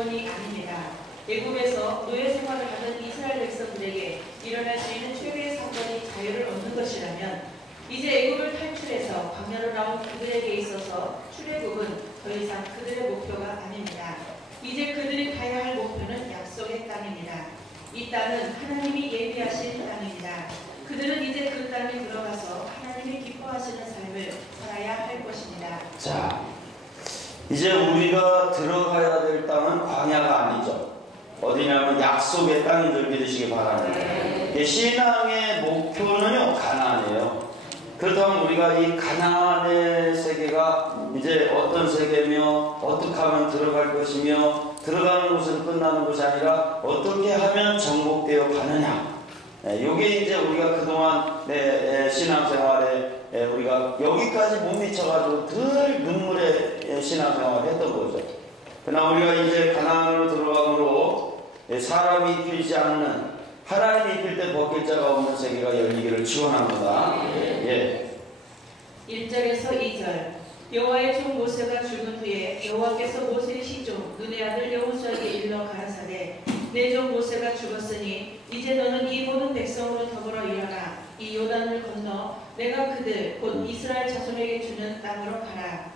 구원이 아닙니다. 애굽에서 노예 생활을 하던 이스라엘 백성들에게 일어날 수 있는 최고의 사건이 자유를 얻는 것이라면 이제 애굽을 탈출해서 광야로 나온 그들에게 있어서 출애굽은 더 이상 그들의 목표가 아닙니다. 이제 그들이 가야 할 목표는 약속의 땅입니다. 이 땅은 하나님이 예비하신 땅입니다. 그들은 이제 그 땅에 들어가서 하나님이 기뻐하시는 삶을 살아야 할 것입니다. 자, 이제 우리가 들어가야 될 땅은 광야가 아니죠. 어디냐면 약속의 땅인 줄 믿으시기 바랍니다. 신앙의 목표는요, 가나안이에요. 그렇다면 우리가 이 가나안의 세계가 이제 어떤 세계며 어떻게 하면 들어갈 것이며 들어가는 곳은 끝나는 것이 아니라 어떻게 하면 정복되어 가느냐. 요게 이제 우리가 그동안 신앙생활에 우리가 여기까지 못 미쳐가지고 늘 눈물의 신앙생활을 했던 거죠. 그러나 우리가 이제 가나안으로 들어가므로 사람이 입히지 않는 하나님이 입힐 때 벗길 자가 없는 세계가 열리기를 축원합니다. 예. 1절에서 2절 여호와의 종 모세가 죽은 후에 여호와께서 모세의 시종 눈의 아들 여호수아에게 일러 가라사대 내 종 모세가 죽었으니 이제 너는 이 모든 백성으로 더불어 일어나 이 요단을 건너 내가 그들 곧 이스라엘 자손에게 주는 땅으로 가라.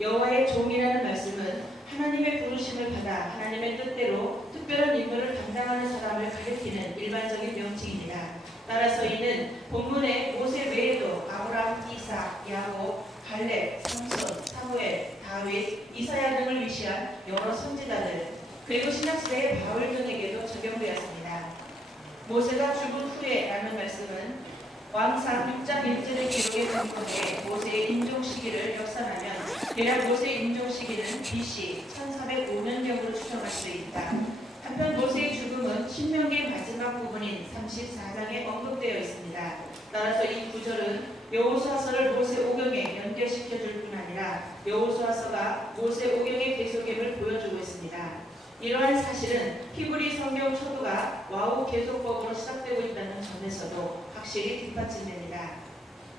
여호와의 종이라는 말씀은 하나님의 부르심을 받아 하나님의 뜻대로 특별한 임무를 감당하는 사람을 가리키는 일반적인 명칭입니다. 따라서 이는 본문에 모세 외에도 아브라함, 이삭, 야곱, 갈렙, 삼손, 사무엘, 다윗, 이사야 등을 위시한 여러 선지자들 그리고 신약시대의 바울 등에게도 적용되었습니다. 모세가 죽은 후에 라는 말씀은 왕상 6장 1절의 기록에 근거해 모세의 임종 시기를 역산하면 대략 모세의 임종 시기는 BC 1405년경으로 추정할 수 있다. 한편 모세의 죽음은 신명기의 마지막 부분인 34장에 언급되어 있습니다. 따라서 이 구절은 여호수아서를 모세 오경에 연결시켜줄 뿐 아니라 여호수아서가 모세 오경의 계속임을 보여주고 있습니다. 이러한 사실은 히브리 성경 초도가 와우 계속법으로 시작되고 있다는 점에서도 확실히 뒷받침됩니다.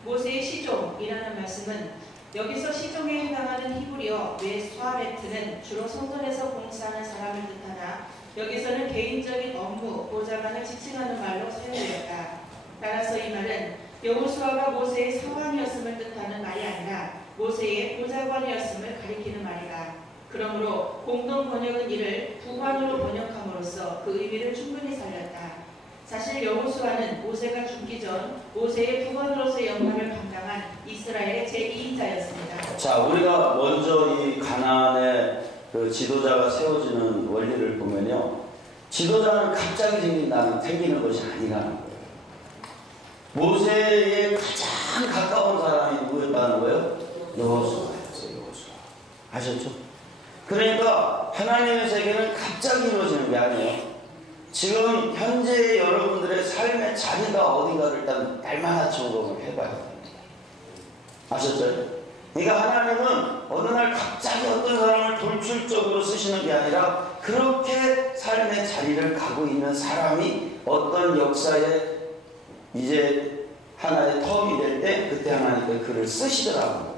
모세의 시종이라는 말씀은 여기서 시종에 해당하는 히브리어 메수아레트는 주로 성전에서 봉사하는 사람을 뜻하나 여기서는 개인적인 업무, 보좌관을 지칭하는 말로 사용되었다. 따라서 이 말은 여호수아가 모세의 사환이었음을 뜻하는 말이 아니라 모세의 보좌관이었음을 가리키는 말이다. 그러므로 공동 번역은 이를 부관으로 번역함으로써 그 의미를 충분히 살렸다. 사실 여호수아는 모세가 죽기 전 모세의 부관으로서의 역할을 감당한 이스라엘의 제2인자였습니다. 자, 우리가 먼저 이 가나안의 그 지도자가 세워지는 원리를 보면요, 지도자는 갑자기 생기는 것이 아니라는 거예요. 모세의 가장 가까운 사람이 누구였다는 거예요? 여호수아였어요. 여호수아. 아셨죠? 그러니까 하나님의 세계는 갑자기 이루어지는 게 아니에요. 지금 현재 여러분들의 삶의 자리가 어딘가를 일단 날마다 점검을 해봐야 됩니다. 아셨죠? 그러니까 하나님은 어느 날 갑자기 어떤 사람을 돌출적으로 쓰시는 게 아니라 그렇게 삶의 자리를 가고 있는 사람이 어떤 역사에 이제 하나의 텀이 될 때 그때 하나님께 그를 쓰시더라고요.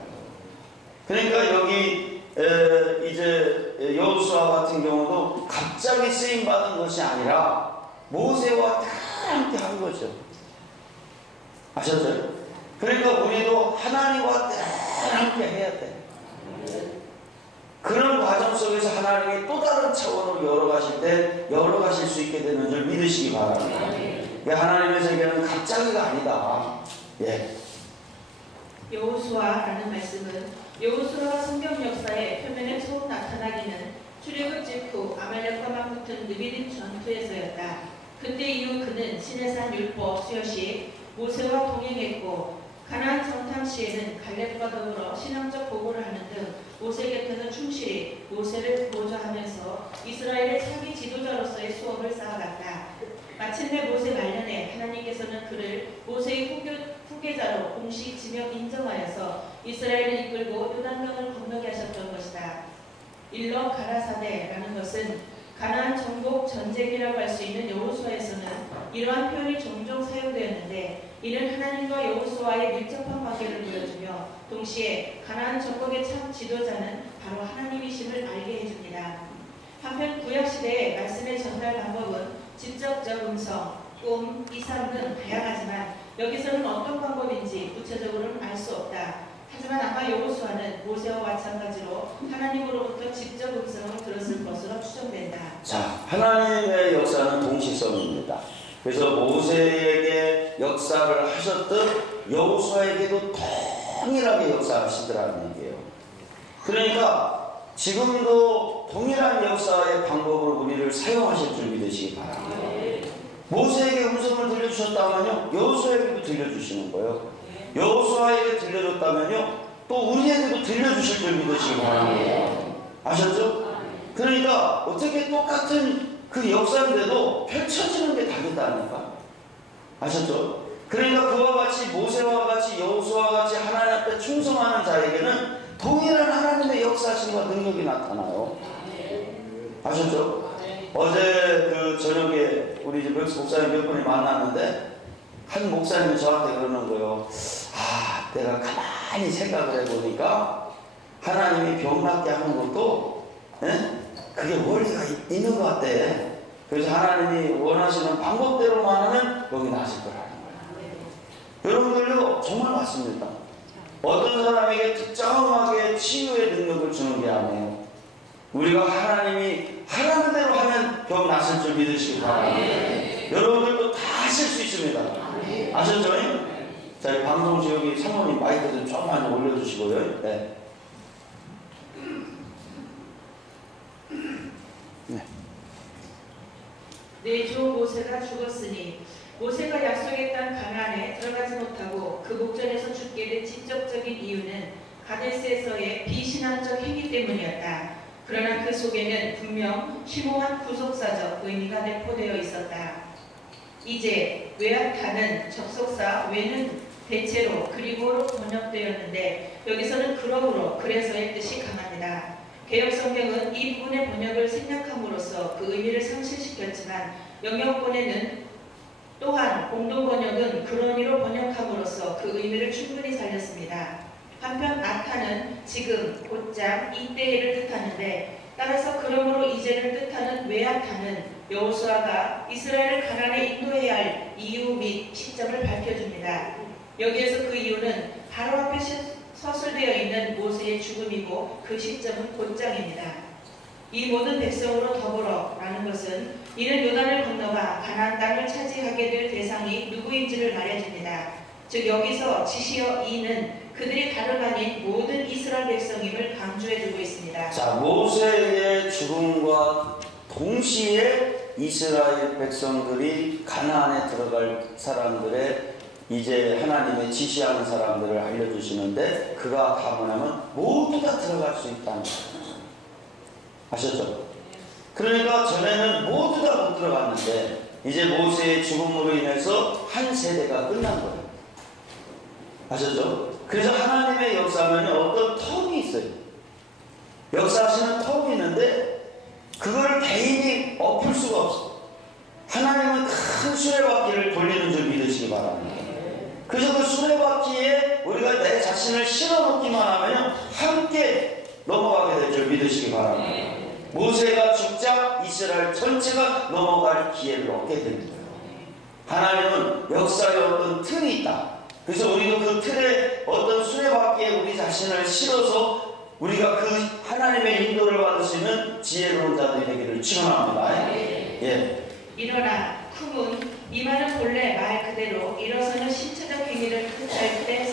그러니까 여기 이제 여호수아 같은 경우도 갑자기 쓰임받은 것이 아니라 모세와 다 함께 한 거죠. 아셨어요? 그러니까 우리도 하나님과 다 함께 해야 돼. 그런 과정 속에서 하나님이 또 다른 차원으로 열어가실 때 열어가실 수 있게 되는 줄 믿으시기 바랍니다. 하나님의 세계는 갑자기가 아니다. 예. 여호수아라는 말씀은 여호수아가 성경 역사에 표면에 처음 나타나기는 출애굽 직후 아말렉과 맞붙은 느비딤 전투에서였다. 그때 이후 그는 시내산 율법 수여 시 모세와 동행했고 가나안 정탐 시에는 갈렙과 더불어 신앙적 보고를 하는 등 모세 곁에서 충실히 모세를 보좌하면서 이스라엘의 차기 지도자로서의 수업을 쌓아갔다. 마침내 모세 말년에 하나님께서는 그를 모세의 후계자로 공식 지명 인정하여서 이스라엘을 이끌고 요단강을 건너게 하셨던 것이다. 일러 가라사대라는 것은 가나안 정복 전쟁이라고 할 수 있는 여호수아에서는 이러한 표현이 종종 사용되었는데 이는 하나님과 여호수아의 밀접한 관계를 보여주며 동시에 가나안 정복의 참 지도자는 바로 하나님이심을 알게 해줍니다. 한편 구약 모세의 말씀의 전달 방법은 직접적 음성, 꿈, 이상 등 다양하지만 여기서는 어떤 방법인지 구체적으로는 알 수 없다. 하지만 아마 여호수아는 모세와 마찬가지로 하나님으로부터 직접 음성을 들었을 것으로 추정된다. 자, 하나님의 역사는 동시성입니다. 그래서 모세에게 역사를 하셨듯 여호수아에게도 동일하게 역사하시더라는 얘기예요. 그러니까 지금도 동일한 역사의 방법으로 우리를 사용하실 줄 믿으시기 바랍니다. 모세에게 음성을 들려주셨다면요, 여호수아에게도 들려주시는 거예요. 여호수아에게 들려줬다면요, 또 우리에게도 들려주실 줄 믿으시기 바랍니다. 아셨죠? 그러니까 어떻게 똑같은 그 역사인데도 펼쳐지는 게 다르다니까. 아셨죠? 그러니까 그와 같이 모세와 같이 여호수아와 같이 하나님 앞에 충성하는 자에게는 동일한 하나님의 역사심과 능력이 나타나요. 아셨죠? 어제 그 저녁에 우리 이제 목사님 몇 분이 만났는데 한 목사님이 저한테 그러는 거예요. 아, 내가 가만히 생각을 해보니까 하나님이 병 낫게 하는 것도 그게 원리가 있는 것 같대. 그래서 하나님이 원하시는 방법대로만 하면 병이 나실 거라는 거예요. 여러분들도 정말 맞습니다. 어떤 사람에게 특정하게 치유의 능력을 주는 게 아니에요. 우리가 하나님이 하라는 대로 하면 병 나실 줄 믿으시기 바랍니다. 여러분들도 다 하실 수 있습니다. 아셨죠? 자, 이 방송실 여기 사모님 마이크 좀 조금만 올려주시고요. 네. 내 조 모세가 죽었으니 모세가 약속했던 가나안에 들어가지 못하고 그 목전에서 죽게 된 직접적인 이유는 가데스에서의 비신앙적 행위 때문이었다. 그러나 그 속에는 분명 심오한 구속사적 의미가 내포되어 있었다. 이제 외아타는 접속사 외는 대체로 그리고로 번역되었는데 여기서는 그러므로 그래서의 뜻이 강합니다. 개역성경은 이 부분의 번역을 생략함으로써 그 의미를 상실시켰지만 영역본에는 또한 공동번역은 그러니로 번역함으로써 그 의미를 충분히 살렸습니다. 한편 아타는 지금, 곧장, 이때를 뜻하는데 따라서 그러므로 이제를 뜻하는 외아타는 여호수아가 이스라엘을 가나안에 인도해야 할 이유 및 시점을 밝혀줍니다. 여기에서 그 이유는 바로 앞에 서술되어 있는 모세의 죽음이고 그 시점은 곧장입니다. 이 모든 백성으로 더불어 라는 것은 이는 요단을 건너가 가나안 땅을 차지하게 될 대상이 누구인지를 말해줍니다. 즉 여기서 지시어 이는 그들이 다름 아닌 모든 이스라엘 백성임을 강조해주고 있습니다. 자, 모세의 죽음과 동시에 이스라엘 백성들이 가나안에 들어갈 사람들의 이제 하나님의 지시하는 사람들을 알려주시는데 그가 가문하면 모두 다 들어갈 수 있다는 거예요. 아셨죠? 그러니까 전에는 모두 다 못 들어갔는데 이제 모세의 죽음으로 인해서 한 세대가 끝난 거예요. 아셨죠? 그래서 하나님의 역사는 어떤 텀이 있어요. 역사하시는 텀이 있는데 그걸 개인이 엎을 수가 없어요. 하나님은 큰 수레바퀴를 돌리는 줄 믿으시기 바랍니다. 그래서 그 수레바퀴에 우리가 내 자신을 실어놓기만 하면 함께 넘어가게 될 줄 믿으시기 바랍니다. 모세가 죽자 이스라엘 전체가 넘어갈 기회를 얻게 됩니다. 하나님은 역사에 어떤 틀이 있다. 그래서 우리도 그 틀에 어떤 수레바퀴에 우리 자신을 실어서 우리가 그 하나님의 인도를 받을 수 있는 지혜로운 자들이 되기를 축원합니다. 예. 일어나 쿰은 이 말은 본래 말 그대로 일어서는 신체적 행위를 뜻할 때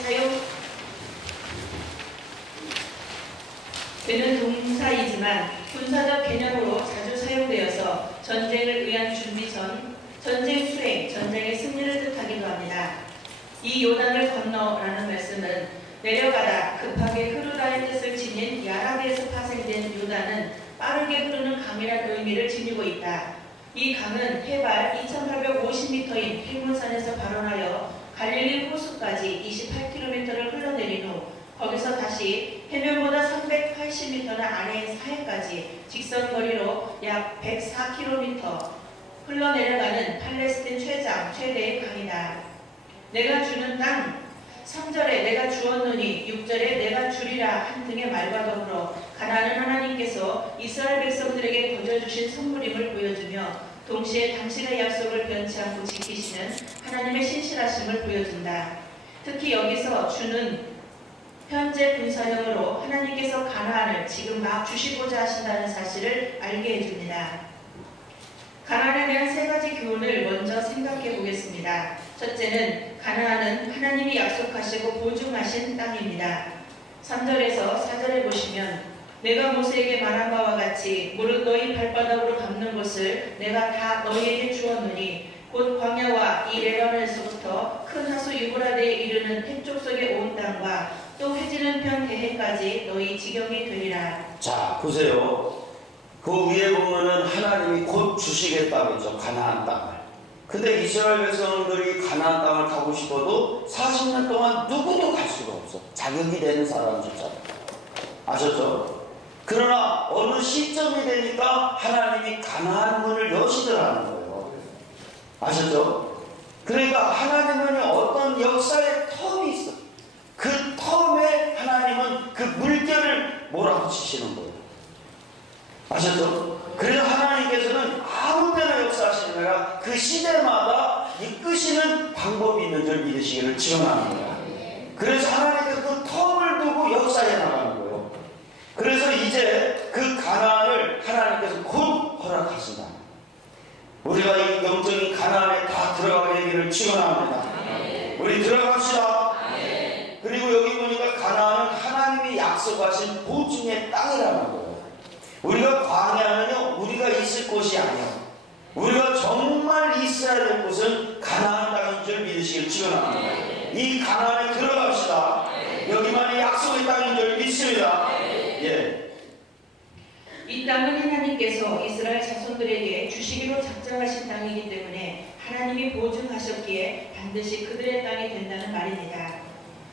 사용되는 동사이지만 군사적 개념으로 자주 사용되어서 전쟁을 위한 준비 전, 전쟁 수행, 전쟁의 승리를 뜻하기도 합니다. 이 요단을 건너라는 말씀은 내려가다, 급하게 흐르다의 뜻을 지닌 야라비에서 파생된 요단은 빠르게 흐르는 강이라는 의미를 지니고 있다. 이 강은 해발 2850m인 헬몬산에서 발원하여 갈릴리 호수까지 28km를 흘러내린 후 거기서 다시 해변보다 380m나 아래의 사해까지 직선 거리로 약 104km 흘러내려가는 팔레스틴 최대의 강이다. 내가 주는 땅, 3절에 내가 주었노니 6절에 내가 주리라 한 등의 말과 더불어 가나안은 하나님께서 이스라엘 백성들에게 거저주신 선물임을 보여주며 동시에 당신의 약속을 변치 않고 지키시는 하나님의 신실하심을 보여준다. 특히 여기서 주는 현재 분사형으로 하나님께서 가나안을 지금 막 주시고자 하신다는 사실을 알게 해줍니다. 가나안에 대한 세 가지 교훈을 먼저 생각해 보겠습니다. 첫째는 가나안은 하나님이 약속하시고 보증하신 땅입니다. 3절에서 4절에 보시면 내가 모세에게 말한 바와 같이 무릇 너희 발바닥으로 밟는 것을 내가 다 너희에게 주었노니 곧 광야와 이 레바논에서부터 큰 하수 유브라데에 이르는 해쪽속의 온 땅과 또 해지는 편 대해까지 너희 지경이 되리라. 자, 보세요. 그 위에 보면은 하나님이 곧 주시겠다고 했죠. 가나안 땅을. 근데 이스라엘 백성들이 가나안 땅을 가고 싶어도 40년 동안 누구도 갈 수가 없어. 자격이 되는 사람조차. 아셨죠? 그러나 어느 시점이 되니까 하나님이 가나안 문을 여시더라는 거예요. 아셨죠? 그러니까 하나님은 어떤 역사의 텀이 있어. 그 텀에 하나님은 그 물결을 몰아붙이시는 거예요. 아셨죠? 그래서 하나님께서는 아무 때나 역사하시는 거라 그 시대마다 이끄시는 방법이 있는 줄 믿으시기를 지원합니다. 그래서 하나님께서 그 텀을 두고 역사해 나가는 거예요. 그래서 이제 그 가나안을 하나님께서 곧 허락하신다. 우리가 이 영적인 가나안에 다 들어가게 되기를 축원합니다. 우리 들어갑시다. 그리고 여기 보니까 가나안은 하나님이 약속하신 보증의 땅이라는 거예요. 우리가 광야는요, 우리가 있을 곳이 아니에요. 우리가 정말 있어야 될 곳은 가나안 땅인 줄 믿으시길 축원합니다. 이 가나안에 들어갑시다. 여기만이 약속의 땅인 줄 믿습니다. 예. 이 땅은 하나님께서 이스라엘 자손들에게 주시기로 작정하신 땅이기 때문에 하나님이 보증하셨기에 반드시 그들의 땅이 된다는 말입니다.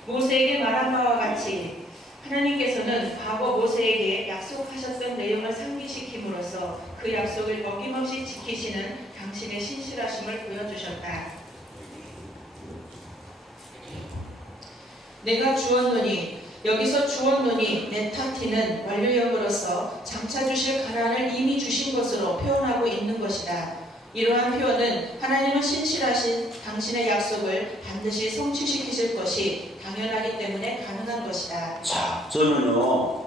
모세에게 말한 바와 같이 하나님께서는 과거 모세에게 약속하셨던 내용을 상기시킴으로써 그 약속을 어김없이 지키시는 당신의 신실하심을 보여주셨다. 내가 주었노니 여기서 주었노니 네타티는 완료형으로서 장차 주실 가나안을 이미 주신 것으로 표현하고 있는 것이다. 이러한 표현은 하나님은 신실하신 당신의 약속을 반드시 성취시키실 것이 당연하기 때문에 가능한 것이다. 자, 저는요,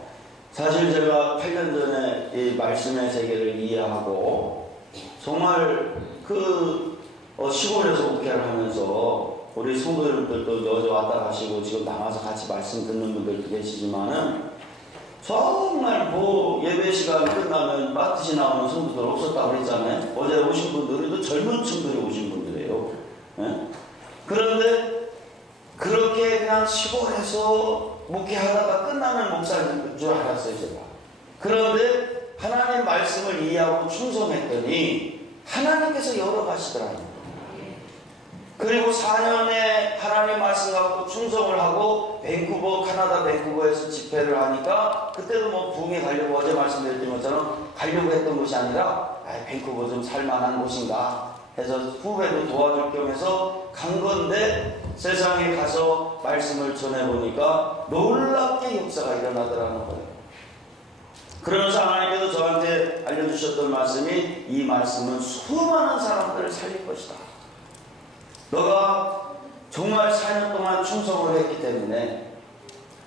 사실 제가 8년 전에 이 말씀의 세계를 이해하고 정말 그 시골에서 목회를 하면서 우리 성도님들도 여기 왔다 가시고 지금 나와서 같이 말씀 듣는 분들도 계시지만은 정말 뭐 예배 시간 끝나면 마트시 나오는 성도들 없었다고 그랬잖아요. 어제 오신 분들도 젊은 층들이 오신 분들이에요. 네? 그런데 그렇게 그냥 시골에서 목회하다가 끝나는 목사인 줄 알았어요, 제가. 그런데 하나님 말씀을 이해하고 충성했더니 하나님께서 열어가시더라고요. 그리고 4년에 하나님 말씀 갖고 충성을 하고 카나다 밴쿠버에서 집회를 하니까 그때도 뭐 부흥에 가려고 어제 말씀드렸던 것처럼 가려고 했던 곳이 아니라 밴쿠버 좀 살만한 곳인가 해서 후배도 도와줄 겸해서 간 건데 세상에 가서 말씀을 전해보니까 놀랍게 역사가 일어나더라는 거예요. 그러면서 하나님께서 저한테 알려주셨던 말씀이 이 말씀은 수많은 사람들을 살릴 것이다. 너가 정말 4년 동안 충성을 했기 때문에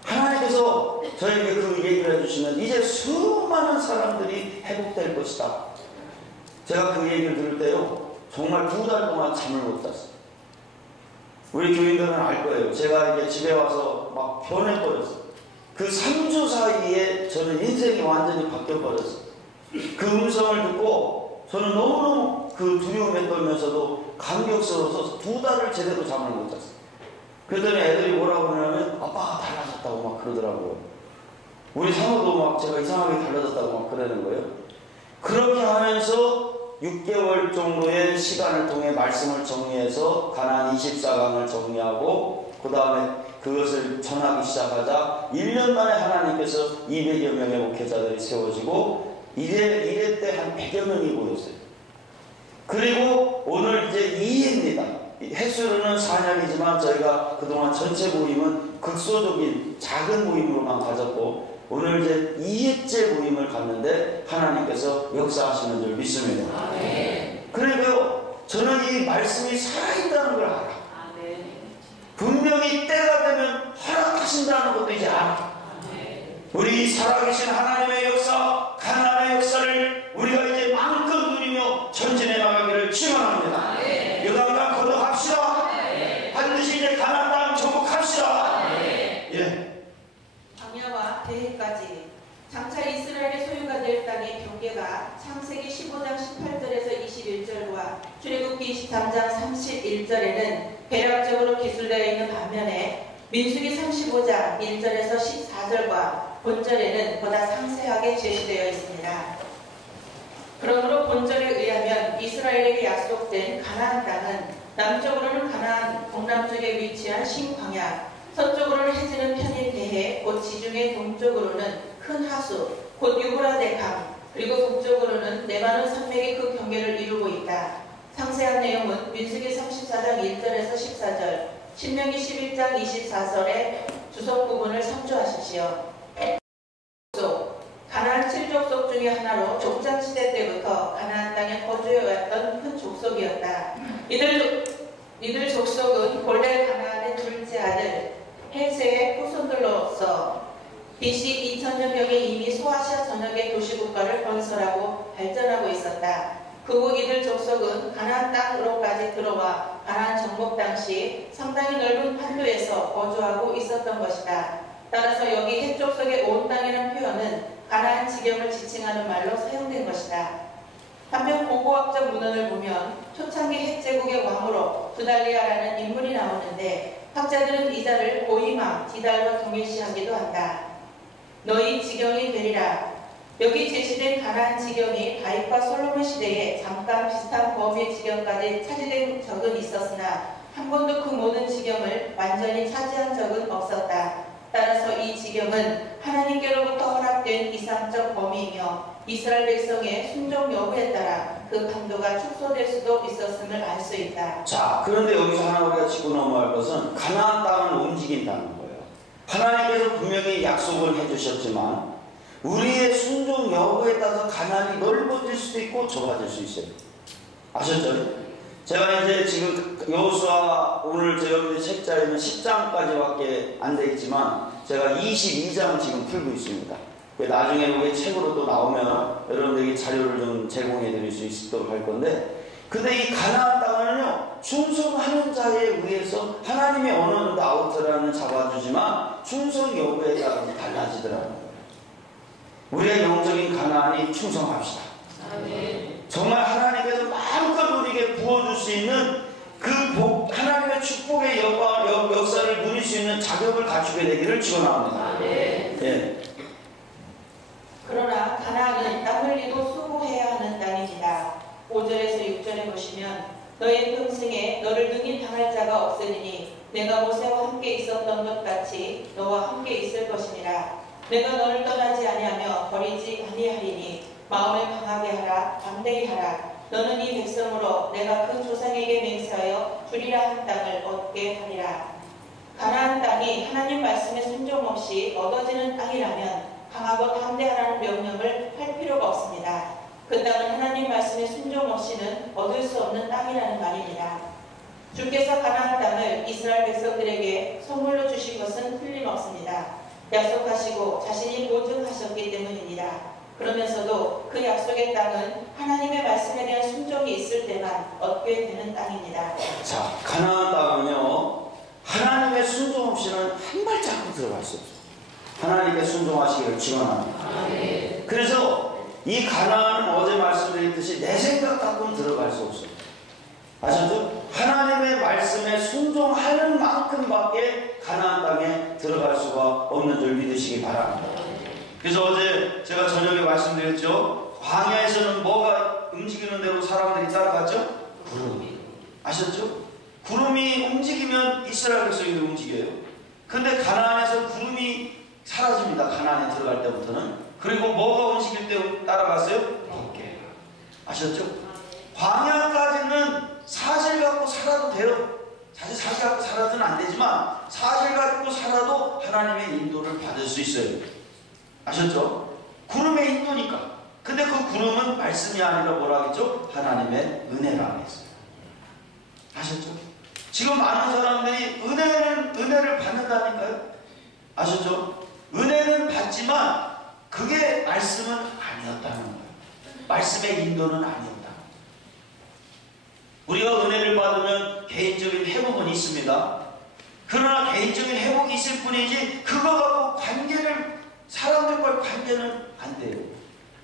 하나님께서 저에게 그 얘기를 해주시면 이제 수많은 사람들이 회복될 것이다. 제가 그 얘기를 들을 때요, 정말 2달 동안 잠을 못 잤어요. 우리 교인들은 알 거예요. 제가 이제 집에 와서 막 변해버렸어요. 그 3주 사이에 저는 인생이 완전히 바뀌어버렸어요. 그 음성을 듣고 저는 너무너무 그 두려움에 떨면서도 감격스러워서 2달을 제대로 잠을 못 잤어요. 그랬더니 애들이 뭐라고 그러냐면 아빠가 달라졌다고 막 그러더라고요. 우리 사모도 막 제가 이상하게 달라졌다고 막 그러는 거예요. 그렇게 하면서 6개월 정도의 시간을 통해 말씀을 정리해서 가나안 24강을 정리하고 그 다음에 그것을 전하기 시작하자 1년 만에 하나님께서 200여 명의 목회자들이 세워지고 이래 때 한 100여 명이 모였어요. 그리고 오늘 이제 2회입니다. 횟수로는 4년이지만 저희가 그동안 전체 모임은 극소적인 작은 모임으로만 가졌고 오늘 이제 2회째 모임을 갔는데 하나님께서 역사하시는 줄 믿습니다. 그러니까요, 저는 이 말씀이 살아있다는 걸 알아. 분명히 때가 되면 허락하신다는 것도 이제 알아. 우리 살아계신 하나님의 역사, 가나안의 역사를 우리가 이제 마음껏 누리며 전진해 나가기를 축원합니다. 요단강 거듭합시다. 반드시 이제 가나안 땅 정복합시다. 예. 광야와 대해까지 장차 이스라엘의 소유가 될 땅의 경계가 창세기 15장 18절에서 21절과 출애굽기 23장 31절에는 대략적으로 기술되어 있는 반면에 민수기 35장 1절에서 14절과 본절에는 보다 상세하게 제시되어 있습니다. 그러므로 본절에 의하면 이스라엘에게 약속된 가나안 땅은 남쪽으로는 가나안 동남쪽에 위치한 신광야, 서쪽으로는 해지는 편인 대해 곧 지중해 동쪽으로는 큰 하수 곧 유브라데 강, 그리고 북쪽으로는 레바논 산맥이 그 경계를 이루고 있다. 상세한 내용은 민수기 34장 1절에서 14절, 신명기 11장 24절의 주석 부분을 참조하십시오. 가나안 7족속 중의 하나로 족장시대 때부터 가나안 땅에 거주해왔던 큰 족속이었다. 이들 족속은 본래 가나안의 둘째 아들 헬세의 후손들로서 BC 2000년경에 이미 소아시아 전역의 도시국가를 건설하고 발전하고 있었다. 그 후 이들 족속은 가나안 땅으로까지 들어와 가나안 정복 당시 상당히 넓은 판도에서 거주하고 있었던 것이다. 따라서 여기 헷 족속의 온 땅이라는 표현은 가나안 지경을 지칭하는 말로 사용된 것이다. 한편 고고학적 문헌을 보면 초창기 헷 제국의 왕으로 두달리아라는 인물이 나오는데 학자들은 이 자를 고이망, 디달과 동일시하기도 한다. 너희 지경이 되리라. 여기 제시된 가나안 지경이 다윗과 솔로몬 시대에 잠깐 비슷한 범위의 지경까지 차지된 적은 있었으나 한 번도 그 모든 지경을 완전히 차지한 적은 없었다. 따라서 이 지경은 하나님께로부터 허락된 이상적 범위이며 이스라엘 백성의 순종 여부에 따라 그 강도가 축소될 수도 있었음을 알 수 있다. 자, 그런데 여기서 하나 우리가 짚고 넘어갈 것은 가나안 땅은 움직인다는 거예요. 하나님께서 분명히 약속을 해주셨지만 우리의 순종 여부에 따라서 가나안이 넓어질 수도 있고 좁아질 수 있어요. 아셨죠? 제가 이제 지금 여호수아 오늘 제가 책자에는 10장까지밖에 안 돼 있지만 제가 22장 지금 풀고 있습니다. 나중에 우리 책으로 또 나오면 여러분들에게 자료를 좀 제공해 드릴 수 있도록 할 건데, 근데 이 가나안 땅은요 충성하는 자에 의해서 하나님의 언어는 아우트라는 잡아주지만 충성 여부에 따라서 달라지더라는 거예요. 우리의 영적인 가나안이 충성합시다. 아멘. 정말 하나님께서 마음껏 우리에게 부어줄 수 있는 그 하나님의 축복의 역사를 누릴 수 있는 자격을 갖추게 되기를 축원합니다. 예. 그러나 가나안은 땀 흘리고 수고해야 하는 땅입니다. 5절에서 6절에 보시면 너의 평생에 너를 능히 당할 자가 없으리니 내가 모세와 함께 있었던 것 같이 너와 함께 있을 것이니라. 내가 너를 떠나지 아니하며 버리지 아니하리니 마음을 강하게 하라, 담대히 하라. 너는 이 백성으로 내가 그 조상에게 맹세하여 주리라 한 땅을 얻게 하리라. 가나안 땅이 하나님 말씀에 순종 없이 얻어지는 땅이라면 강하고 담대하라는 명령을 할 필요가 없습니다. 그 땅은 하나님 말씀에 순종 없이는 얻을 수 없는 땅이라는 말입니다. 주께서 가나안 땅을 이스라엘 백성들에게 선물로 주신 것은 틀림없습니다. 약속하시고 자신이 보증하셨기 때문입니다. 그러면서도 그 약속의 땅은 하나님의 말씀에 대한 순종이 있을 때만 얻게 되는 땅입니다. 자, 가나안 땅은요 하나님의 순종 없이는 한 발자국 들어갈 수 없어요. 하나님께 순종하시기를 축원합니다. 그래서 이 가나안은 어제 말씀드렸듯이 내 생각 갖고는 들어갈 수 없어요. 아셨죠? 하나님의 말씀에 순종하는 만큼밖에 가나안 땅에 들어갈 수가 없는 줄 믿으시기 바랍니다. 그래서 어제 제가 저녁에 말씀드렸죠. 광야에서는 뭐가 움직이는 대로 사람들이 따라갔죠? 구름. 아셨죠? 구름이 움직이면 이스라엘 백성이 움직여요. 근데 가나안에서 구름이 사라집니다. 가나안에 들어갈 때부터는. 그리고 뭐가 움직일 때 따라갔어요? 번개. 아셨죠? 광야까지는 사실 갖고 살아도 돼요. 사실 사실 갖고 살아서는 안 되지만 사실 갖고 살아도 하나님의 인도를 받을 수 있어요. 아셨죠? 구름의 인도니까. 근데 그 구름은 말씀이 아니라 뭐라 하겠죠? 하나님의 은혜라 했어요. 아셨죠? 지금 많은 사람들이 은혜를 받는다니까요. 아셨죠? 은혜는 받지만 그게 말씀은 아니었다는 거예요. 말씀의 인도는 아니었다. 우리가 은혜를 받으면 개인적인 회복은 있습니다. 그러나 개인적인 회복이 있을 뿐이지 그거 갖고 사람들과의 관계는 안 돼요.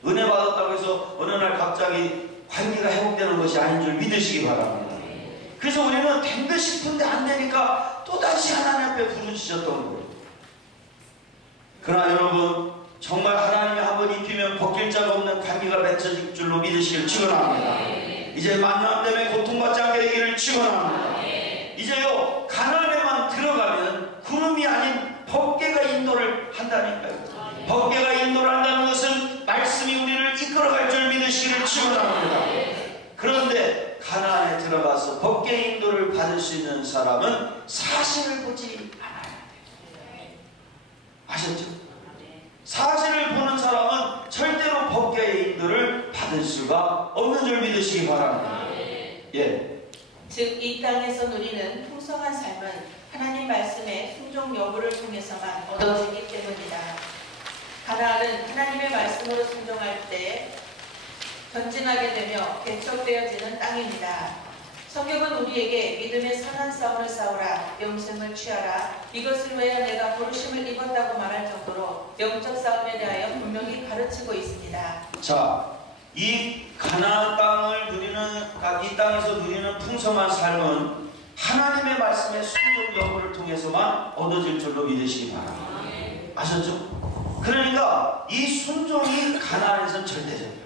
은혜 받았다고 해서 어느 날 갑자기 관계가 회복되는 것이 아닌 줄 믿으시기 바랍니다. 그래서 우리는 된 듯 싶은데 안 되니까 또다시 하나님 앞에 부르짖었던 거예요. 그러나 여러분, 정말 하나님이 한번 입히면 벗길 자가 없는 관계가 맺혀질 줄로 믿으시길 축원합니다. 이제 만남 때문에 고통받지 않게 되기를 축원합니다. 이제요, 가나안에만 들어가면 구름이 아닌 법궤가 인도를 한다니까요. 법궤가 인도를 한다는 것은 말씀이 우리를 이끌어갈 줄 믿으시기를 축원합니다. 그런데 가나안에 들어가서 법궤 인도를 받을 수 있는 사람은 사실을 보지 않아야 돼요. 아셨죠? 사실을 보는 사람은 절대로 법궤의 인도를 받을 수가 없는 줄 믿으시기 바랍니다. 예. 즉 이 땅에서 누리는 풍성한 삶은 하나님 말씀의 순종 여부를 통해서만 얻어지기 때문이다. 가나안은 하나님의 말씀으로 순종할 때 전진하게 되며 개척되어지는 땅입니다. 성경은 우리에게 믿음의 선한 싸움을 싸우라, 영생을 취하라, 이것을 위하여 내가 부르심을 입었다고 말할 정도로 영적 싸움에 대하여 분명히 가르치고 있습니다. 자, 이 가나안 땅을 이 땅에서 누리는 풍성한 삶은 하나님의 말씀의 순종 여부를 통해서만 얻어질 줄로 믿으시기 바랍니다. 아셨죠? 그러니까 이 순종이 가나안에서는 절대적이에요.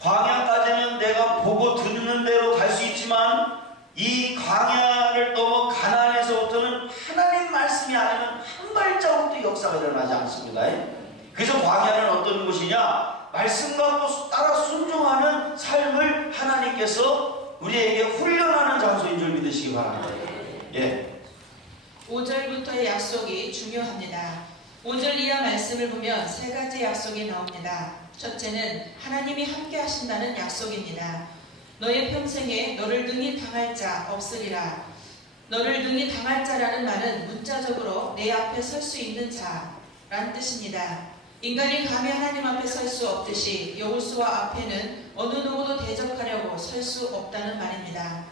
광야까지는 내가 보고 듣는 대로 갈 수 있지만 이 광야를 넘어 가나안에서부터는 하나님 말씀이 아니면 한 발자국도 역사가 일어나지 않습니다. 그래서 광야는 어떤 곳이냐? 말씀 갖고 따라 순종하는 삶을 하나님께서 우리에게 훈련하는 장소인 줄 믿으시기 바랍니다. 예. 5절부터의 약속이 중요합니다. 5절 이하 말씀을 보면 세 가지 약속이 나옵니다. 첫째는 하나님이 함께 하신다는 약속입니다. 너의 평생에 너를 능히 당할 자 없으리라. 너를 능히 당할 자라는 말은 문자적으로 내 앞에 설 수 있는 자란 뜻입니다. 인간이 감히 하나님 앞에 설 수 없듯이 여호수아 앞에는 어느 누구도 대적하려고 설 수 없다는 말입니다.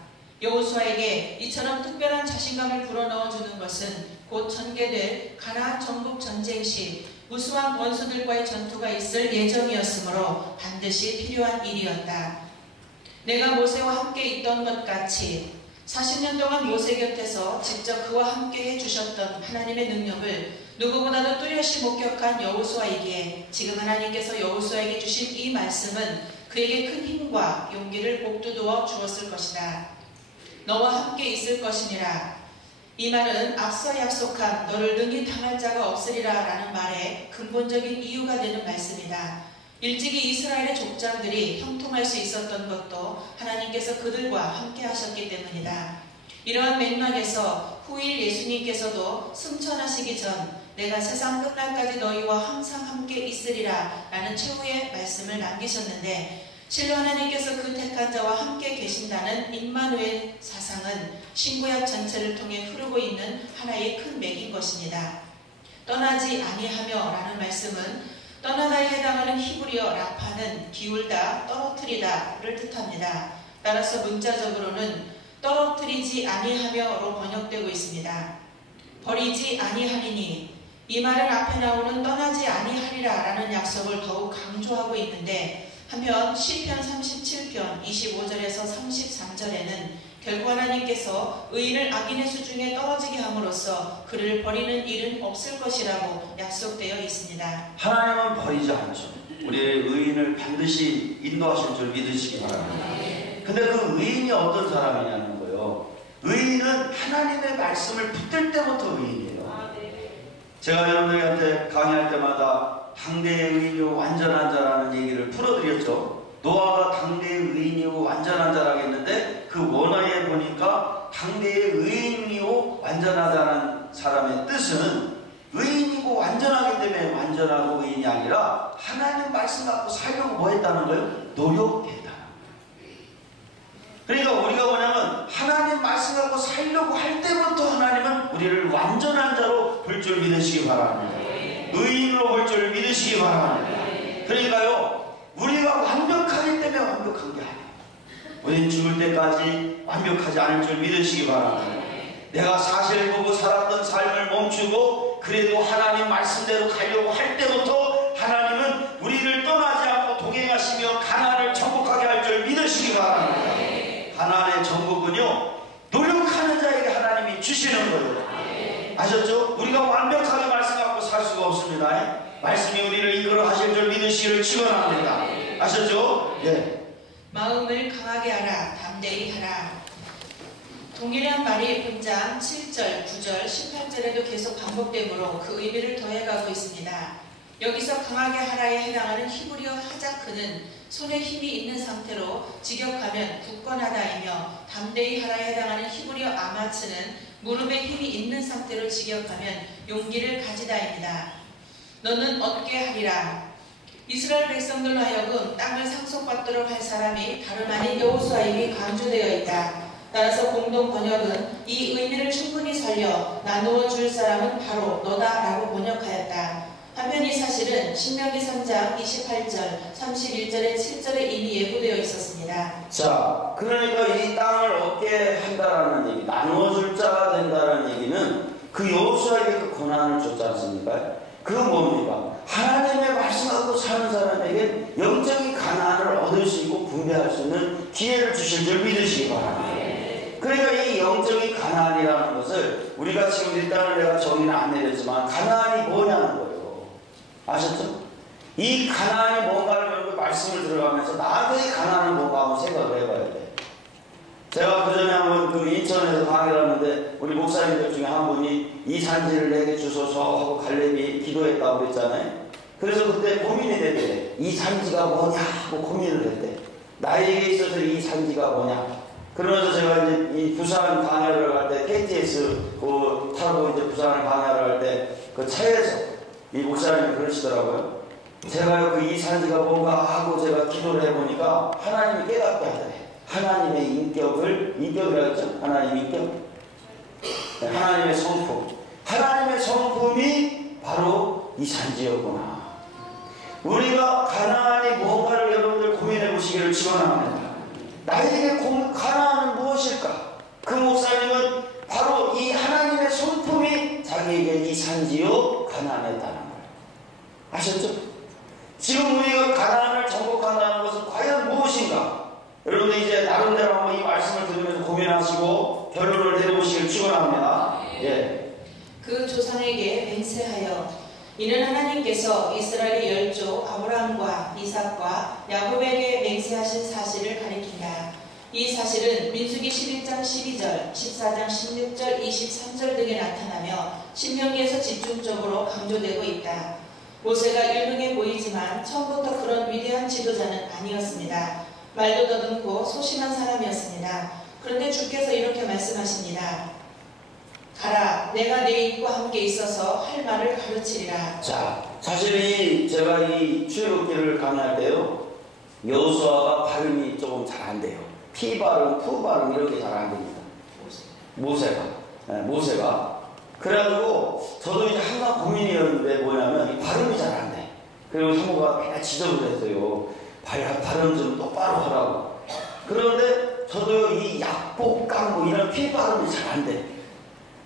여호수아에게 이처럼 특별한 자신감을 불어넣어주는 것은 곧 전개될 가나안 정복 전쟁 시 무수한 원수들과의 전투가 있을 예정이었으므로 반드시 필요한 일이었다. 내가 모세와 함께 있던 것 같이 40년 동안 모세 곁에서 직접 그와 함께 해주셨던 하나님의 능력을 누구보다도 뚜렷이 목격한 여호수아이기에 지금 하나님께서 여호수아에게 주신 이 말씀은 그에게 큰 힘과 용기를 복두두어 주었을 것이다. 너와 함께 있을 것이니라. 이 말은 앞서 약속한 너를 능히 당할 자가 없으리라 라는 말에 근본적인 이유가 되는 말씀이다. 일찍이 이스라엘의 족장들이 형통할 수 있었던 것도 하나님께서 그들과 함께 하셨기 때문이다. 이러한 맥락에서 후일 예수님께서도 승천하시기 전 내가 세상 끝날까지 너희와 항상 함께 있으리라 라는 최후의 말씀을 남기셨는데 실로 하나님께서 그 택한 자와 함께 계신다는 임마누엘 사상은 신구약 전체를 통해 흐르고 있는 하나의 큰 맥인 것입니다. 떠나지 아니하며 라는 말씀은 떠나다에 해당하는 히브리어 라파는 기울다, 떨어뜨리다를 뜻합니다. 따라서 문자적으로는 떨어뜨리지 아니하며로 번역되고 있습니다. 버리지 아니하리니 이 말은 앞에 나오는 떠나지 아니하리라 라는 약속을 더욱 강조하고 있는데 한편 시편 37편 25절에서 33절에는 결국 하나님께서 의인을 악인의 수중에 떨어지게 함으로써 그를 버리는 일은 없을 것이라고 약속되어 있습니다. 하나님은 버리지 않죠. 우리의 의인을 반드시 인도하실 줄 믿으시기 바랍니다. 근데 그 의인이 어떤 사람이냐는 거예요. 의인은 하나님의 말씀을 붙들 때부터 의인이에요. 제가 여러분들한테 강의할 때마다 당대의 의인이고 완전한 자라는 얘기를 풀어드렸죠. 노아가 당대의 의인이고 완전한 자라고 했는데 그 원어에 보니까 당대의 의인 완전하다는 사람의 뜻은 의인이고 완전하기 때문에 완전하고 의인이 아니라 하나님 말씀 갖고 살려고 뭐 했다는 거예요? 노력했다는 거예요. 그러니까 우리가 뭐냐면 하나님 말씀 갖고 살려고 할 때부터 하나님은 우리를 완전한 자로 볼 줄 믿으시기 바랍니다. 의인으로 볼 줄 믿으시기 바랍니다. 그러니까요, 우리가 완벽하기 때문에 완벽한 게 아니에요. 우리는 죽을 때까지 완벽하지 않을 줄 믿으시기 바랍니다. 내가 사실을 보고 살았던 삶을 멈추고 그래도 하나님 말씀대로 가려고 할 때부터 하나님은 우리를 떠나지 않고 동행하시며 가나안을 정복하게 할 줄 믿으시기 바랍니다. 가나안의 정복은요, 노력하는 자에게 하나님이 주시는 거예요. 아셨죠? 우리가 완벽하게 말씀 갖고 살 수가 없습니다. 말씀이 우리를 이끌어 하실 줄 믿으시기를 축원합니다. 아셨죠? 네. 마음을 강하게 하라, 담대히 하라. 동일한 말이 본장 7절, 9절, 18절에도 계속 반복되므로 그 의미를 더해가고 있습니다. 여기서 강하게 하라에 해당하는 히브리어 하자크는 손에 힘이 있는 상태로 직역하면 굳건하다이며, 담대히 하라에 해당하는 히브리어 아마츠는 무릎에 힘이 있는 상태로 직역하면 용기를 가지다입니다. 너는 얻게 하리라. 이스라엘 백성들로 하여금 땅을 상속받도록 할 사람이 다름 아닌 여호수아임이 강조되어 있다. 따라서 공동 번역은 이 의미를 충분히 살려 나누어 줄 사람은 바로 너다라고 번역하였다. 한편 이 사실은 신명기 3장 28절, 31절에 7절에 이미 예고되어 있었습니다. 자, 그러니까 이 땅을 얻게 한다라는 얘기, 나누어 줄 자가 된다는 얘기는 그 여호수아에게 그 고난을 줬지 않습니까? 그건 뭡니까? 하나님의 말씀 갖고 사는 사람에게 영적인 가난을 얻을 수 있고 분배할 수 있는 기회를 주실 줄 믿으시기 바랍니다. 그러니까 이 영적인 가난이라는 것을 우리가 지금 일단은 내가 정의는 안 내렸지만 가난이 뭐냐는 거예요. 아셨죠? 이 가난이 뭔가를 여러분 말씀을 들어가면서 나의 가난은 뭔가 한번 생각을 해봐야 돼. 제가 그전에 한번 그 인천에서 강의를 하는데 우리 목사님들 중에 한 분이 이 산지를 내게 주소서 하고 갈렙이 기도했다고 그랬잖아요. 그래서 그때 고민이 되대. 이 산지가 뭐냐 하고 고민을 했대. 나에게 있어서 이 산지가 뭐냐. 그러면서 제가 이제 이 부산 강연을 할 때 KTX 그 타고 이제 부산을 강연을 할 때 그 차에서 이 목사님이 그러시더라고요. 제가요 그 이 산지가 뭔가 하고 제가 기도를 해보니까 하나님이 깨닫게 하더래. 하나님의 인격이라고 했죠? 하나님의 인격? 네, 하나님의 성품. 하나님의 성품이 바로 이 산지였구나. 우리가 가나안이 뭔가를 여러분들 고민해 보시기를 축원합니다. 나에게 가나안은 무엇일까? 그 목사님은 바로 이 하나님의 성품이 자기에게 이 산지요 가나안이었다는 거예요. 아셨죠? 지금 우리가 가나안을 정복한다는 것은 과연 무엇인가? 여러분들 이제 나름대로 한번 이 말씀을 들으면서 고민하시고 결론을 내려보시길 축원합니다. 예. 그 조상에게 맹세하여 이는 하나님께서 이스라엘의 열조 아브라함과 이삭과 야곱에게 맹세하신 사실을 가리킨다. 이 사실은 민수기 11장 12절, 14장 16절, 23절 등에 나타나며 신명기에서 집중적으로 강조되고 있다. 모세가 유능해 보이지만 처음부터 그런 위대한 지도자는 아니었습니다. 말도 더듬고 소심한 사람이었습니다. 그런데 주께서 이렇게 말씀하십니다. 가라, 내가 내 입과 함께 있어서 할 말을 가르치리라. 자, 사실 제가 이 출애굽기를 강의할 때요, 여호수아가 발음이 조금 잘 안 돼요. 피 발음, 푸 발음 이렇게 잘 안 됩니다. 모세가. 그래가지고 저도 이제 항상 고민이었는데 뭐냐면 이 발음이 잘 안 돼. 그리고 사모가 맨날 지적을 했어요. 발음 좀 똑바로 하라고. 그런데 저도 이 약복강보 이런 피 발음이 잘 안 돼.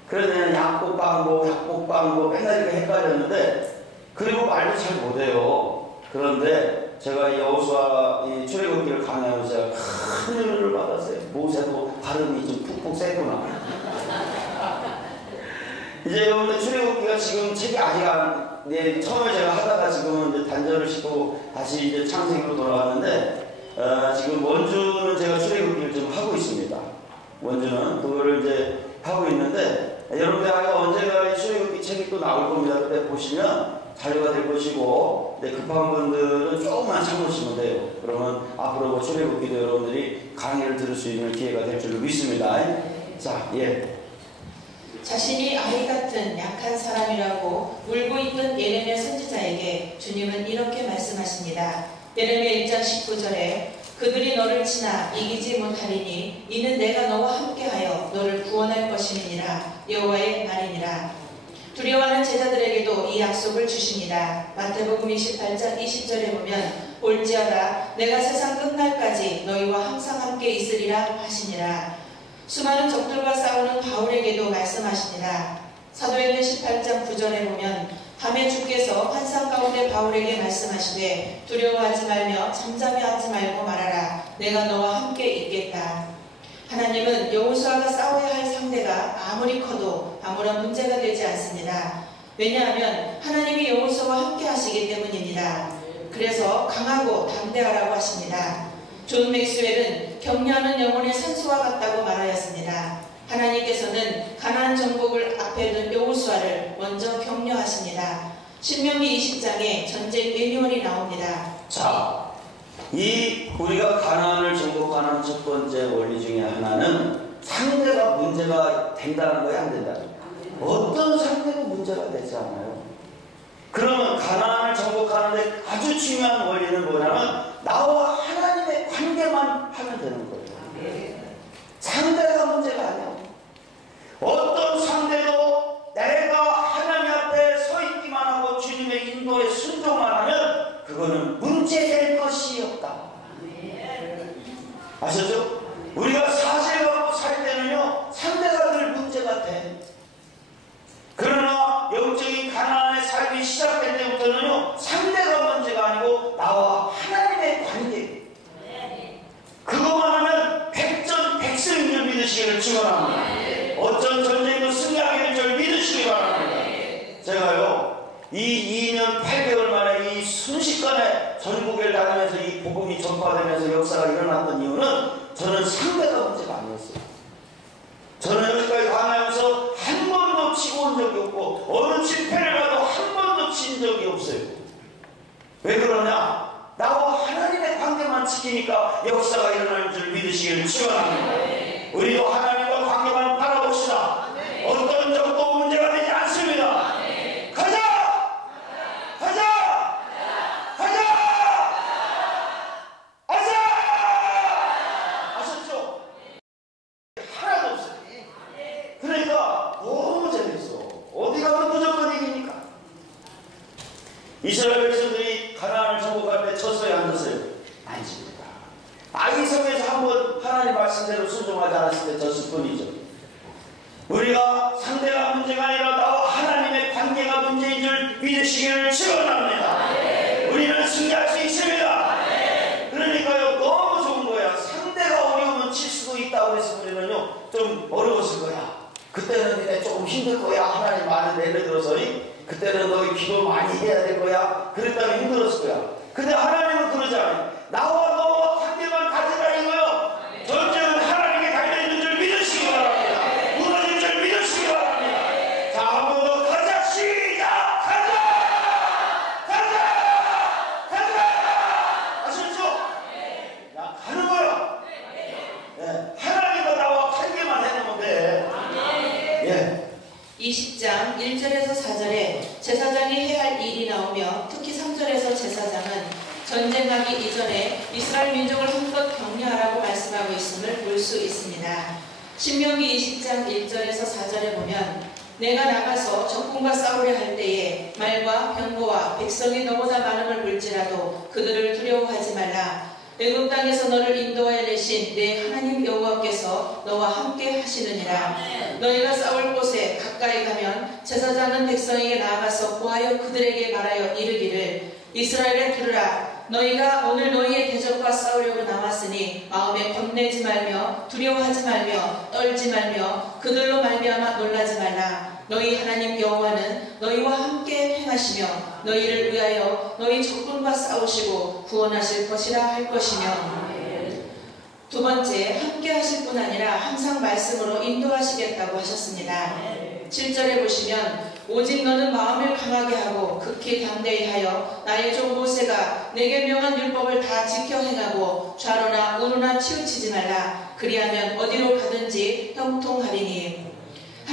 그래서 그냥 약복강보 맨날 이렇게 헷갈렸는데, 그리고 말도 잘 못해요. 그런데 제가 이 여호수아 이 출애굽기를 강의하면서 제가 큰 은혜를 받았어요. 모세도 발음이 좀 푹푹 세구나. 이제 여러분들 출애굽기가 지금 책이 아직 처음에 제가 하다가 지금은 이제 단절을 시키고 다시 이제 창세기로 돌아왔는데, 지금 원주는 제가 출애굽기를 좀 하고 있습니다. 원주는 그거를 이제 하고 있는데, 여러분들 언제가 이 출애굽기 책이 또 나올 겁니다. 그때 보시면 자료가 될 것이고, 급한 분들은 조금만 참으시면 돼요. 그러면 앞으로 출애굽기도 여러분들이 강의를 들을 수 있는 기회가 될 줄로 믿습니다. 자, 예. 자신이 아이 같은 약한 사람이라고 울고 있던 예레미야 선지자에게 주님은 이렇게 말씀하십니다. 예레미야 1장 19절에 그들이 너를 치나 이기지 못하리니 이는 내가 너와 함께하여 너를 구원할 것임이니라 여호와의 말이니라. 두려워하는 제자들에게도 이 약속을 주십니다. 마태복음 28장 20절에 보면 올지어다 내가 세상 끝날까지 너희와 항상 함께 있으리라 하시니라. 수많은 적들과 싸우는 바울에게도 말씀하십니다. 사도행전 18장 9절에 보면 밤에 주께서 환상 가운데 바울에게 말씀하시되 두려워하지 말며 잠잠해하지 말고 말하라. 내가 너와 함께 있겠다. 하나님은 여호수아가 싸워야 할 상대가 아무리 커도 아무런 문제가 되지 않습니다. 왜냐하면 하나님이 여호수아와 함께 하시기 때문입니다. 그래서 강하고 담대하라고 하십니다. 존 맥스웰은 격려하는 영혼의 산소와 같다고 말하였습니다. 하나님께서는 가나안 정복을 앞에 둔 여호수아를 먼저 격려하십니다. 신명기 20장에 전쟁 매뉴얼이 나옵니다. 자, 이 우리가 가나안을 정복하는 첫 번째 원리 중에 하나는 상대가 문제가 된다는 거야, 안 된다는 거야? 어떤 상대가 문제가 되지 않아요? 그러면 가나안을 정복하는데 아주 중요한 원리는 뭐냐면 나와 하나님의 관계만 하면 되는 거예요. 상대가 문제가 아니야. 어떤 상대도 내가 하나님 앞에 서 있기만 하고 주님의 인도에 순종만 하면 그거는 문제될 것이 없다. 아셨죠? 우리가 사실 갖고 살 때는요 상대가 늘 문제가 돼. 그러나 영적인 가나안의 삶이 시작될 때부터는요 상대가 문제가 아니고 나와 하나님의 관계, 그것만 하면 백전백승인 줄 믿으시기를 축원합니다. 어떤 전쟁도 승리하기를 줄 믿으시기 바랍니다. 제가요 이 2년 8개월 만에 이 순식간에 전국을 다니면서 이 복음이 전파되면서 역사가 일어났던 이유는 저는 상대가 문제가 아니었어요. 저는 여기까지 다니면서 한 번도 치고 온 적이 없고 어느 집회를 가도 한 번도 친 적이 없어요. 왜 그러냐? 나와 하나님의 관계만 지키니까 역사가 일어나는 줄 믿으시기를 축원합니다. 우리도 하나님과 관계만 바라봅시다. 어떤 적도 문제가 되지 않습니다. 가자! 가자! 가자! 가자! 아셨죠? 하나도 없어요. 그러니까 너무 재밌어. 어디 가면 무조건 이기니까. 이스라엘 백성들이 가나안을 정복할 때 졌어요, 안 졌어요? 안 집니다. 아이성에서 한번 하나님 말씀대로 순종하지 않았을 때 졌을 뿐이죠. 우리가 상대가 문제가 아니라 나와 하나님의 관계가 문제인 줄 믿으시기를 축원합니다. 우리는 승리할 수 있습니다. 그러니까요 너무 좋은 거야. 상대가 어려우면 칠 수도 있다고 해서 우리는요 좀 어려웠을 거야. 그때는 니네 조금 힘들 거야. 하나님 말을 예를 들어서 그때는 너희 기도 많이 해야 될 거야. 그랬다면 힘들었을 거야. 근데 하나님은 그러지 않아요. 나와 너와 관계만 가지라 이거요. 전쟁은 하나님께 달려있는 줄 믿으시기 바랍니다. 무너진 줄 믿으시기 바랍니다. 자, 한 번 더 가자. 시작! 가자! 가자! 가자! 아셨죠? 야, 가는 거야. 네. 하나님과 나와 관계만 해놓으면 돼. 예. 20장 1절에서 4절에 제사장이 해야 할 일이 나오며 특히 3절에서 제사장은 전쟁하기 이전에 이스라엘 민족을 한껏 격려하라고 말씀하고 있음을 볼 수 있습니다. 신명기 20장 1절에서 4절에 보면 내가 나가서 적군과 싸우려 할 때에 말과 병거와 백성이 너보다 많음을 볼지라도 그들을 두려워하지 말라. 애굽 땅에서 너를 인도하여 내신 내 하나님 여호와께서 너와 함께 하시느니라. 너희가 싸울 곳에 가까이 가면 제사장은 백성에게 나아가서 구하여 그들에게 말하여 이르기를 이스라엘에 들으라. 너희가 오늘 너희의 대적과 싸우려고 나왔으니 마음에 겁내지 말며 두려워하지 말며 떨지 말며 그들로 말미암아 놀라지 말라. 너희 하나님 여호와는 너희와 함께 행하시며 너희를 위하여 너희 적군과 싸우시고 구원하실 것이라 할 것이며 두 번째 함께 하실 뿐 아니라 항상 말씀으로 인도하시겠다고 하셨습니다. 7절에 보시면 오직 너는 마음을 강하게 하고 극히 담대히 하여 나의 종 모세가 내게 명한 율법을 다 지켜 행하고 좌로나 우로나 치우치지 말라. 그리하면 어디로 가든지 형통하리니.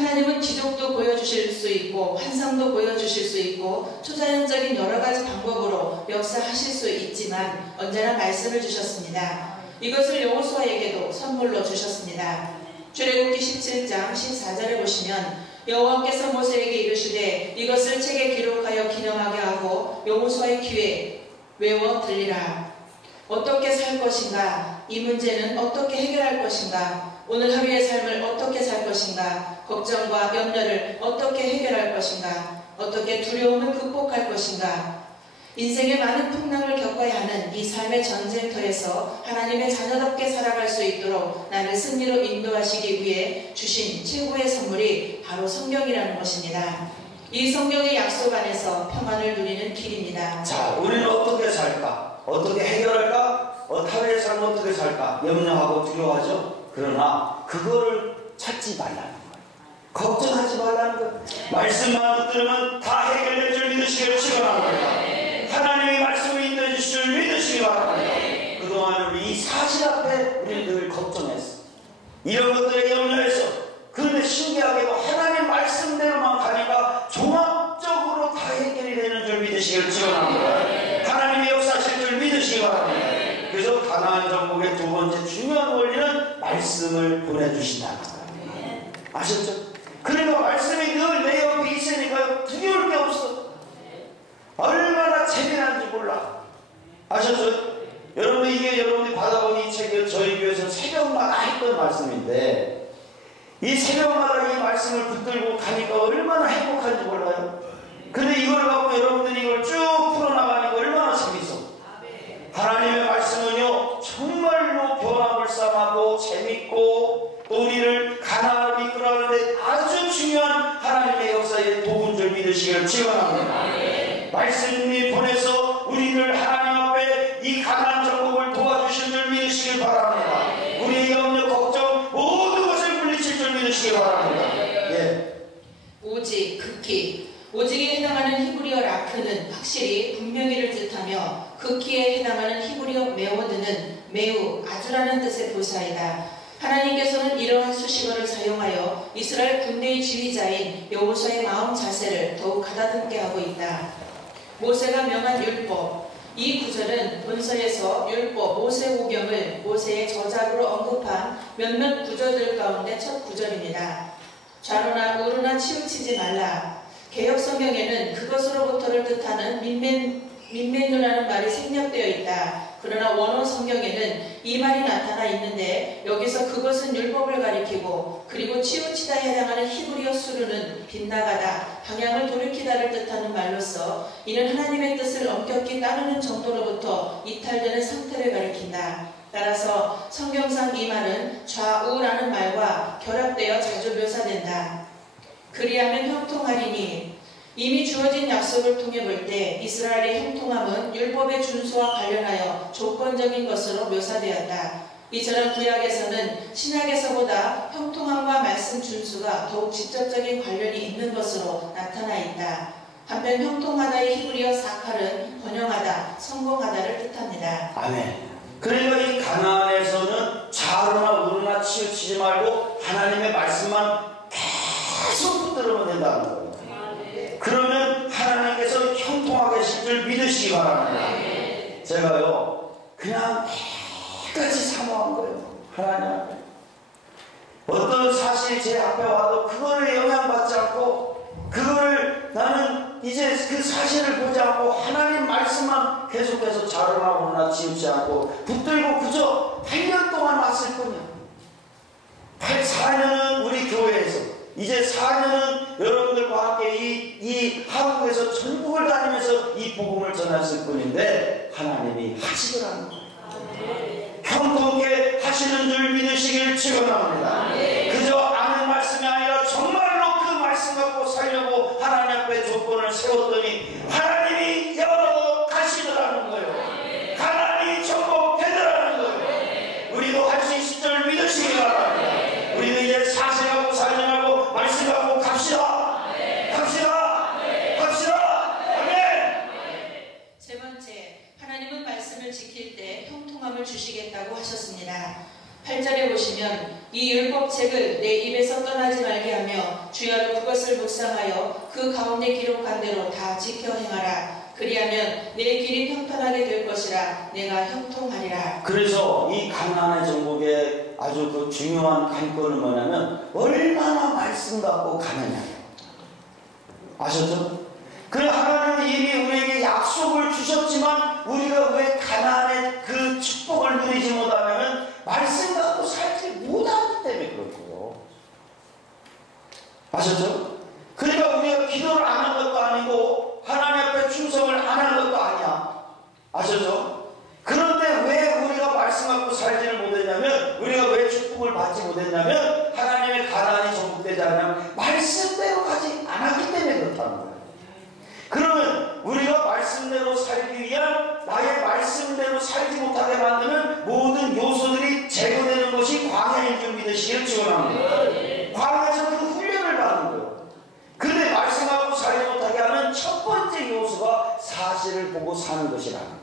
하나님은 기적도 보여주실 수 있고 환상도 보여주실 수 있고 초자연적인 여러 가지 방법으로 역사하실 수 있지만 언제나 말씀을 주셨습니다. 이것을 여호수아에게도 선물로 주셨습니다. 출애굽기 17장 14절에 보시면 여호와께서 모세에게 이르시되 이것을 책에 기록하여 기념하게 하고 여호수아의 귀에 외워 들리라. 어떻게 살 것인가? 이 문제는 어떻게 해결할 것인가? 오늘 하루의 삶을 어떻게 살 것인가? 걱정과 염려를 어떻게 해결할 것인가? 어떻게 두려움을 극복할 것인가? 인생의 많은 풍랑을 겪어야 하는 이 삶의 전쟁터에서 하나님의 자녀답게 살아갈 수 있도록 나를 승리로 인도하시기 위해 주신 최고의 선물이 바로 성경이라는 것입니다. 이 성경의 약속 안에서 평안을 누리는 길입니다. 자, 우리는 어떻게 살까? 어떻게 해결할까? 하루의 삶 어떻게 살까? 염려하고 두려워하죠? 그러나 그거를 찾지 말라는 거예요. 걱정하지 말라는 거예요. 말씀만 붙들면 다 해결될 줄 믿으시길 축원합니다. 하나님의 말씀을 인도해 주실 줄 믿으시기 바랍니다. 그동안 우리 이 사실 앞에 우리는 늘 걱정했어. 이런 것들에 염려해서. 그런데 신기하게도 하나님의 말씀대로만 가니까 종합적으로 다 해결이 되는 줄 믿으시길 축원합니다. 하나님의 역사하실 줄 믿으시기 바랍니다. 그래서 가나안 정복의 두 번째 중요한 원리는 말씀을 보내주신다는 거예요. 아셨죠? 그러니까 말씀이 늘 내 옆에 있으니까 두려울 게 없어. 얼마나 재미난지 몰라. 아셨죠? 여러분, 이게 여러분이 받아본 이 책이 저희 교회에서 새벽마다 했던 말씀인데, 이 새벽마다 이 말씀을 붙들고 가니까 얼마나 행복한지 몰라요? 근데 이걸 갖고 여러분들이 이걸 쭉 풀어나가니까 얼마나 재밌어. 하나님의 말씀은요, 정말로 변화불쌍하고 재밌고 또 우리를 가나안으로 이끌어가는데 아주 중요한 하나님의 역사의 도구인 줄 믿으시기를 축원합니다. 말씀이 보내서 우리를 하나님 앞에 이 가나안 정복을 도와주실 줄 믿으시길 바랍니다. 우리의 염려, 걱정 모든 것을 물리칠 줄 믿으시길 바랍니다. 예. 오직, 극히, 오직에 해당하는 히브리어 라크는 확실히 분명히를 뜻하며 극히에 해당하는 히브리어 메오드는 매우, 아주라는 뜻의 부사이다. 하나님께서는 이러한 수식어를 사용하여 이스라엘 군대의 지휘자인 여호수아의 마음 자세를 더욱 가다듬게 하고 있다. 모세가 명한 율법, 이 구절은 본서에서 율법 모세오경을 모세의 저작으로 언급한 몇몇 구절들 가운데 첫 구절입니다. 좌로나 우로나 치우치지 말라. 개역성경에는 그것으로부터를 뜻하는 민메누라는 말이 생략되어 있다. 그러나 원어 성경에는 이 말이 나타나 있는데 여기서 그것은 율법을 가리키고 그리고 치우치다에 해당하는 히브리어 수르는 빗나가다, 방향을 돌이키다를 뜻하는 말로서 이는 하나님의 뜻을 엄격히 따르는 정도로부터 이탈되는 상태를 가리킨다. 따라서 성경상 이 말은 좌우라는 말과 결합되어 자주 묘사된다. 그리하면 형통하리니 이미 주어진 약속을 통해 볼 때 이스라엘의 형통함은 율법의 준수와 관련하여 조건적인 것으로 묘사되었다. 이처럼 구약에서는 신약에서보다 형통함과 말씀 준수가 더욱 직접적인 관련이 있는 것으로 나타나 있다. 한편 형통하다의 히브리어 사칼은 번영하다, 성공하다를 뜻합니다. 아멘. 그러니까 이 가나안에서는 좌로나 우로나 치우치지 말고 하나님의 말씀만 계속 붙들으면 된다는 거예요. 그러면 하나님께서 형통하게 하실 줄 믿으시기 바랍니다. 제가요, 그냥 매일같이 사모한 거예요. 하나님 앞에. 어떤 사실이 제 앞에 와도 그거를 영향받지 않고, 그거를 나는 이제 그 사실을 보지 않고 하나님 말씀만 계속해서 자르나 오나 치우지 않고 붙들고 그저 8년 동안 왔을 뿐이야. 4년은 우리 교회에서, 이제 4년은 여러분들과 함께 이 한국에서 전국을 다니면서 이 복음을 전했을 뿐인데 하나님이 하시더라는 거예요. 형통케 하시는 줄 믿으시길 축원합니다. 그저 아는 말씀이 아니라 정말로 그 말씀 갖고 살려고 하나님 앞에 조건을 세웠더니 하나님이 열어 가시더라는 거예요. 가나안이 정복되더라는 거예요. 우리도 할 수 있을 줄 믿으시기 바랍니다. 우리는 이제 사색하고 살지 말고 말씀하고 갑시다. 갑시다. 갑시다. 아멘. 세 번째, 하나님은 말씀을 지킬 때 형통함을 주시겠다고 하셨습니다. 8절 8절에 보시면 이 율법책을 내 입에서 떠나지 말게 하며 주야로 그것을 묵상하여 그 가운데 기록한 대로 다 지켜 행하라. 그리하면 내 길이 평탄하게 될 것이라. 내가 형통하리라. 그래서 이 가나안의 정복의 아주 그 중요한 관건은 뭐냐면 얼마나 말씀 갖고 가느냐. 아셨죠? 그 하나님은 이미 우리에게 약속을 주셨지만 우리가 왜 가나안의 그 축복을 누리지 못하냐면 말씀 갖고 살지 못하기 때문에 그렇고요. 아셨죠? 그러니까 우리가 기도를 안 한 것도 아니고 하나님 앞에 충성을 안 한 것도 아니야. 아셨죠? 그런데 왜 우리가 말씀 갖고 살지를 못했냐면, 우리가 왜 축복을 받지 못했냐면 하나님의 가나안이 정복되지 않으면 말씀대로 가지 않았기 때문에 그렇다는 거예요. 그러면 우리가 말씀대로 살기 위한, 나의 말씀대로 살지 못하게 만드는 모든 요소들이 제거되는 것이 광야인 줄 믿으시기를 축원합니다. 광야에서 그 훈련을 받는 거예요. 근데 말씀하고 살지 못하게 하는 첫 번째 요소가 사실을 보고 사는 것이라는 거예요.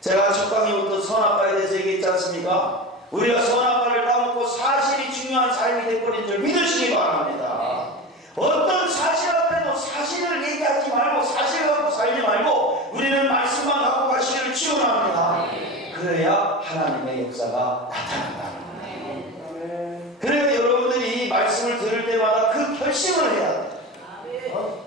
제가 첫 강의부터 선악과에 대해서 얘기했지 않습니까? 우리가 선악과를 따먹고 사실이 중요한 삶이 되어버린 줄 믿으시기 바랍니다. 어떤 사실 앞에도 사실을 얘기하지 말고 사실 갖고 살지 말고 우리는 말씀만 갖고 가시기를 축원합니다. 그래야 하나님의 역사가 나타난다는 거예요. 그래야 여러분들이 이 말씀을 들을 때마다 그 결심을 해야 돼요.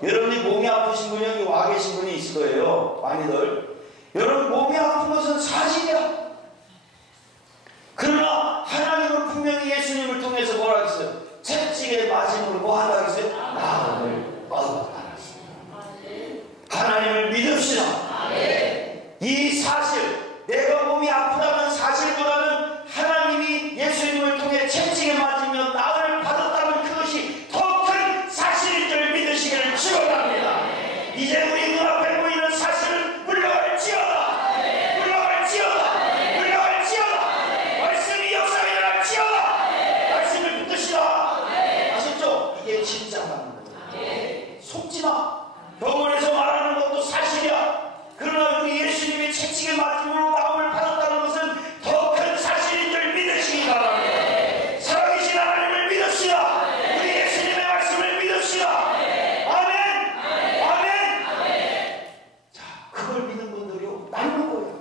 여러분이 몸이 아프신 분이 여기 와 계신 분이 있을 거예요. 많이들. 여러분 몸이 아픈 것은 사실이야. 그러나 하나님은 분명히 예수님을 통해서 뭐라 했어요? 채찍에 맞음으로 뭐 하다 했어요? 나음을 얻어가라. 하나님을 믿읍시다. 이 사실, 내가 몸이 아프다는 사실보다는 하나님이 예수님을 통해 채찍에 맞으며 나음을 받았다는 그것이 더 큰 사실인 줄 믿으시기를 축원합니다. 이제 우리 눈앞에 보이는 사실은 물러갈지어다. 물러갈지어다. 물러갈지어다. 말씀이 역사에 일어날지어다. 말씀을 붙드시다. 아셨죠? 이게 진짜라는 거예요. 속지마. 병원에서 말하는 것도 사실이야. 그러나 우리 예수님이 채찍에 맞음으로 나음을 받았다는 것은 더 큰 사실인 줄 믿으시기 바랍니다. 살아계신 하나님을 믿읍시다. 우리 예수님의 말씀을 믿읍시다. 아멘. 아멘. 자, 그걸 믿는 분들이 나는 거예요.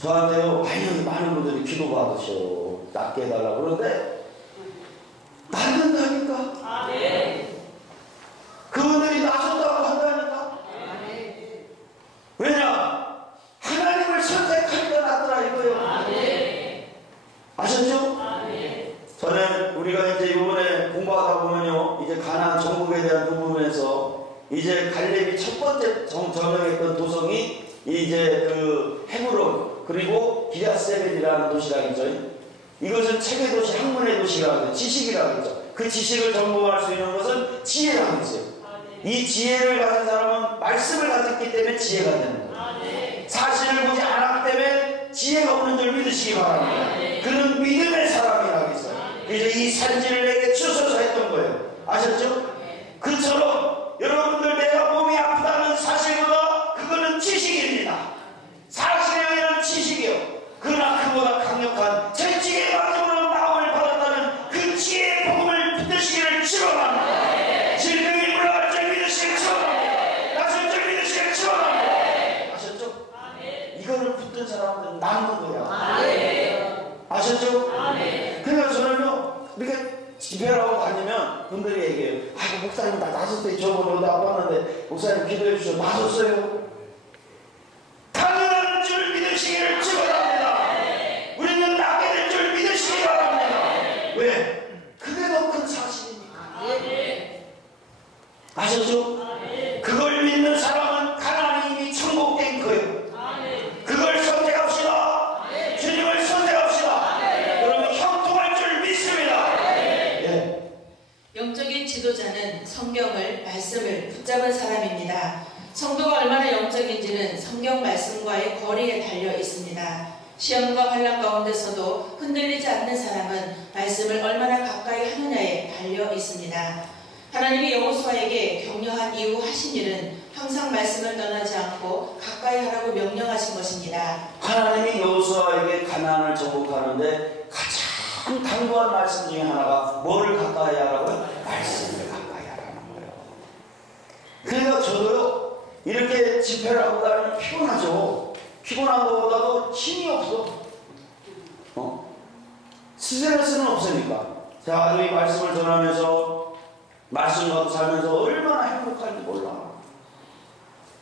저한테요, 많은 분들이 기도받으셔. 낫게 해달라고 그러는데 낫는다니까. 그분들이 나섰다고 한다니까. 왜냐? 하나님을 선택하니까 낫더라 이거예요. 아셨죠? 저는 우리가 이제 이번에 공부하다 보면요, 이제 가나안 정복에 대한 부분에서 이제 갈렙이 첫 번째 점령했던 도성이 이제 그 헤브론 그리고 기랴세벨이라는 도시락이죠. 이것은 책의 도시, 학문의 도시라고 해요. 지식이라고 했죠. 그 지식을 전공할 수 있는 것은 지혜라고 했어요. 이 지혜를 가진 사람은 말씀을 가졌기 때문에 지혜가 되는 거예요. 사실을 보지 않았기 때문에 지혜가 없는 줄 믿으시기 바랍니다. 그는 믿음의 사람이라고 했어요. 그래서 이 산지를 내게 주소서 했던 거예요. 아셨죠? 그처럼 여러분들 내가 몸이 아프다는 사실보다 그거는 지식입니다. 사실에 의한 지식이요. 그러나 그보다 강력한 채찍에 맞음으로 나음을 받았다는 그 지혜의 복음을 붙드시기를 축원합니다. 질병이 물러갈 줄 믿으시기를 축원합니다. 나설 줄 믿으시기를 축원합니다. 아셨죠? 이거를 붙든 사람들은 낫는 거야. 아셨죠? 그러니까 저는요, 이렇게 집회라고 다니면 분들이 얘기해요. 아이고 목사님 나 나섰을 때 저번에 아팠는데 목사님 기도해 주셔서 나섰어요. 당연한 줄 믿으시기를 축원합니다. 우리는 낫게 될 줄 믿으시기 바랍니다. 왜? 그게 더 큰 사실이니까. 아셨죠? 그걸 믿는 사람은 가나안이 이미 천국된 거예요. 그걸 선택합시다. 주님을 선택합시다. 그러면 형통할 줄 믿습니다. 영적인 지도자는 성경을, 말씀을 붙잡은 사람입니다. 성도가 얼마나 영적인지는 성경 말씀과의 거리에 달려 있습니다. 시험과 환난 가운데서도 흔들리지 않는 사람은 말씀을 얼마나 가까이 하느냐에 달려 있습니다. 하나님이 여호수아에게 격려한 이후 하신 일은 항상 말씀을 떠나지 않고 가까이 하라고 명령하신 것입니다. 하나님이 여호수아에게 가나안을 정복하는데 가장 당부한 말씀 중에 하나가 뭐를 가까이 하라고요? 말씀을 가까이 하라는 거예요. 그러니까 저도요 이렇게 집회를 하고 다니면 피곤하죠. 피곤한 것보다도 힘이 없어. 스트레스는 없으니까. 자, 이 말씀을 전하면서 말씀 갖고 살면서 얼마나 행복한지 몰라.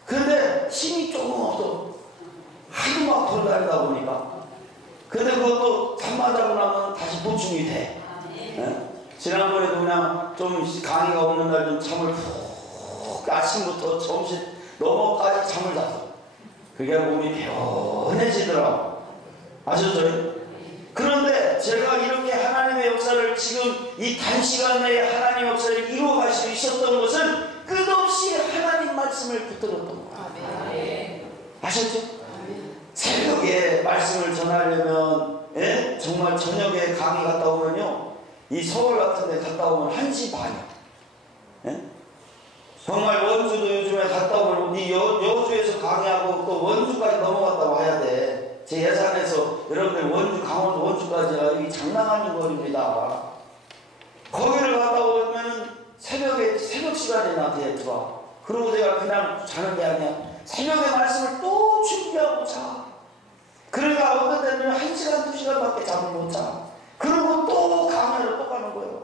근데 힘이 조금 없어. 하도 막 돌아다니다 보니까. 근데 그것도 잠만 자고 나면 다시 보충이 돼. 네? 지난번에도 그냥 좀 강의가 없는 날 좀 잠을 푹 아침부터 점심 넘어까지 잠을 잤어. 그게 몸이 개운해지더라고. 아셨죠? 그런데 제가 이렇게 하나님의 역사를 지금 이 단시간 내에 하나님의 역사를 이루어갈 수 있었던 것은 끝없이 하나님 말씀을 붙들었던 거예요. 아셨죠? 새벽에 말씀을 전하려면 정말 저녁에 강의 갔다 오면요 이 서울 같은 데 갔다 오면 1시 반이야. 정말 원주도 요즘에 갔다 오면 이 여주에서 강의하고 또 원주까지 넘어갔다 와야 돼. 제 예산에서 여러분들 원주, 강원도 원주까지가 여기 장난 아닌 거리입니다. 거기를 갔다 오면 새벽 시간에 나한테 들어와. 그러고 내가 그냥 자는 게 아니야. 새벽에 말씀을 또 준비하고 자. 그러니까 어떤 때는 1시간, 2시간밖에 잠을 못 자. 그러고 또 강의를 또 가는 거예요.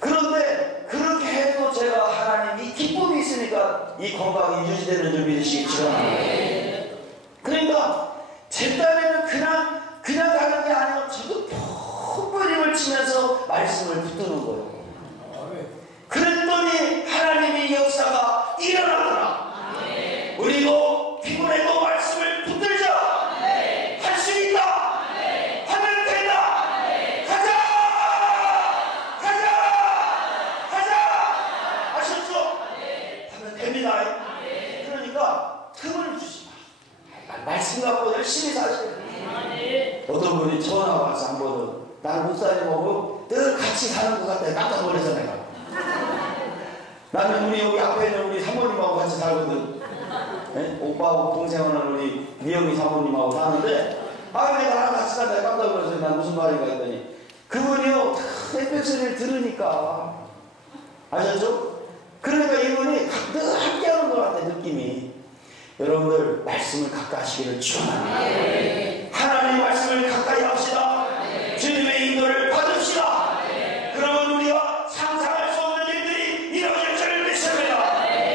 그런데 그렇게 해도 제가 하나님 이 기쁨이 있으니까 이 건강이 유지되는 줄 믿으시기 바랍니다. 그러니까 제 딴에는 그냥 가는 게 아니라 저도 푹 힘을 치면서 말씀을 붙드는 거예요. 그랬더니 하나님의 역사가 일어나더라. 우리도 피곤해도 말씀을 붙들자. 할 수 있다. 하면 된다. 가자. 아셨죠? 하면 됩니다. 그러니까 틈을 주지 마. 말씀 갖고 열심히 사세요. 어떤 분이 전화 와서 한 번은 나는 목사님하고 늘 같이 사는 것 같아. 깜짝 놀라서 내가. 나는 우리 여기 앞에 있는 우리 사모님하고 같이 살거든. 오빠하고 동생하는 우리 미영이 사모님하고 사는데 왜 나랑 같이 산다. 깜짝 놀라서 난 무슨 말인가 했더니 그분이요 FX를 들으니까 아셨죠? 그러니까 이분이 늘 함께하는 것 같아 느낌이. 여러분들 말씀을 가까이 하시기를 축원합니다. 하나님의 말씀을 가까이 합시다. 주님의 인도를 받읍시다. 그러면 우리가 상상할 수 없는 일들이 이루어질 줄 믿습니다.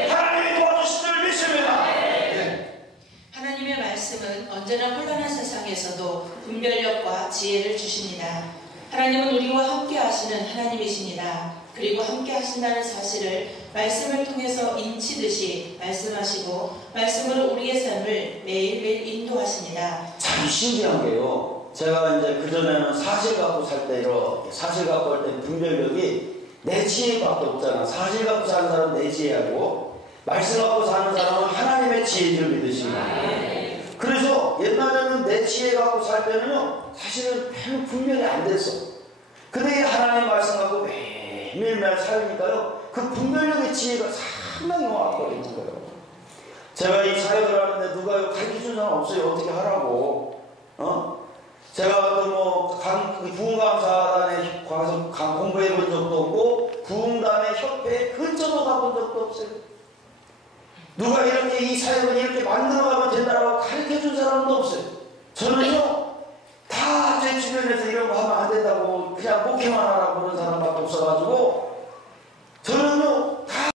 하나님이 도와주실 줄 믿습니다. 하나님의 말씀은 언제나 혼란한 세상에서도 분별력과 지혜를 주십니다. 하나님은 우리와 함께 하시는 하나님이십니다. 그리고 함께 하신다는 사실을 말씀을 통해서 인치듯이 말씀하시고 말씀으로 우리의 삶을 매일매일 인도하십니다. 참 신기한 게요. 제가 이제 그전에는 사실 갖고 살 때 이렇게 사실 갖고 할 때 분별력이 내 지혜밖에 없잖아. 사실 갖고 사는 사람은 내 지혜하고 말씀 갖고 사는 사람은 하나님의 지혜를 믿으십니다. 그래서 옛날에는 내 지혜 갖고 살 때는요 사실은 별로 분별이 안 됐어. 근데 하나님 말씀 갖고 매일매일 살니까요 그 분별력의 지혜가 상당히 와버리는 거예요. 제가 이 사역을 하는데 누가 가르쳐준 사람 없어요. 어떻게 하라고. 제가 부흥감사단에 가서 공부해 본 적도 없고 부흥단의 협회에 근처도 가본 적도 없어요. 누가 이렇게 이 사역을 이렇게 만들어가면 된다고 가르쳐준 사람도 없어요. 저는요 다 제 주변에서 이런 거 하면 안 된다고 그냥 목회만 하라고 그런 사람밖에 없어가지고 저는요 다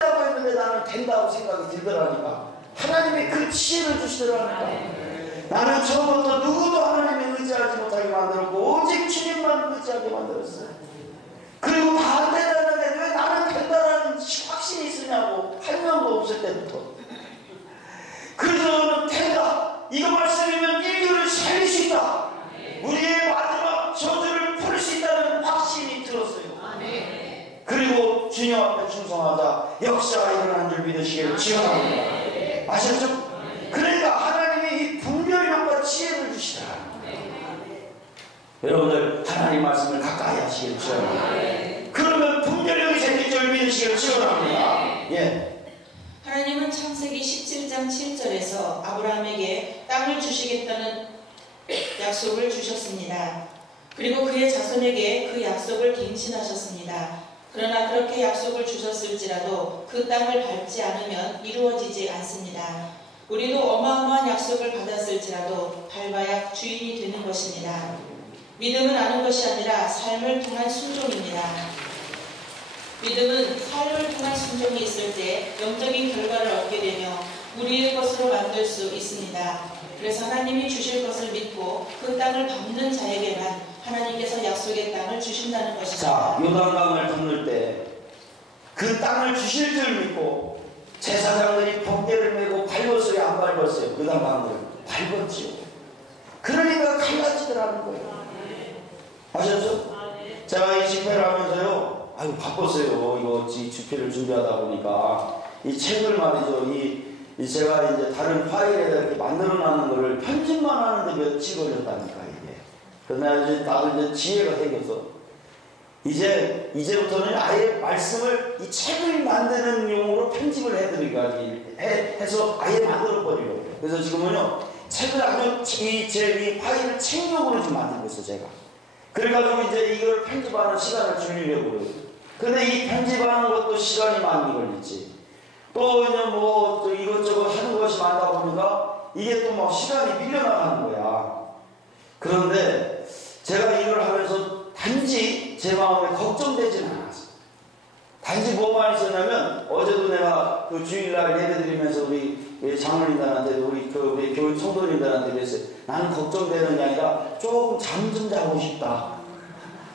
된다고 했는데 나는 된다고 생각이 들더라니까. 하나님이 그 지혜를 주시더라니까. 나는 처음부터 누구도 하나님을 의지하지 못하게 만들었고 오직 주님만 의지하게 만들었어요. 그리고 다 안 된다는데 왜 나는 된다라는 확신이 있으냐고 한 명도 없을 때부터. 그래서 저는 된다. 이거 말씀이면 인류를 살릴 수 있다. 우리의 마지막 저주를 풀 수 있다는 확신이 들었어요. 그리고 주님 앞에 충성하자 역사가 일어난 줄 믿으시기를 지원합니다. 아셨죠? 그러니까 하나님이 이 분별력과 지혜를 주시더라. 여러분들 하나님 말씀을 가까이 하시기를 지원합니다. 그러면 분별력이 생겨. 믿으시기를 축원합니다. 예. 하나님은 창세기 17장 7절에서 아브라함에게 땅을 주시겠다는 약속을 주셨습니다. 그리고 그의 자손에게 그 약속을 갱신하셨습니다. 그러나 그렇게 약속을 주셨을지라도 그 땅을 밟지 않으면 이루어지지 않습니다. 우리도 어마어마한 약속을 받았을지라도 밟아야 주인이 되는 것입니다. 믿음은 아는 것이 아니라 삶을 통한 순종입니다. 믿음은 삶을 통한 순종이 있을 때 영적인 결과를 얻게 되며 우리의 것으로 만들 수 있습니다. 그래서 하나님이 주실 것을 믿고 그 땅을 밟는 자에게만 하나님께서 약속의 땅을 주신다는 것입니다. 자, 요단강을 건널 때 그 땅을 주실 줄 믿고 제사장들이 번개를 메고 밟았어요, 안 밟았어요? 요단강을 밟았지요. 그러니까 갈라지더라는 거예요. 아셨죠? 제가 이 집회를 하면서요, 아유 바빴어요. 이거 집회를 준비하다 보니까 이 책을 말이죠, 제가 이제 다른 파일에 이렇게 만들어놨는 거를 편집만 하는데 며칠 걸렸다니까 이게. 그러나 이제 나도 이제 지혜가 생겨서 이제부터는 아예 말씀을 이 책을 만드는 용으로 편집을 해서 아예 만들어 버리려고. 그래서 지금은요 책을 아주 이 파일을 책용으로 좀 만들고 있어 제가. 그래가지고 이제 이걸 편집하는 시간을 줄이려고 그래요. 근데 이 편집하는 것도 시간이 많이 걸리지. 또 이제 뭐 이것저것 하는 것이 많다 보니까 이게 또 막 시간이 밀려나가는 거야. 그런데 제가 이걸 하면서 단지 제 마음에 걱정되지는 않았어요. 단지 뭐만 있었냐면 어제도 내가 그 주일날 예배드리면서 우리 장로님들한테 우리 교회 성도님들한테 그랬어요. 나는 걱정되는 게 아니라 조금 잠 좀 자고 싶다.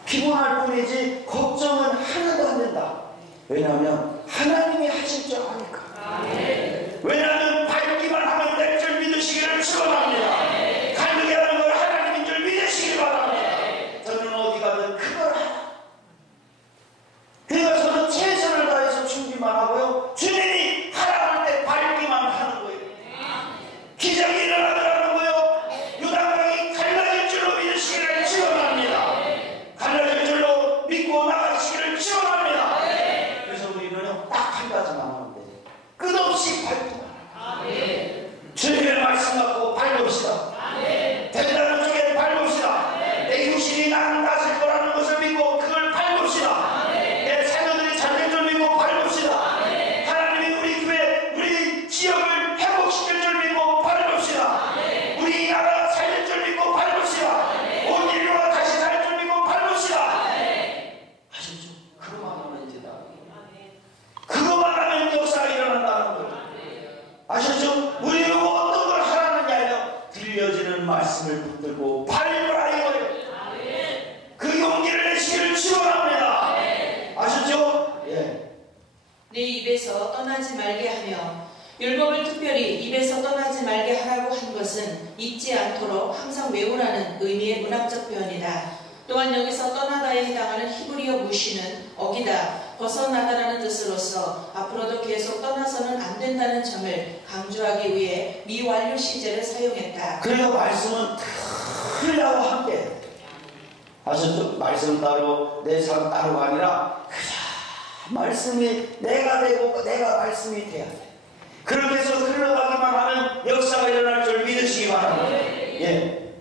피곤할 뿐이지 걱정은 하나도 안 된다. 왜냐하면 하나님이 하실 줄 아니까. 왜냐하면 밟기만 하면 될 줄 믿으시기를 축원합니다. 갈르게 하는 걸 하나님인 줄 믿으시기 바랍니다. 저는 어디 가든 그걸 하라. 그러니까 저는 최선을 다해서 준비만 하고요. 주님이 하라 할 때 밟기만 하는 거예요. 기적이 일어나더라는 거예요. 요단강이 갈라질 줄로 믿으시기를 축원합니다. 갈라질 줄로 믿고 나가시기를 축원합니다. 그래서 우리는요 딱 한 가지만 하면 돼요. 끝없이 밟기만 하라. 주님의 말씀 갖고 밟읍시다. 된다는 쪽에 밟읍시다. 내 육신이 나는 낮을 거라는 것을 믿고 그걸 밟읍시다. 내 자녀들이 잘 될 줄 믿고 밟읍시다. 하나님이 우리 교회 우리 지역을 회복시킬 줄 믿고 밟읍시다. 우리 나라가 잘 될 줄 믿고 밟읍시다. 온 인류가 다시 살 줄 믿고 밟읍시다. 아시죠? 그거만 하면 이제 그거만 하면 역사가 일어난다는 거예요. 아셨죠? 우리는 어떤 걸 하라는 게 아니라 들려지는 말씀을 붙들고 밟으라 이거예요. 그 용기를 내시기를 축원합니다. 아셨죠? 예. 내 입에서 떠나지 말게 하며 율법을 특별히 입에서 떠나지 말게 하라고 한 것은 잊지 않도록 항상 외우라는 의미의 문학적 표현이다. 또한 여기서 떠나다에 해당하는 히브리어 무시는 어기다, 벗어나다라는 뜻으로서 앞으로도 계속 떠나서는 안 된다는 점을 강조하기 위해 미완료 시제를 사용했다. 그리고 말씀은 틀려와 함께. 아셨죠? 말씀 따로 내 삶 따로가 아니라 그냥 말씀이 내가 되고 내가 말씀이 돼야 돼. 그렇게 해서 흘러가기만 하면 역사가 일어날 줄 믿으시기 바랍니다. 예.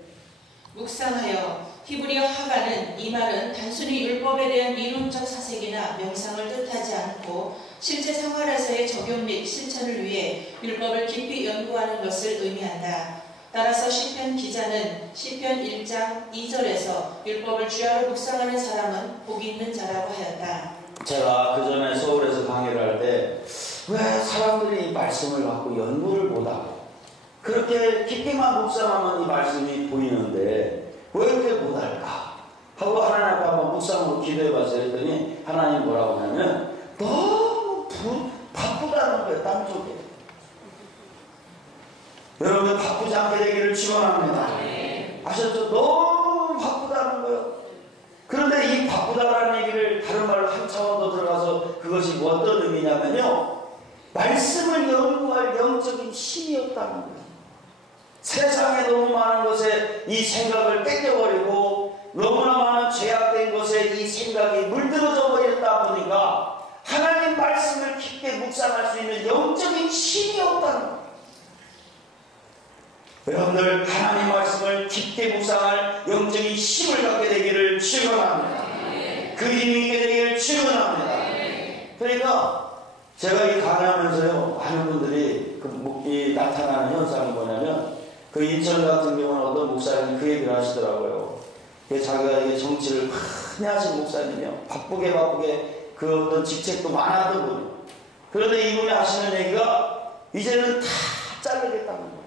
묵상하여 히브리어 하가는 이 말은 단순히 율법에 대한 이론적 사색이나 명상을 뜻하지 않고 실제 생활에서의 적용 및 실천을 위해 율법을 깊이 연구하는 것을 의미한다. 따라서 시편 기자는 시편 1장 2절에서 율법을 주야로 묵상하는 사람은 복이 있는 자라고 하였다. 제가 그 전에 서울에서 강의를 할 때 왜 사람들이 말씀을 갖고 연구를 못하고 그렇게 깊이만 묵상하면 이 말씀이 보이는데 왜 이렇게 못할까 하고 하나님 앞에 한번 묵상으로 기도해 봤어요. 했더니 하나님 뭐라고 하냐면 너무 바쁘다는 거예요. 딴 쪽에. 여러분 바쁘지 않게 되기를 축원합니다. 아셨죠? 너무 바쁘다는 거예요. 그런데 이 바쁘다라는 얘기를 다른 말로 한 차원 더 들어가서 그것이 뭐 어떤 의미냐면요, 말씀을 연구할 영적인 힘이 없다는 거예요. 세상에 너무 많은 것에 이 생각을 뺏겨버리고 너무나 많은 죄악된 것에 이 생각이 물들어져 버렸다 보니까 하나님 묵상할 수 있는 영적인 힘이 없다는 거예요. 여러분들 하나님 말씀을 깊게 묵상할 영적인 힘을 갖게 되기를 축원합니다. 그 힘이 있게 되기를 축원합니다. 그러니까 제가 이 강의하면서요, 많은 분들이 이 나타나는 현상이 뭐냐면, 그 인천 같은 경우는 어떤 목사님이 그 얘기를 하시더라고요. 자기가 이게 정치를 많이 하신 목사님이요, 바쁘게 그 어떤 직책도 많았던 분이요. 그런데 이분이 하시는 얘기가 이제는 다 자르겠다는 거예요.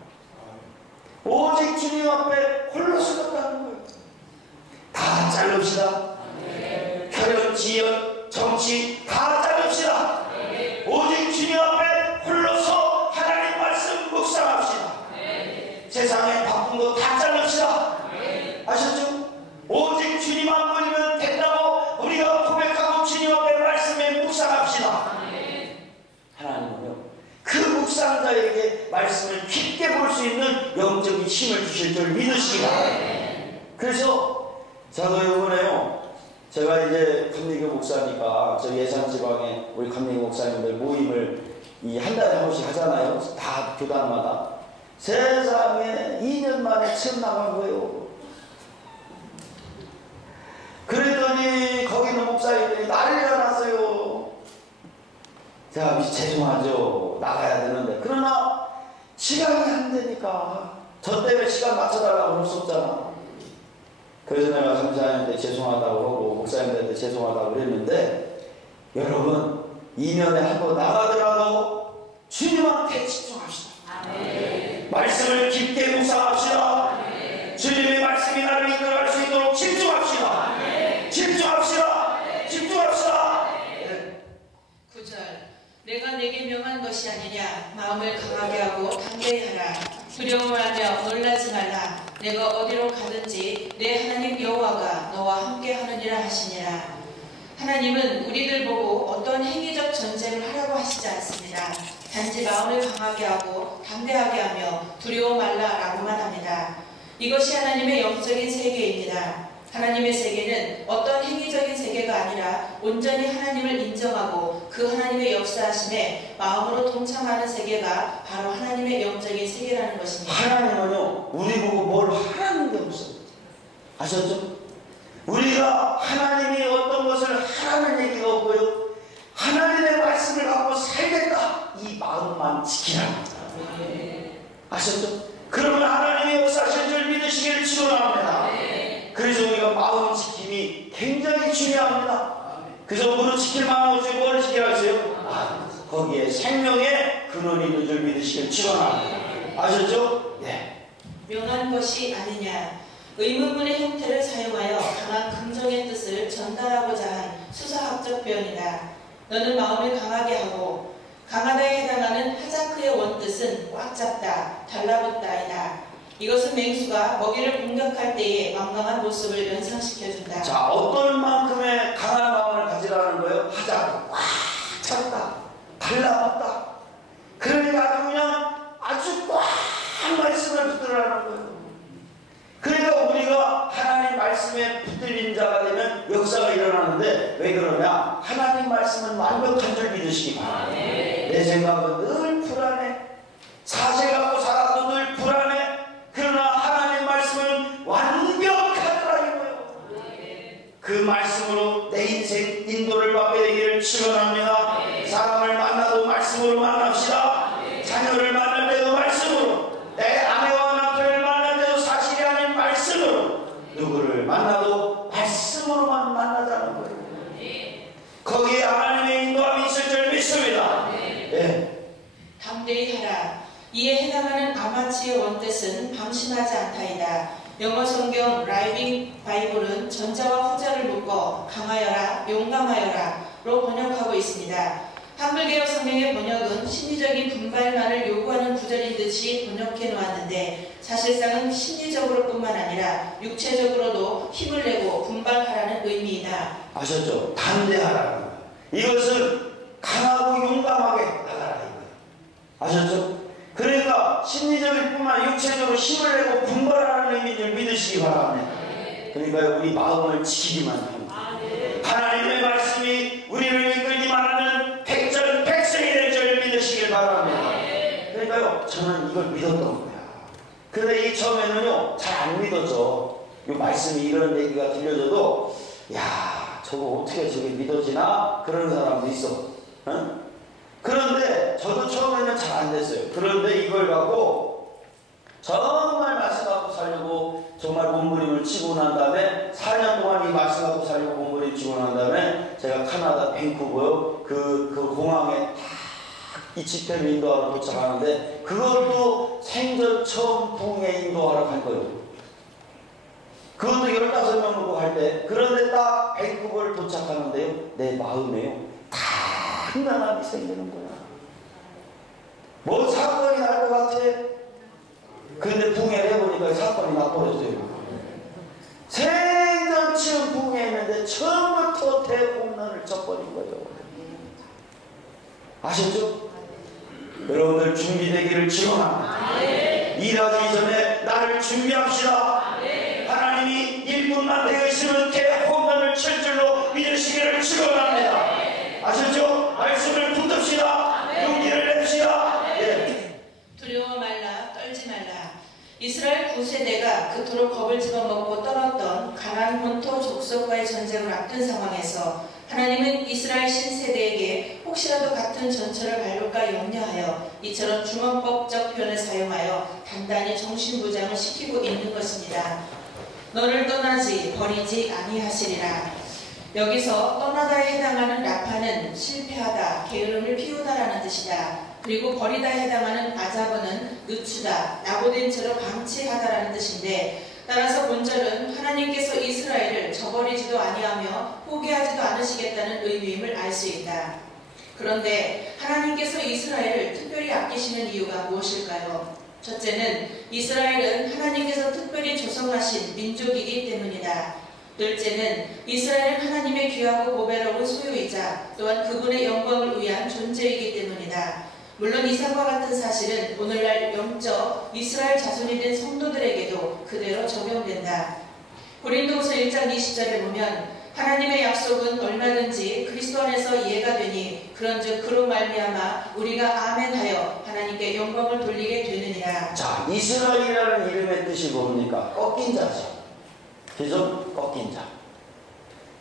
오직 주님 앞에 홀로 서겠다는 거예요. 다 자릅시다. 혈연, 지연, 정치 다 자릅시다. 오직 주님 앞에 홀로서 하나님 말씀 묵상합시다. 세상에 바쁜 거 다 자릅시다. 아셨죠? 오직 주님만 보이면 된다고 우리가 고백하고 주님 앞에 말씀에 묵상합시다. 하나님은요, 그 묵상자에게 말씀을 깊게 볼 수 있는 영적인 힘을 주실 줄 믿으시기 바랍니다. 그래서 저도 이번에요, 제가 이제 감리교 목사니까 저 예산지방에 우리 감리교 목사님들 모임을 한 달에 한 번씩 하잖아요. 다 교단마다. 세상에 2년 만에 처음 나간 거예요. 그랬더니 거기 있는 목사님들이 난리가 났어요. 제가 죄송하죠, 나가야 되는데. 그러나 시간이 안 되니까 저 때문에 시간 맞춰달라고 할 수 없잖아. 그래서 내가 감사님한테 죄송하다고 하고 목사님들한테 죄송하다고 그랬는데, 여러분 2년에 한 번 나가더라도 주님한테 집중합시다. 아멘. 말씀을 깊게 묵상합시다. 아멘. 주님의 말씀이 나를 이끌어갈 수 있도록 집중합시다. 아멘. 집중합시다. 아멘. 집중합시다. 네. 9절 내가 내게 명한 것이 아니냐. 마음을 강하게 하고 담대히 하라. 두려워하며 놀라지 말라. 내가 어디로 가든지 내 하나님 여호와가 너와 함께 하느니라 하시니라. 하나님은 우리들 보고 어떤 행위적 전쟁을 하라고 하시지 않습니다. 단지 마음을 강하게 하고 담대하게 하며 두려워 말라라고만 합니다. 이것이 하나님의 영적인 세계입니다. 하나님의 세계는 어떤 행위적인 세계가 아니라 온전히 하나님을 인정하고 그 하나님의 역사하심에 마음으로 동참하는 세계가 바로 하나님의 영적인 세계라는 것입니다. 하나님은요, 우리 보고 뭘 하라는 게 없어요. 아셨죠? 우리가 하나님이 어떤 것을 하라는 얘기가 없고요, 하나님의 말씀을 갖고 살겠다, 이 마음만 지키라는 거예요. 아셨죠? 그러면 하나님의 역사하실 줄 믿으시기를 축원합니다. 그래서 우리가 마음 지킴이 굉장히 중요합니다. 그래서 무릇 지킬 만한 것을 뭘 지키라 했어요? 거기에 생명의 근원이 있는 줄 믿으시기를 축원합니다. 아셨죠? 네. 명한 것이 아니냐. 의문문의 형태를 사용하여 강한 긍정의 뜻을 전달하고자 한 수사학적 표현이다. 너는 마음을 강하게 하고, 강하다에 해당하는 하자크의 원뜻은 꽉 잡다, 달라붙다이다. 이것은 맹수가 먹이를 공격할 때의 완강한 모습을 연상시켜준다. 자, 어떤 만큼의 강한 마음을 가지라는 거예요? 하자크, 꽉 잡다, 달라붙다. 그러니까 아주 그냥 아주 꽉 말씀을 붙들으라는 거예요. 그러니까 우리가 하나님 말씀에 붙들린 자가 되면 역사가 일어나는데, 왜 그러냐? 하나님 말씀은 완벽한 줄 믿으시기 바랍니다. 내 생각은 늘 불안해. 사실 갖고 살아도 늘 불안해. 그러나 하나님 말씀은 완벽하더라 이거예요. 그 말씀으로 내 인생 인도를 받게 되기를 축원합니다. 사람을 만나도 말씀으로 만납시다. 자녀를 만날 때도 말씀으로, 내 아내와 남편을 만날 때도 사실이 아닌 말씀으로, 누구를 만나도 말씀으로만 만나자는 거예요. 거기에 하나님의 인도함이 있을 줄 믿습니다. 네. 담대히 하라. 이에 해당하는 아마치의 원뜻은 방심하지 않다이다. 영어 성경 라이빙 바이블은 전자와 후자를 묶어 강하여라, 용감하여라로 번역하고 있습니다. 한글개혁 성경의 번역은 심리적인 분발만을 요구하는 구절인 듯이 번역해 놓았는데, 사실상은 심리적으로 뿐만 아니라 육체적으로도 힘을 내고 분발하라는 의미이다. 아셨죠? 담대하라는 거예요. 이것은 강하고 용감하게 나가라 이거예요. 아셨죠? 그러니까 심리적일 뿐만 아니라 육체적으로 힘을 내고 분발하는 의미인 줄 믿으시기 바랍니다. 그러니까 우리 마음을 지키기만 합니다. 하나님의 말씀이 우리를 이끌기만 하는 백전백승이 될 줄 그걸 믿었던 거야. 근데 이 처음에는요, 잘 안 믿었죠. 이 말씀이 이런 얘기가 들려줘도, 야, 저거 어떻게 저게 믿어지나? 그런 사람도 있어. 응? 그런데 저도 처음에는 잘 안 됐어요. 그런데 이걸 갖고 정말 말씀 갖고 살려고 정말 몸부림을 치고 난 다음에 4년 동안 이 말씀 갖고 살려고 몸부림 치고 난 다음에 제가 카나다 밴쿠버 그 공항에 이 집회를 인도하러 도착하는데 그것도 생전 처음 부흥회 인도하러 갈 거예요. 그것도 15명 놓고 갈 때, 그런데 딱 밴쿠버를 도착하는데요, 내 마음에요, 당당함이 생기는 거야. 뭐 사건이 날 것 같아? 근데 부흥회를 해보니까 사건이 나버렸어요. 생전 처음 부흥회했는데 처음부터 대홈런을 쳐버린 거예요. 아셨죠? 여러분들 준비되기를 축원합니다. 일하기 전에 나를 준비합시다. 하나님이 일꾼만 되시면 대홈런을 칠 줄로 믿으시기를 축원합니다. 아셨죠? 말씀을 붙듭시다. 용기를 냅시다. 예. 두려워 말라, 떨지 말라. 이스라엘 9세대가 그토록 겁을 집어먹고 떠났던 가나안 본토 족속과의 전쟁을 앞둔 상황에서 하나님은 이스라엘 신세대에게 혹시라도 같은 전철을 밟을까 염려하여 이처럼 중언법적 표현을 사용하여 단단히 정신부장을 시키고 있는 것입니다. 너를 떠나지 버리지 아니하시리라. 여기서 떠나다에 해당하는 라파는 실패하다, 게으름을 피우다라는 뜻이다. 그리고 버리다에 해당하는 아자브는 늦추다, 낙오된 채로 방치하다라는 뜻인데, 따라서 본절은 하나님께서 이스라엘을 저버리지도 아니하며 포기하지도 않으시겠다는 의미임을 알 수 있다. 그런데 하나님께서 이스라엘을 특별히 아끼시는 이유가 무엇일까요? 첫째는 이스라엘은 하나님께서 특별히 조성하신 민족이기 때문이다. 둘째는 이스라엘은 하나님의 귀하고 보배로운 소유이자 또한 그분의 영광을 위한 존재이기 때문이다. 물론 이상과 같은 사실은 오늘날 영적 이스라엘 자손이 된 성도들에게도 그대로 적용된다. 고린도후서 1장 20절에 보면 하나님의 약속은 얼마든지 그리스도 안에서 이해가 되니 그런즉 그로 말미암아 우리가 아멘하여 하나님께 영광을 돌리게 되느니라. 자, 이스라엘이라는 이름의 뜻이 뭡니까? 꺾인 자죠. 그죠? 꺾인 자.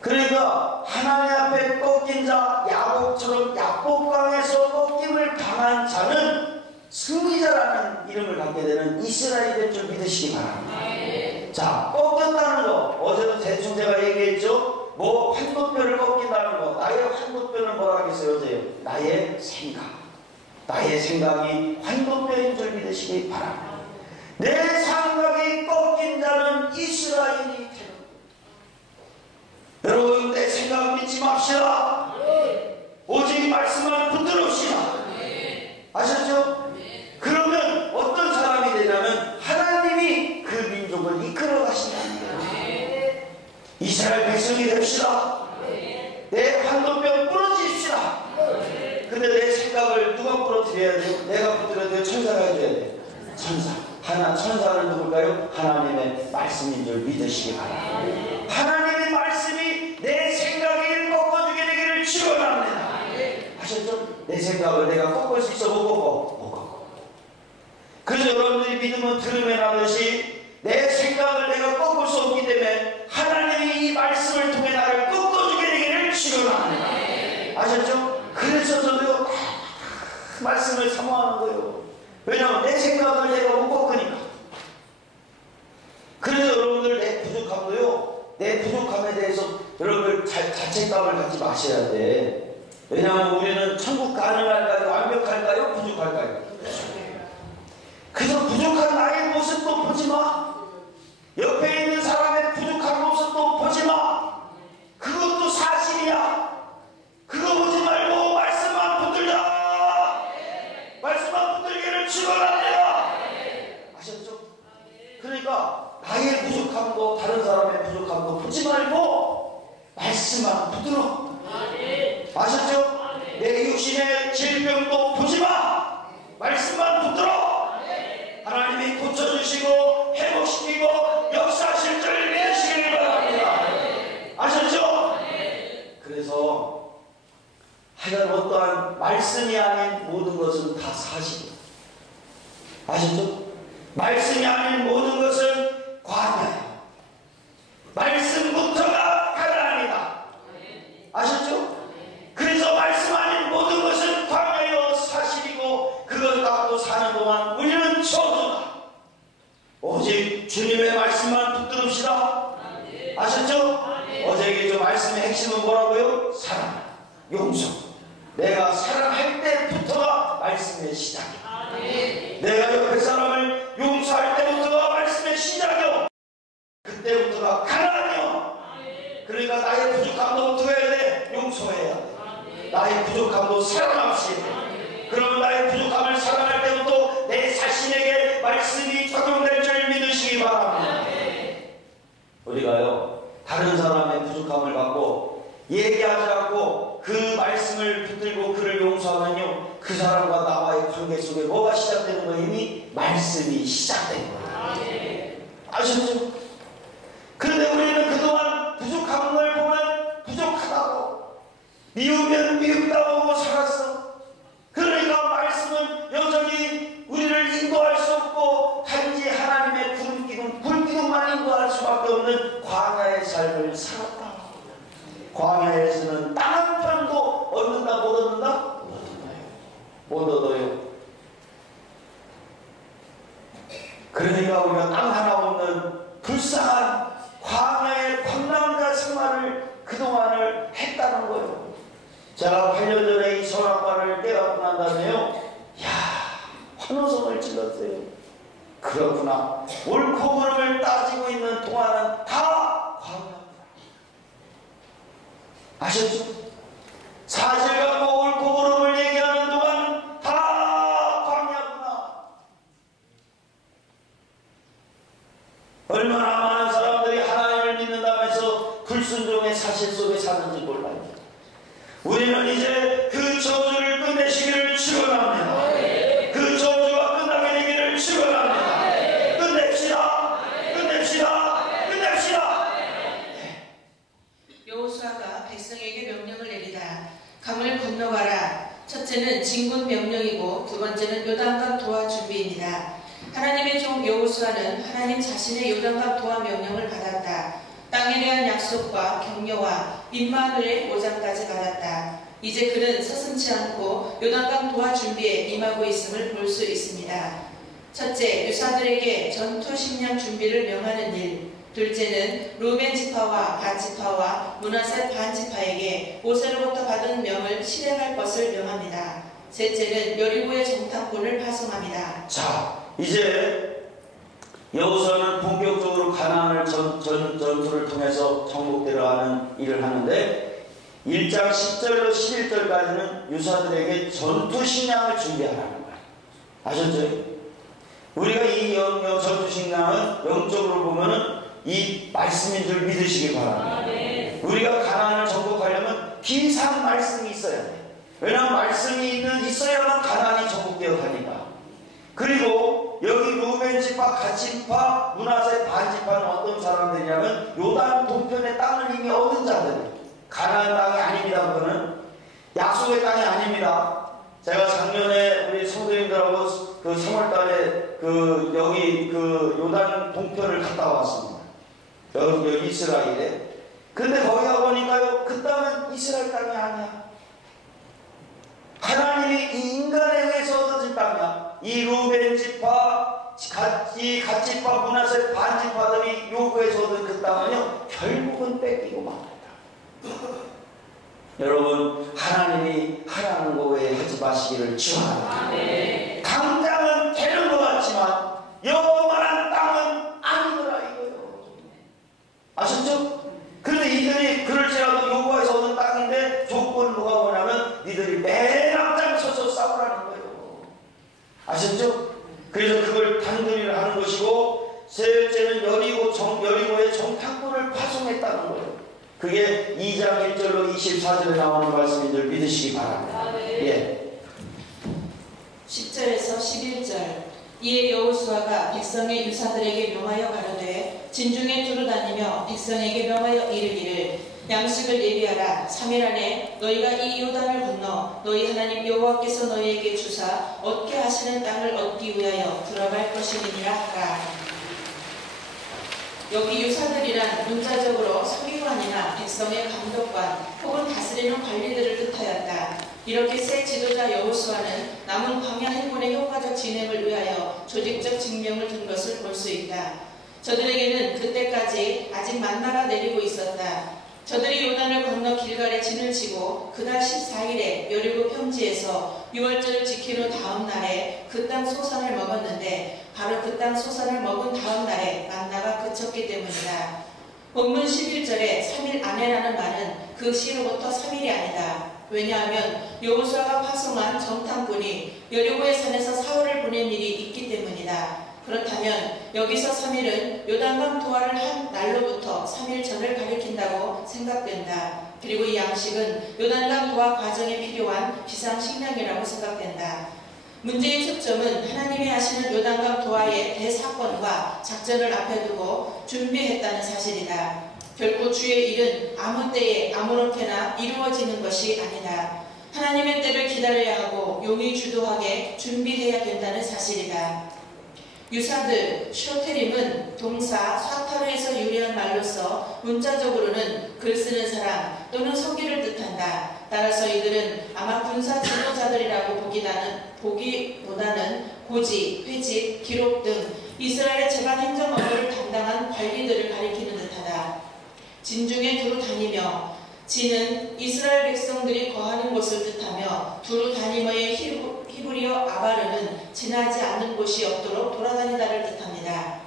그러니까 하나님 앞에 꺾인 자, 야곱처럼 야곱강에서 꺾임을 당한 자는 승리자라는 이름을 갖게 되는 이스라엘이 될 줄 믿으시기 바랍니다. 자, 꺾였다는 거, 어제도 대충 제가 얘기했죠? 뭐 환도뼈를 꺾인다는 거, 나의 환도뼈는 뭐라 하겠어요? 어제요? 나의 생각. 나의 생각이 환도뼈인 줄 믿으시기 바랍니다. 내 생각이 꺾인 자는 이스라엘이 되는 거예요. 여러분, 내 생각 믿지 맙시다. 오직 말씀만 붙들읍시다. 아셨죠? 그러면 어떤 사람이 되냐면 하나님이 그 민족을 이끌어 가신다는 거예요. 이스라엘 백성이 됩시다. 내 환도뼈 부러지십시다. 근데 내 생각을 누가 부러뜨려야 돼요? 내가 부러뜨려야 돼요? 천사가 해줘야 돼요? 천사. 천사는 누굴까요? 하나님의 말씀인 줄 믿으시기 바랍니다. 하나님의 말씀이 내 생각을 꺾어주게 되기를 축원합니다. 아셨죠? 내 생각을 내가 꺾을 수 있어? 못 꺾어. 그래서 여러분들이 믿으면 들으면 하듯이 내 생각을 내가 꺾을 수 없기 때문에 하나님이 이 말씀을 통해 나를 꺾어주게 되기를 축원합니다. 아셨죠? 그래서 저도 말씀을 사모하는 거예요. 왜냐하면 내 생각을 내가 못 꺾으니까. 그래서 여러분들 내 부족함도요, 내 부족함에 대해서 여러분들 자책감을 갖지 마셔야 돼. 왜냐하면 우리는 천국 가능할까요? 완벽할까요? 부족할까요? 그래서 부족한 나의 모습도 보지 마. 옆에 있는 사람의 부족한 모습도 보지 마. 그것도 사실이야. 그거 보지 말고 말씀만 붙들자. 말씀만 붙들기를 축원합니다. 아셨죠? 그러니까 나의 부족함도 다른 사람의 부족함도 보지 말고 말씀만 붙들어. 아셨죠? 내 육신의 질병도 보지 마. 말씀만 붙들어. 하나님이 고쳐주시고 회복시키고 역사하실 줄 믿으시길 바랍니다. 아셨죠? 그래서 하여간 어떠한 말씀이 아닌 모든 것은 다 사실이에요. 아셨죠? 말씀이 아닌 모든 것은 광야예요. 말씀부터가 가난이다. 아셨죠? 그래서 말씀 아닌 모든 것은 광야요 사실이고 그걸 갖고 사는 동안 우리는 저주다. 오직 주님의 말씀만 붙들읍시다. 아셨죠? 어제 얘기했죠. 말씀의 핵심은 뭐라고요? 사랑, 용서. 내가 사랑할 때부터가 말씀의 시작이야. 내가 옆에 사람을 용서할 때부터가 말씀의 시작이요. 그때부터가 가난이요. 그러니까 나의 부족함도 어떻게 해야 돼? 용서해야 돼. 나의 부족함도 사랑합시다. 그러면 나의 부족함을 사랑할 때부터 내 자신에게 말씀이 적용될 줄 믿으시기 바랍니다. 우리가요, 다른 사람의 부족함을 갖고 얘기하지 않고 그 말씀을 붙들고 그를 용서하면요, 그 사람과 나와의 관계 속에 뭐가 시작되는 거예요? 이미 말씀이 시작된 거예요. 아셨죠? 그런데 우리는 그동안 부족한 걸 보면 부족하다고, 미우면 미흡다고 살았어. 그러니까 말씀은 여전히 우리를 인도할 수 없고 단지 하나님의 굴기둥만 인도할 수밖에 없는 광야의 삶을 살았다. 광야에서는 땅 한 편도 얻는다 못 얻는다? 못 얻어요. 그러니까 우리가 땅 하나 없는 불쌍한 광야의 관람자 생활을 그동안을 했다는 거예요. 제가 8년 전에 이 선악과를 깨닫고 난 다음에요, 야, 환호성을 질렀어요. 그렇구나. 옳고 그름을 따지고 있는 동안은 다 광야입니다. 아셨죠? 사실 갖고 옳고 그름을 얘기하는 동안 다 광야구나. 얼마나 많은 사람들이 하나님을 믿는다면서 불순종의 사실 속에 사는지 몰라요. 우리는 이제 그 저주를 끝내시기를 축원합니다. 그 저주가 끝나게 되기를 축원합니다. 끝냅시다. 끝냅시다. 끝냅시다. 여호수아가 백성에게 명령을 내리다 강을 건너가라. 첫째는 진군 명령이고 두 번째는 요단강 도하 준비입니다. 하나님의 종 여호수아는 하나님 자신의 요단강 도하 명령을 받았다. 땅에 대한 약속과 격려와 임마누엘의 보장까지 받았다. 이제 그는 서슴지 않고 요단강 도하 준비에 임하고 있음을 볼 수 있습니다. 첫째, 유사들에게 전투 식량 준비를 명하는 일. 둘째는 루벤 지파와 갓 지파와 므낫세 반 지파에게 모세로부터 받은 명을 실행할 것을 명합니다. 셋째는 여리고의 정탐꾼을 파송합니다. 자, 이제 여호수아는 본격적으로 가나안을 전투를 통해서 정복되려 하는 일을 하는데 1장 10절로 11절까지는 유사들에게 전투 식량을 준비하라는 거예요. 아셨죠? 우리가 이 전투 식량은 영적으로 보면은 이 말씀인 줄 믿으시기 바랍니다. 우리가 가나안을 정복하려면 비상 말씀이 있어야 돼요. 왜냐하면 말씀이 있어야만 가나안이 정복되어 가니까. 그리고 여기 루벤 지파, 갓 지파, 므낫세 반 지파는 어떤 사람들이냐면 요단 동편의 땅을 이미 얻은 자들. 가나안 땅이 아닙니다. 그거는 약속의 땅이 아닙니다. 제가 작년에 우리 성도님들하고 그 3월달에 여기 요단 동편을 갔다 왔습니다. 여기 이스라엘에. 근데 거기 가보니까요, 그 땅은 이스라엘 땅이 아니야. 하나님이 이 인간에 의해서 얻어진 땅이야. 이 루벤 지파, 갓 지파, 므낫세 반 지파들이 요구해서 얻은 그 땅은요, 결국은 뺏기고 말았다. 여러분, 하나님이 하라는 거 외에 하지 마시기를 축원합니다. 당장은 되는 것 같지만 영원한 땅은 아니더라 이거예요. 아셨죠? 그런데 이들이 그럴지라도 요구해서 얻은 땅인데 조건은 뭐가 뭐냐면 니들이 맨 앞장서서 싸우라는 거예요. 아셨죠? 그래서 그걸 단둘이를 하는 것이고, 셋째는 여리고의 정탐꾼을 파송했다는 거예요. 그게 2장 1절로 24절에 나오는 말씀인 줄 믿으시기 바랍니다. 예. 10절에서 11절. 이에 여호수아가 백성의 유사들에게 명하여 가로되 진중에 두루 다니며 백성에게 명하여 이르기를 양식을 예비하라. 3일 안에 너희가 이 요단을 건너 너희 하나님 여호와께서 너희에게 주사 얻게 하시는 땅을 얻기 위하여 들어갈 것이니라 하라. 여기 유사들이란 문자적으로 서기관이나 백성의 감독관 혹은 다스리는 관리들을 뜻하였다. 이렇게 새 지도자 여호수아는 남은 광야 행군의 효과적 진행을 위하여 조직적 직명을 둔 것을 볼 수 있다. 저들에게는 그때까지 아직 만나가 내리고 있었다. 저들이 요단을 건너 길갈에 진을 치고 그달 14일에 여리고 평지에서 유월절을 지킨 후 다음 날에 그 땅 소산을 먹었는데 바로 그 땅 소산을 먹은 다음 날에 만나가 그쳤기 때문이다. 본문 11절에 3일 안에라는 말은 그 시로부터 3일이 아니다. 왜냐하면 여호수아가 파송한 정탐꾼이 여리고의 산에서 사흘을 보낸 일이 있기 때문이다. 그렇다면 여기서 3일은 요단강 도하를 한 날로부터 3일 전을 가리킨다고 생각된다. 그리고 이 양식은 요단강 도하 과정에 필요한 비상식량이라고 생각된다. 문제의 초점은 하나님이 하시는 요단강 도하의 대사건과 작전을 앞에 두고 준비했다는 사실이다. 결코 주의 일은 아무 때에 아무렇게나 이루어지는 것이 아니다. 하나님의 때를 기다려야 하고 용이 주도하게 준비해야 된다는 사실이다. 유사들, 쇼테림은 동사 사타르에서 유래한 말로서 문자적으로는 글 쓰는 사람 또는 서기를 뜻한다. 따라서 이들은 아마 군사 지도자들이라고 보기보다는 고지, 회직, 기록 등 이스라엘의 재반 행정 업무를 담당한 관리들을 가리키는 듯하다. 진중에 두루 다니며 지는 이스라엘 백성들이 거하는 곳을 뜻하며 두루 다니며의 히브리어 아바르는 지나지 않는 곳이 없도록 돌아다니다를 뜻합니다.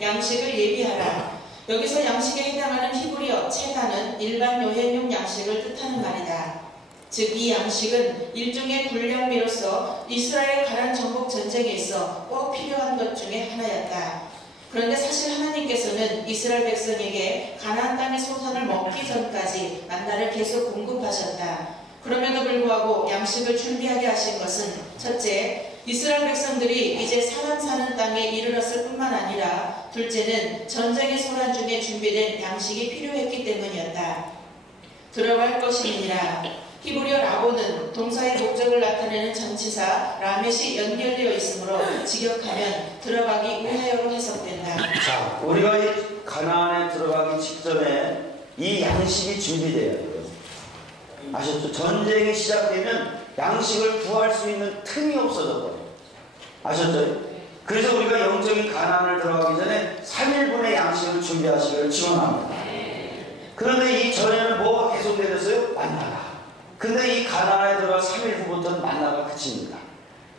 양식을 예비하라. 여기서 양식에 해당하는 히브리어 체다는 일반 여행용 양식을 뜻하는 말이다. 즉 이 양식은 일종의 군량미로서 이스라엘 가난 정복 전쟁에 있어 꼭 필요한 것 중에 하나였다. 그런데 사실 하나님께서는 이스라엘 백성에게 가나안 땅의 소산을 먹기 전까지 만나를 계속 공급하셨다. 그럼에도 불구하고 양식을 준비하게 하신 것은 첫째, 이스라엘 백성들이 이제 사람 사는 땅에 이르렀을 뿐만 아니라 둘째는 전쟁의 소란 중에 준비된 양식이 필요했기 때문이었다. 들어갈 것이니라. 히브리어 라보는 동사의 목적을 나타내는 전치사 라멧이 연결되어 있으므로 직역하면 들어가기 위하여로 해석된다. 자, 우리가 이 가나안에 들어가기 직전에 이 양식이 준비돼야 돼요. 아셨죠? 전쟁이 시작되면 양식을 구할 수 있는 틈이 없어졌거든요. 아셨죠? 그래서 우리가 영적인 가나안을 들어가기 전에 3일분의 양식을 준비하시기를 축원합니다. 그런데 이 전에는 뭐가 계속 내렸어요? 만나가. 근데 이 가나안에 들어가 3일 후부터는 만나가 그칩니다.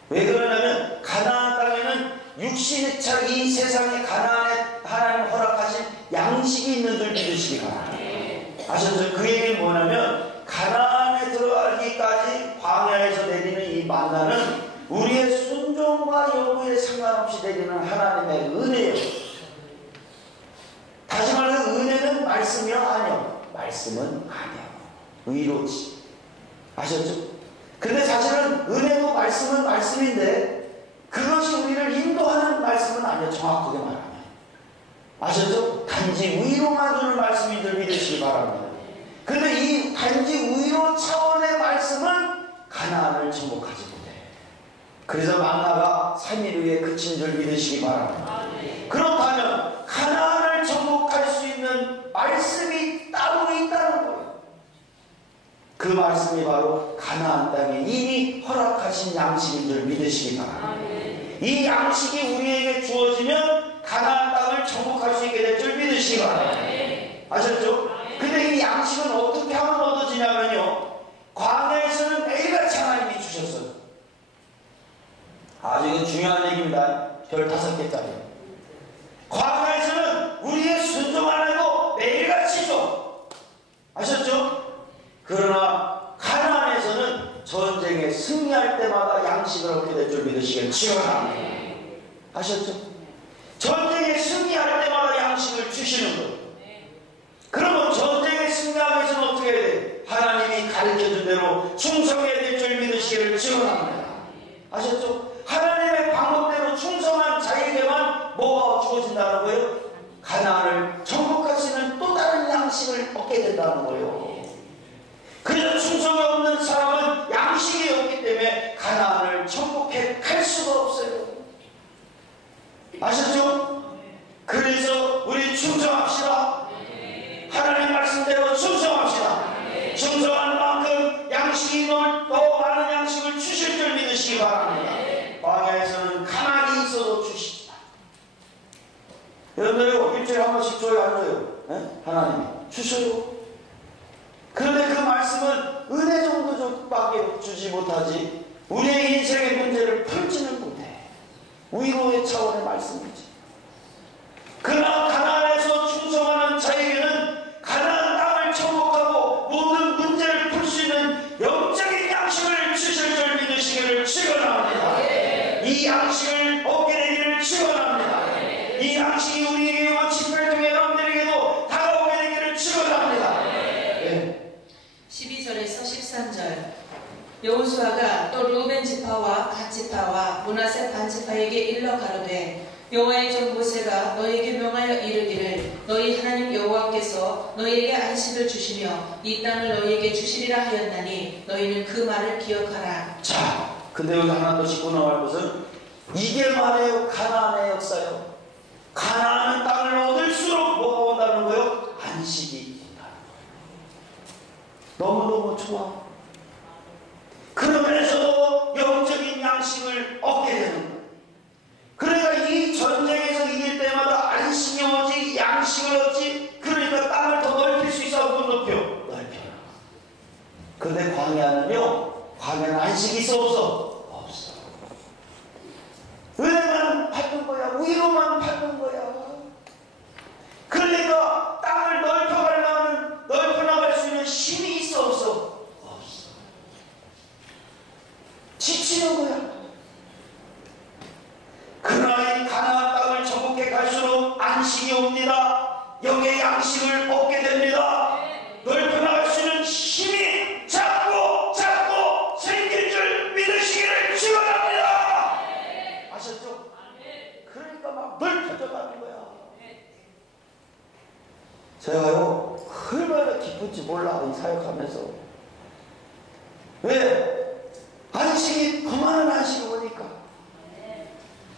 왜 그러냐면 가나안 땅에는 육신의 차 이 세상에 가나안에 하나님 허락하신 양식이 있는 줄 믿으시기 바랍니다. 아셨죠? 그 얘기는 뭐냐면 가나안에 들어가기까지 광야에서 내리는 이 만나는 우리의 순종과 여부에 상관없이 내리는 하나님의 은혜예요. 다시 말해서 은혜는 말씀이요? 아니요. 말씀은 아니요. 의로지. 아셨죠? 근데 사실은 은혜도 말씀은 말씀인데 그것이 우리를 인도하는 말씀은 아니에요. 정확하게 말하면. 아셨죠? 단지 위로만 주는 말씀인 줄 믿으시기 바랍니다. 근데 이 단지 위로 차원의 말씀은 가나안을 정복하지 못해. 그래서 만나가 3일 후에 그친 줄 믿으시기 바랍니다. 그렇다면 가나안을 정복할 수 있는 말씀이 따로 있다는 거예요. 그 말씀이 바로 가나안 땅에 이미 허락하신 양식인 줄 믿으시기 바랍니다. 이 양식이 우리에게 주어지면 가나안 땅을 정복할 수 있게 될 줄 믿으시기 바랍니다. 아셨죠? 근데 이 양식은 어떻게 하면 얻어지냐면요, 광야에서는 매일같이 하나님이 주셨어요. 아주 이건 중요한 얘기입니다. 별 5개짜리. 광야에서는 우리의 순종 안 해도 매일같이 줘. 아셨죠? 그러나 가나안에서는 전쟁에 승리할 때마다 양식을 얻게 될 줄 믿으시길 축원합니다. 아셨죠? 전쟁에 승리할 때마다 양식을 주시는 거예요. 그러면 전쟁에 승리하기 위해서는 어떻게 해야 돼? 하나님이 가르쳐준 대로 충성해야 될 줄 믿으시기를 축원합니다. 아셨죠? 하나님의 방법대로 충성한 자에게만 뭐가 주어진다는 거예요? 가나안을 정복할 수 있는 또 다른 양식을 얻게 된다는 된다는 거예요. 그저 충성이 없는 사람은 양식이 없기 때문에 가나안을 정복해 갈 수가 없어요. 아셨죠? 그래서 우리 충성합시다. 하나님 말씀대로 충성합시다. 충성하는 만큼 양식이 더 많은 양식을 주실 줄 믿으시기 바랍니다. 광야에서는 가만히 있어도 주십니다. 여러분들 일주일에 한 번씩 줘요, 안 줘요? 하나님이 주셔요. 그런데 그 말씀은 은혜 정도밖에 주지 못하지 우리의 인생의 문제를 풀지는 못해. 위로의 차원의 말씀이지. 그러나 가나안에서 충성하는 자에게는 가나안 땅을 정복하고 모든 문제를 풀 수 있는 영적인 양식을 주실 줄 믿으시기를 축원합니다. 이 양식을 얻게 되기를 축원합니다. 이 양식이 우리에게 집회를 통해 여러분들에게도 다가오게 되기를 축원합니다. 12절에서 13절 여호수아가 또 루벤 지파와 갓 지파와 므낫세 반 지파에게 일러 가로되 여호와의 종 모세가 너희에게 명하여 이르기를 너희 하나님 여호와께서 너희에게 안식을 주시며 이 땅을 너희에게 주시리라 하였나니 너희는 그 말을 기억하라. 자, 근데 여기 하나 더 짚고 나갈 것은 이게 말이에요. 가나안의 역사요. 가나안은 땅을 얻을수록 뭐가 온다는 거예요? 안식이 온다는 거예요. 너무너무 좋아. 그러면서도 영적인 양식을 얻게 되는 거예요. 그러니까 이 전쟁에서 이길 때마다 안식이 오지 양식을 얻지. 그러니까 땅을 더 넓힐 수 있어. 못 넓혀. 근데 광야는요, 광야는 안식이 있어 없어? 없어. 은혜만 받는 거야. 위로만 받는 거야. 그러니까 땅을 넓혀나갈 수 있는 힘이 있어 없어? 없어. 지치는 거야. 그러나 이 가나안 땅을 정복해 갈수록 안식이 옵니다. 영의 양식을 얻게 됩니다. 넓혀나갈 수 있는 힘이 자꾸 생길 줄 믿으시기를 축원합니다. 아셨죠? 그러니까 막 넓혀져 가는 거야. 제가요 얼마나 기쁜지 몰라. 이 사역하면서. 왜? 안식이 그만한 안식이 오니까.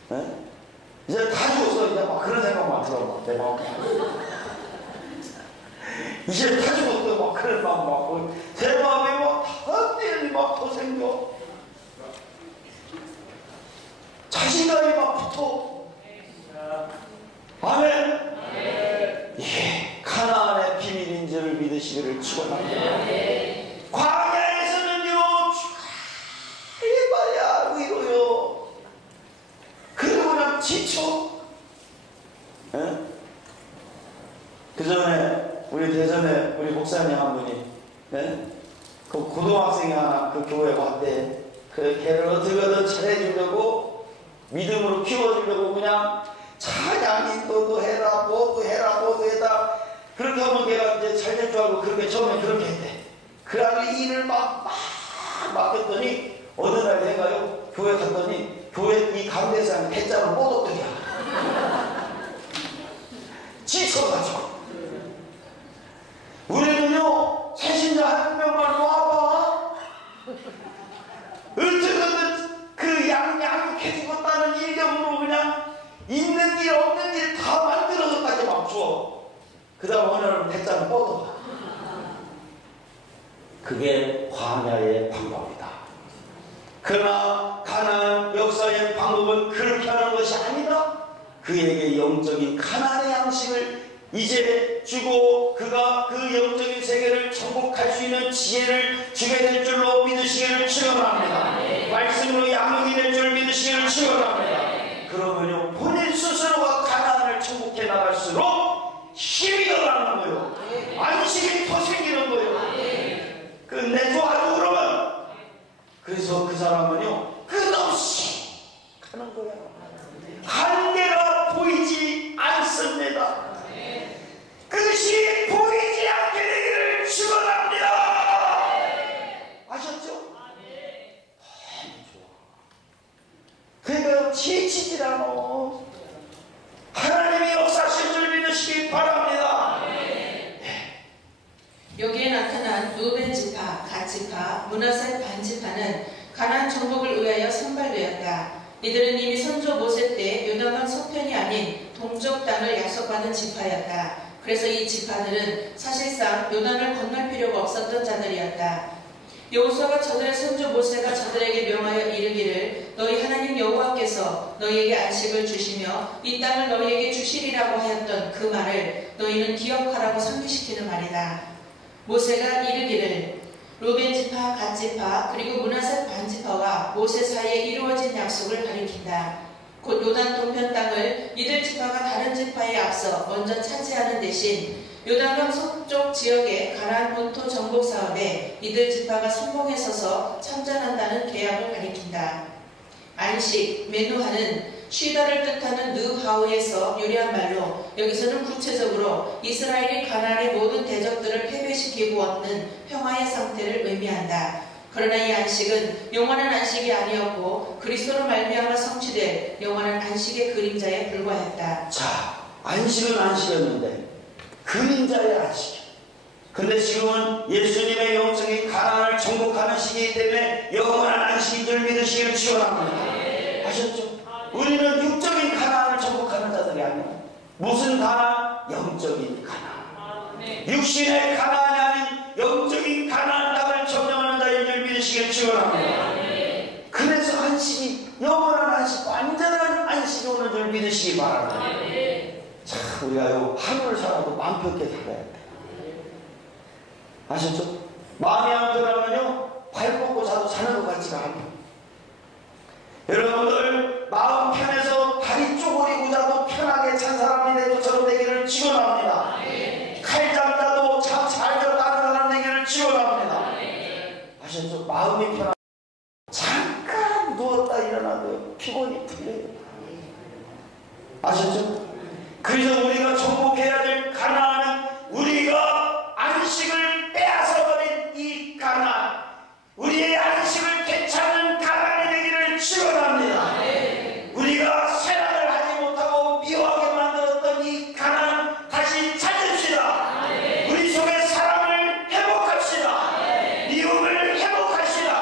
네? 이제 다 죽었어. 이제 막 그런 생각만 들어. 내 마음에. 이제 다 죽었어. 막 그런 마음 막. 제 마음에 막 헛되이 막 더 생겨. 자신감이 막 붙어. 아멘. 예, 가나안의 비밀인 줄을 믿으시기를 축원합니다. 광야에서는요, 이봐야 위로요. 그리고 그냥 지쳐. 예? 그 전에 우리 대전에 우리 목사님 한 분이, 예? 그 고등학생이 하나 그 교회에 왔대. 그 걔를 어떻게든 잘해주려고 믿음으로 키워주려고 그냥 찬양 인도도 해라, 뭐도 해라, 뭐도 해라. 그렇게 하면 걔가 이제 잘 될 줄 알고 그렇게 처음에 그렇게 했대. 그러고 일을 막 맡겼더니 어느 날 내가요 교회 갔더니 교회 이 가운데서 대장을 못 얻더냐. 지쳐가지고. 우리는요 새신자 한 명만 와봐. 어떻게든 그 양육해 주겠다는 일념으로 그냥 있는 일 없는 일 다 만들어서까지 막 줘. 그 다음 어느 날 대장을 뻗어봐. 그게 광야의 방법이다. 그러나 가나안 역사의 방법은 그렇게 하는 것이 아니다. 그에게 영적인 가나안의 양식을 이제 주고 그가 그 영적인 세계를 정복할 수 있는 지혜를 주게 될 줄로 믿으시기를 축원합니다. 말씀으로 양육이 될 줄 믿으시기를 축원합니다. 그러면요 본인 스스로가 가나안을 정복해 나갈수록 힘이 더 나는 거예요. 안식이 더 생기는 거예요. 끝내줘 아주 그러면. 그래서 그 사람은요 끝없이 가는 거야. 한계가 보이지 않습니다. 끝이 보이지 않게 되기를 축원합니다. 가나안 정복을 위하여 선발되었다. 이들은 이미 선조 모세 때 요단강 서편이 아닌 동쪽 땅을 약속받은 지파였다. 그래서 이 지파들은 사실상 요단을 건널 필요가 없었던 자들이었다. 여호수아가 저들의 선조 모세가 저들에게 명하여 이르기를 너희 하나님 여호와께서 너희에게 안식을 주시며 이 땅을 너희에게 주시리라고 하였던 그 말을 너희는 기억하라고 상기시키는 말이다. 모세가 이르기를 루벤 지파, 갓 지파, 그리고 므낫세 반 지파와 모세 사이에 이루어진 약속을 가리킨다. 곧 요단 동편 땅을 이들 지파가 다른 지파에 앞서 먼저 차지하는 대신 요단강 서쪽 지역의 가나안 본토 정복 사업에 이들 지파가 선봉에 서서 참전한다는 계약을 가리킨다. 안식, 메누하는 쉬다를 뜻하는 느하우에서 유래한 말로 여기서는 구체적으로 이스라엘이 가나안의 모든 대적들을 패배시키고 얻는 평화의 상태를 의미한다. 그러나 이 안식은 영원한 안식이 아니었고 그리스도로 말미암아 성취될 영원한 안식의 그림자에 불과했다. 자, 안식은 안식이었는데 그림자의 안식. 근데 지금은 예수님의 영적인 가나안을 정복하는 시기이기 때문에 영원한 안식이 늘 믿으시기를 축원합니다. 아셨죠? 우리는 육적인 가나안을 정복하는 자들이 아니야. 무슨 가나안? 영적인 가나안. 육신의 가나안이 아닌 영적인 가나안 땅을 점령하는 자인 줄 믿으시기를 축원합니다. 그래서 안식이 영원한 안식, 완전한 안식이 오는 줄 믿으시기 바랍니다. 자, 우리가 요 하루를 살아도 마음 편하게 살아야 돼. 아셨죠? 마음이 안 편하면요 발 뻗고 자도 자는 것 같지가 않아요. 여러분들 마음 편해서 다리 쪼그리고 자도 편하게 잔 사람이 되고 저런 되기를 축원합니다. 칼 잡다도 참 잘 잡다는 사람 되기를 축원합니다. 아셨죠? 마음이 편하 잠깐 누웠다 일어나도 피곤이 풀려요. 아셨죠? 그래서 우리가 정복해야 될 가나안은 우리가 안식을 빼앗아버린 이 가나안, 우리의 안식을 되찾는 가나안이 되기를 축원합니다. 우리가 쇠락을 하지 못하고 미워하게 만들었던 이 가나안 다시 찾읍시다. 우리 속에 사랑을 회복합시다. 미움을 회복합시다.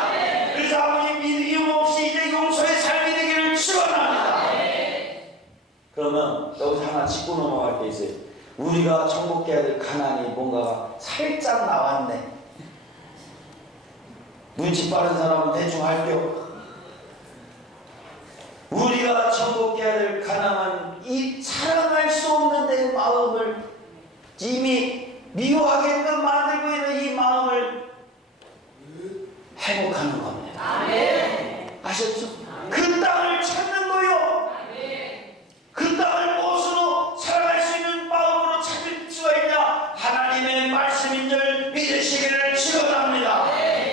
그래서 아버지 미움 없이 이제 용서의 삶이 되기를 축원합니다. 그러면 여기서 하나 짚고 넘어갈 게 있어요. 우리가 정복해야 될 가나안이 뭔가가 살짝 나왔네. 눈치 빠른 사람은 대충 알게요. 우리가 정복해야 될 가나안은 이 사랑할 수 없는 내 마음을 이미 미워하게끔 만들고 있는 이 마음을 회복하는 겁니다. 아셨죠? 그 땅을 찾는 거요. 그 땅을 무엇으로 사랑할 수 있는 마음으로 찾을 수가 있냐? 하나님의 말씀인 줄 믿으시기를 축원합니다.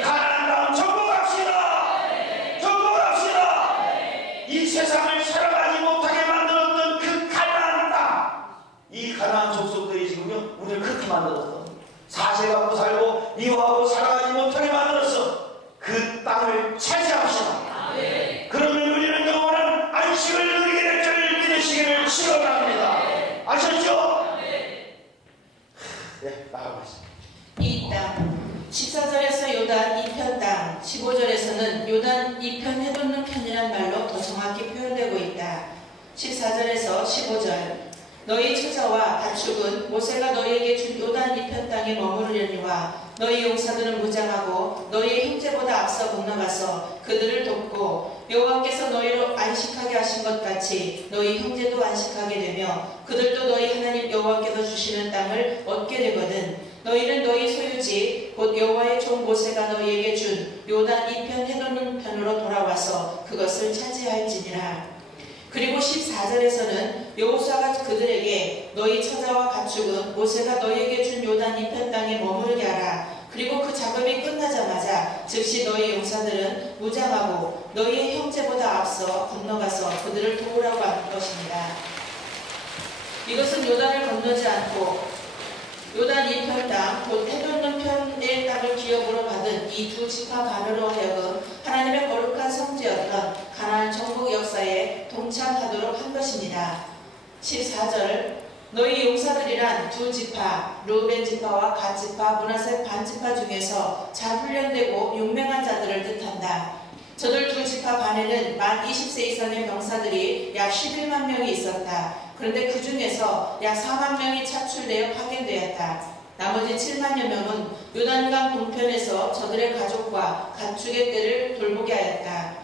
가나안 땅 정복합시다. 정복합시다. 이 세상을 사랑하지 못하게 만들었던 그 가나안 땅, 이 가나안 족속들이 지금요 우리를 그렇게 만들었어. 사세 갖고 살고 미워하고 사랑하지 못하게 만들었어. 그 땅을 차지합시다. 그러면 우리는 영원한 안식을 누리게 될 줄 믿으시기를 축원합니다. 아셨죠? 네, 나가보겠습니다. 이 땅 14절에서 요단 2편 땅, 15절에서는 요단 2편 해돋는 편이란 말로 더 정확히 표현되고 있다. 14절에서 15절 너희 처자와 가축은 모세가 너희에게 준 요단 2편 땅에 머무르려니와 너희 용사들은 무장하고 너희의 형제보다 앞서 건너가서 그들을 돕고 여호와께서 너희로 안식하게 하신 것 같이 너희 형제도 안식하게 되며 그들도 너희 하나님 여호와께서 주시는 땅을 얻게 되거든 너희는 너희 소유지 곧 여호와의 종 모세가 너희에게 준 요단 2편 해돋는 편으로 돌아와서 그것을 차지할지니라. 그리고 14절에서는 여호수아가 그들에게 너희 처자와 가축은 모세가 너희에게 준 요단 2편 땅에 머무르게 하라. 그리고 그 작업이 끝나자마자 즉시 너희 용사들은 무장하고 너희의 형제보다 앞서 건너가서 그들을 도우라고 하는 것입니다. 이것은 요단을 건너지 않고 요단 2편 땅, 곧 해돋는 편의 땅을 기업으로 받은 이 두 지파 반으로 하여금 하나님의 거룩한 성지였던 가나안 정복 역사에 동참하도록 한 것입니다. 14절 너희 용사들이란 두 지파, 루벤 지파와 갓 지파, 므낫세 반 지파 중에서 잘 훈련되고 용맹한 자들을 뜻한다. 저들 두 지파 반에는 만 20세 이상의 병사들이 약 11만 명이 있었다. 그런데 그 중에서 약 4만 명이 차출되어 파견되었다. 나머지 7만여 명은 요단강 동편에서 저들의 가족과 가축의 떼를 돌보게 하였다.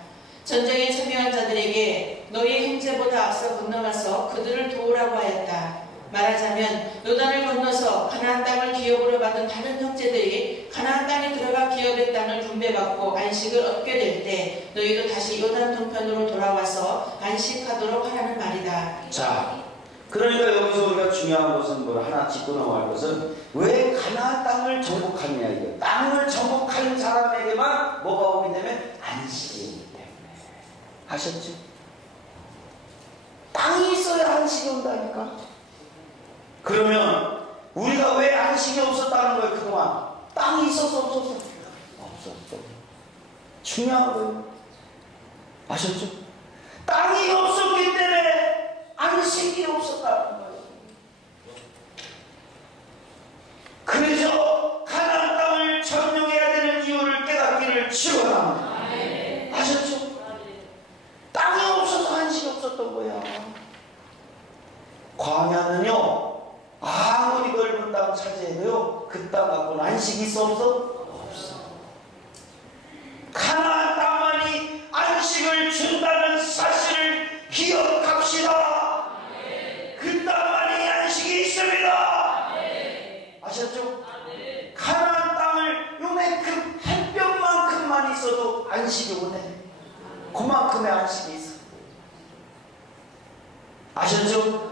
전쟁에 참여한 자들에게 너희 형제보다 앞서 건너가서 그들을 도우라고 하였다. 말하자면 요단을 건너서 가나안 땅을 기업으로 받은 다른 형제들이 가나안 땅에 들어가 기업의 땅을 분배받고 안식을 얻게 될 때 너희도 다시 요단 동편으로 돌아와서 안식하도록 하라는 말이다. 자, 그러니까 여기서 우리가 중요한 것은 뭘 하나 짚고 넘어갈 것은 왜 가나안 땅을 정복하느냐 이거예요. 땅을 정복하는 사람에게만 뭐가 오게 되면 안식이 오기 때문에. 아셨죠? 땅이 있어야 안식이 온다니까. 그러면 우리가 왜 안식이 없었다는 거예요 그동안? 땅이 있었어 없었어? 없었어. 중요한 거예요. 아셨죠? 땅이 없었기 때문에 안식이 없었다는 거예요. 그래서 가나안 땅을 점령해야 되는 이유를 깨닫기를 축원합니다. 아셨죠? 땅이 없어서 안식이 없었던 거야. 광야는요 아무리 넓은 땅 차지해도요 그 땅 갖고는 안식이 있어 없어? 없어. 가나안 땅만이 안식을 준다는 사실을 기억합시다. 그 땅만이 안식이 있습니다. 아셨죠? 가나안 땅을 요만큼 햇볕만큼만 있어도 안식이 오네. 그만큼의 안식이 있어. 아셨죠?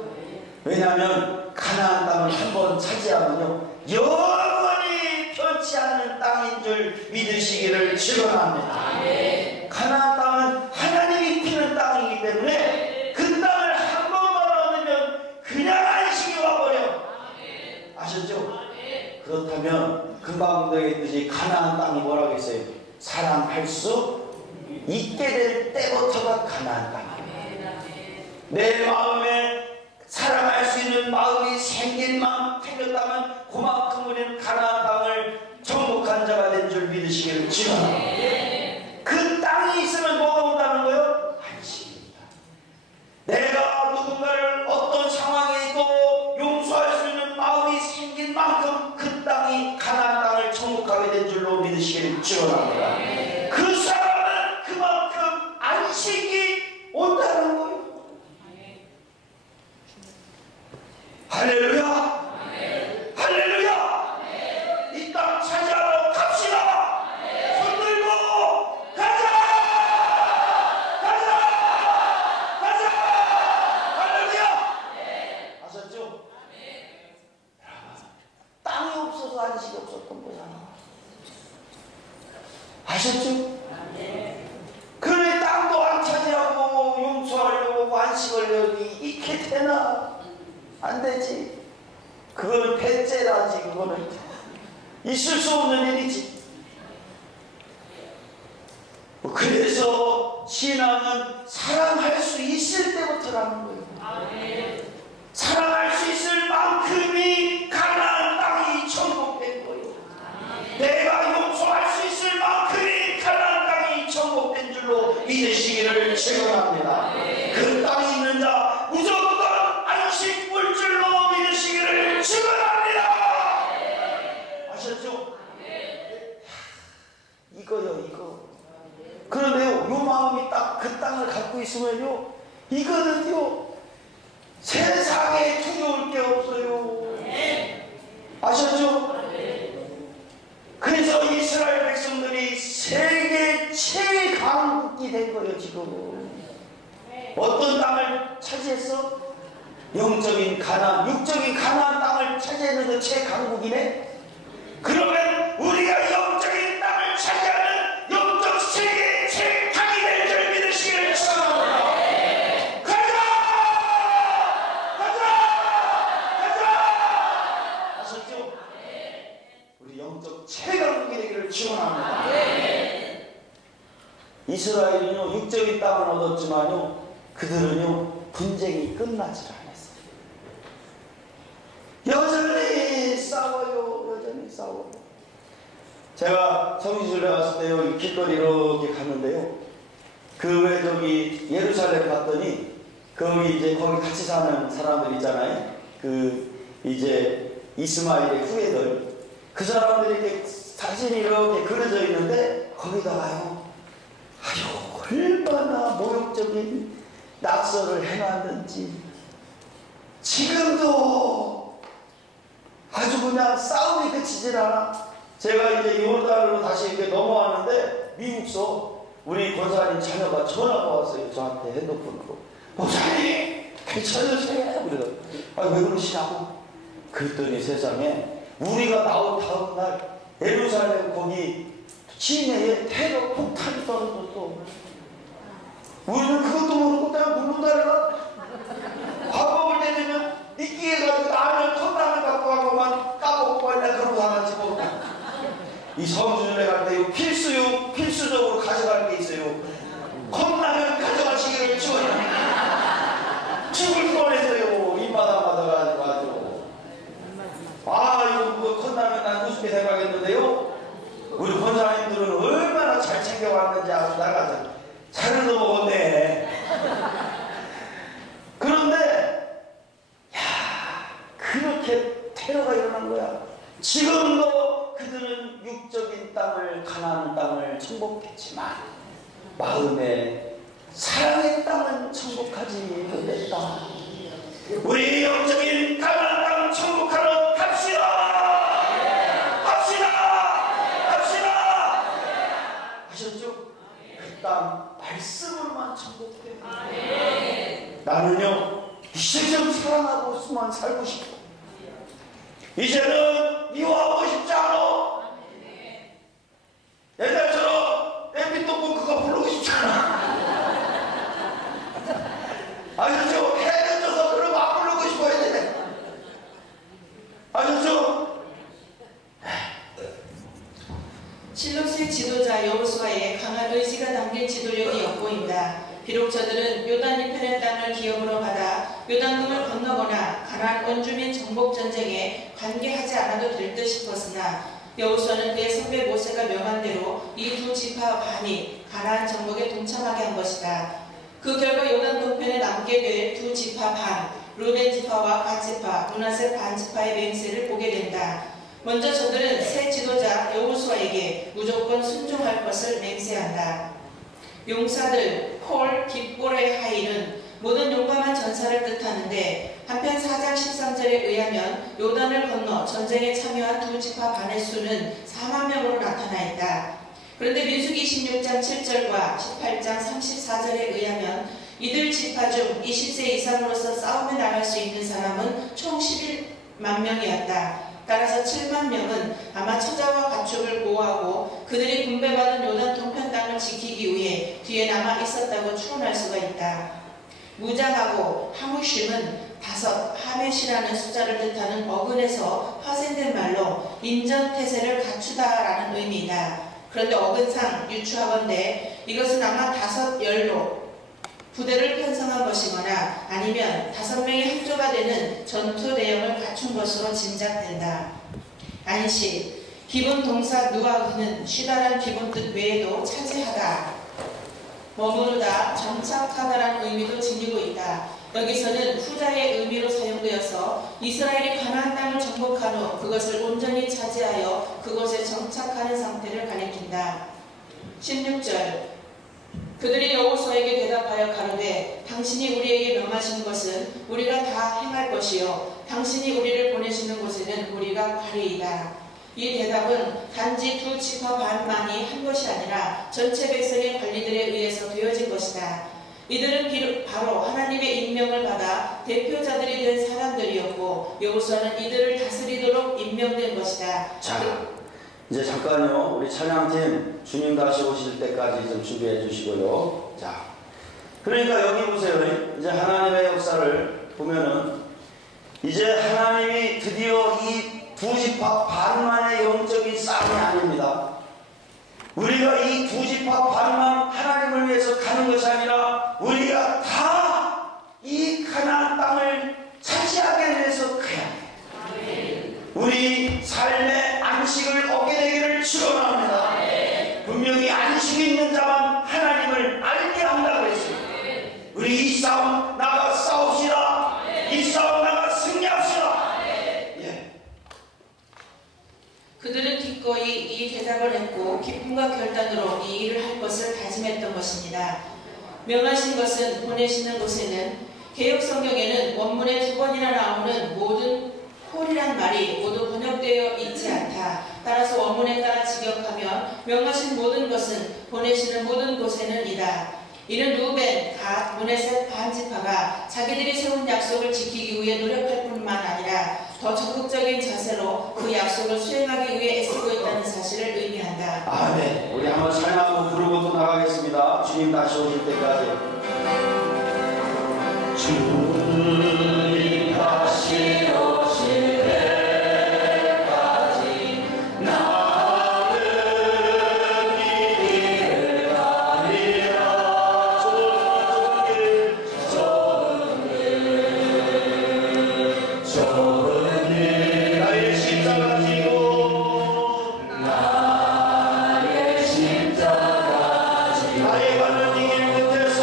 왜냐하면 가나안 땅을 한번 차지하면요 영원히 변치 않는 땅인 줄 믿으시기를 축원합니다. 가나안 땅은 하나님이 피는 땅이기 때문에 그 땅을 한 번만 얻으면 그냥 안식이 와버려. 아셨죠? 그렇다면 금방 되겠듯이 가나안 땅이 뭐라고 했어요? 사랑할 수 있게 될 때부터가 가나안 땅이에요. 내 마음에 사랑할 수 있는 마음이 생겼다면 그만큼 우리는 가나안 땅을 정복한 자가 된 줄 믿으시기를 축원합니다. 그 땅이 있으면 뭐가 온다는 거예요? 안식입니다. 내가 누군가를 어떤 상황에 있고 용서할 수 있는 마음이 생긴 만큼 그 땅이 가나안 땅을 정복하게 된 줄로 믿으시기를 축원합니다. 그 사람은 그만큼 안식이 온다는 거예요. 할렐루야! 할렐루야! 이 땅 차지하러 갑시다! 손 들고 가자! 가자! 가자! 할렐루야! 아셨죠? 땅이 없어서 안식이 없었던 거잖아. 아셨죠? 그러니 땅도 안 차지하고 용서하려고 안식하려고 이렇게 되나? 안 되지. 그거는 배째라지. 그거는 있을 수 없는 일이지. 그래서 신앙은 사랑할 수 있을 때부터라는 거예요. 사랑할 수 있을 만큼이 가나안 땅이 정복된 거예요. 내가 용서할 수 있을 만큼이 가나안 땅이 정복된 줄로 믿으시기를 축원합니다. 그 땅이 있는 자 무조건 안식 물줄로 믿으시기를 축원합니다. 아셨죠? 이거요 이거. 그런데요 요 마음이 딱 그 땅을 갖고 있으면요 이거는요 세상에 두려울 게 없어요. 아셨죠? 그래서 이스라엘 백성들이 세계 최강국이 된 거예요 지금. 어떤 땅을 차지했어? 영적인 가나안, 육적인 가나안 땅을 차지했는데 최강국이네? 그러면 우리가 영적인 땅을 차지하는 영적 세계 최강이 될 줄 믿으시기를 축원합니다. 가자! 가자! 가자! 아셨죠? 우리 영적 최강국이 되기를 축원합니다. 이스라엘은요 육적인 땅을 얻었지만요 그들은요 분쟁이 끝나지 않았어요. 여전히 싸워요. 여전히 싸워요. 제가 성지순례 갔을 때요 이 길거리 이렇게 갔는데요 그 왜 저기 예루살렘 갔더니 거기 이제 거기 같이 사는 사람들 있잖아요. 그 이제 이스마엘의 후예들, 그 사람들이 이렇게 사진이 이렇게 그려져 있는데 거기다가요, 아유 얼마나 모욕적인 낙서를 해놨는지 지금도 아주 그냥 싸움이 그치질 않아. 제가 이제 요르단으로 다시 이렇게 넘어왔는데 미국서 우리 권사님 자녀가 전화가 왔어요. 저한테 핸드폰으로. 목사님 괜찮으세요? 그래서 왜 그러시냐고. 그랬더니 세상에 우리가 나온 다음날 예루살렘 거기 시내에 테러 폭탄이 떨어졌어. 우리는 그것도 모르고 그냥 묵는다니까. 밥 먹을 때 되면 이끼해가지고 라면 컵라면 갖고 가고만 까먹고 맨날 그러고 하나지 뭐. 이 성주전에 갈 때 필수적으로 가져갈 게 있어요. 컵라면 가져가시기를 축원합니다. 죽을 뻔했어요. 입마다 가지고 아주. 이거 컵라면 난 우습게 생각했는데요. 우리 권사님들은 얼마나 잘 챙겨왔는지 아주 나가서 잘 넣어먹었네. 그런데 그렇게 테러가 일어난 거야. 지금도 그들은 육적인 땅을, 가나안 땅을 정복했지만 마음에 사랑의 땅은 정복하지 못했다. 우리 영적인 가나안 땅을 정복하러 갑시다. 갑시다. 하셨죠? 그 땅 말씀으로만 정복돼요. 나는요 이제 좀 살아나고만 살고 싶어. 이제는 미워하고 싶지 않아. 옛날처럼 엠비토고 그거 부르고 싶지 않아. 아셨죠? 해려져서 그런 거 안 부르고 싶어야 돼. 아셨죠? 실록실 지도자 여호수아의 강한 의지가 담긴 지도력이 엿보인다. 비록 저들은 요단 이편의 땅을 기업으로 받아 요단강을 건너거나 가나안 원주민 정복 전쟁에 관계하지 않아도 될 듯 싶었으나 여호수아는 그의 선배 모세가 명한 대로 이 두 지파 반이 가나안 정복에 동참하게 한 것이다. 그 결과 요단 동편에 남게 될 두 지파 반, 루벤 지파와 갓 지파, 므낫세 반 지파의 맹세를 보게 된다. 먼저 저들은 새 지도자 여호수아에게 무조건 순종할 것을 맹세한다. 용사들 콜, 깃볼의 하일은 모든 용감한 전사를 뜻하는데 한편 4장 13절에 의하면 요단을 건너 전쟁에 참여한 두 지파 반의 수는 4만 명으로 나타나 있다. 그런데 민수기 26장 7절과 18장 34절에 의하면 이들 지파 중 20세 이상으로서 싸움에 나갈 수 있는 사람은 총 11만 명이었다. 따라서 7만 명은 아마 처자와 가축을 보호하고 그들이 분배받은 요단 동편 땅을 지키기 위해 뒤에 남아 있었다고 추론할 수가 있다. 무장하고 하무심은 5, 하멧이라는 숫자를 뜻하는 어근에서 파생된 말로 인전태세를 갖추다라는 의미이다. 그런데 어근상 유추하건대 이것은 아마 5, 10로 부대를 편성한 것이거나 아니면 5명이 한조가 되는 전투 내용을 갖춘 것으로 짐작된다. 안식, 기본 동사 누아흐는 쉬다란 기본 뜻 외에도 차지하다, 머무르다, 정착하다라는 의미도 지니고 있다. 여기서는 후자의 의미로 사용되어서 이스라엘이 가나안 땅을 정복한 후 그것을 온전히 차지하여 그곳에 정착하는 상태를 가리킨다. 16절 그들이 여호수아에게 대답하여 가로되 당신이 우리에게 명하신 것은 우리가 다 행할 것이요 당신이 우리를 보내시는 곳에는 우리가 가리이다. 이 대답은 단지 두 지파 반만이 한 것이 아니라 전체 백성의 관리들에 의해서 되어진 것이다. 이들은 바로 하나님의 임명을 받아 대표자들이 된 사람들이었고 여호수아는 이들을 다스리도록 임명된 것이다. 자, 이제 잠깐요. 우리 찬양팀 주님 다시 오실 때까지 좀 준비해 주시고요. 자, 그러니까 여기 보세요. 이제 하나님의 역사를 보면은 이제 하나님이 드디어 이 두 지파 반만의 영적인 싸움이 아닙니다. 우리가 이 두 지파 반만 하나님을 위해서 가는 것이 아니라 우리가 다 이 가나안 땅을 차지하기 위해서 가야 해요. 우리 삶의 안식을 얻게 되기를 축원합니다. 분명히 안식이 있는 자만 하나님을 알게 합니다. 그들은 기꺼이 이 대답을 했고 기쁨과 결단으로 이 일을 할 것을 다짐했던 것입니다. 명하신 것은 보내시는 곳에는 개역 성경에는 원문에 2번이나 나오는 모든 콜이란 말이 모두 번역되어 있지 않다. 따라서 원문에 따라 직역하면 명하신 모든 것은 보내시는 모든 곳에는 이다. 이는 루벤, 갓, 므네셋 반지파가 자기들이 세운 약속을 지키기 위해 노력할 뿐만 아니라 더 적극적인 자세로 그 약속을 수행하기 위해 애쓰고 있다는 사실을 의미한다. 아멘. 우리 한번 찬양하고 부르고 또 나가겠습니다. 주님 다시 오실 때까지. 주님 다시 오실 때까지 나는 이 길을 가리라. 좋은 길 나의 십자가 지고 나의 십자가 지고 나의 가는 길 끝에서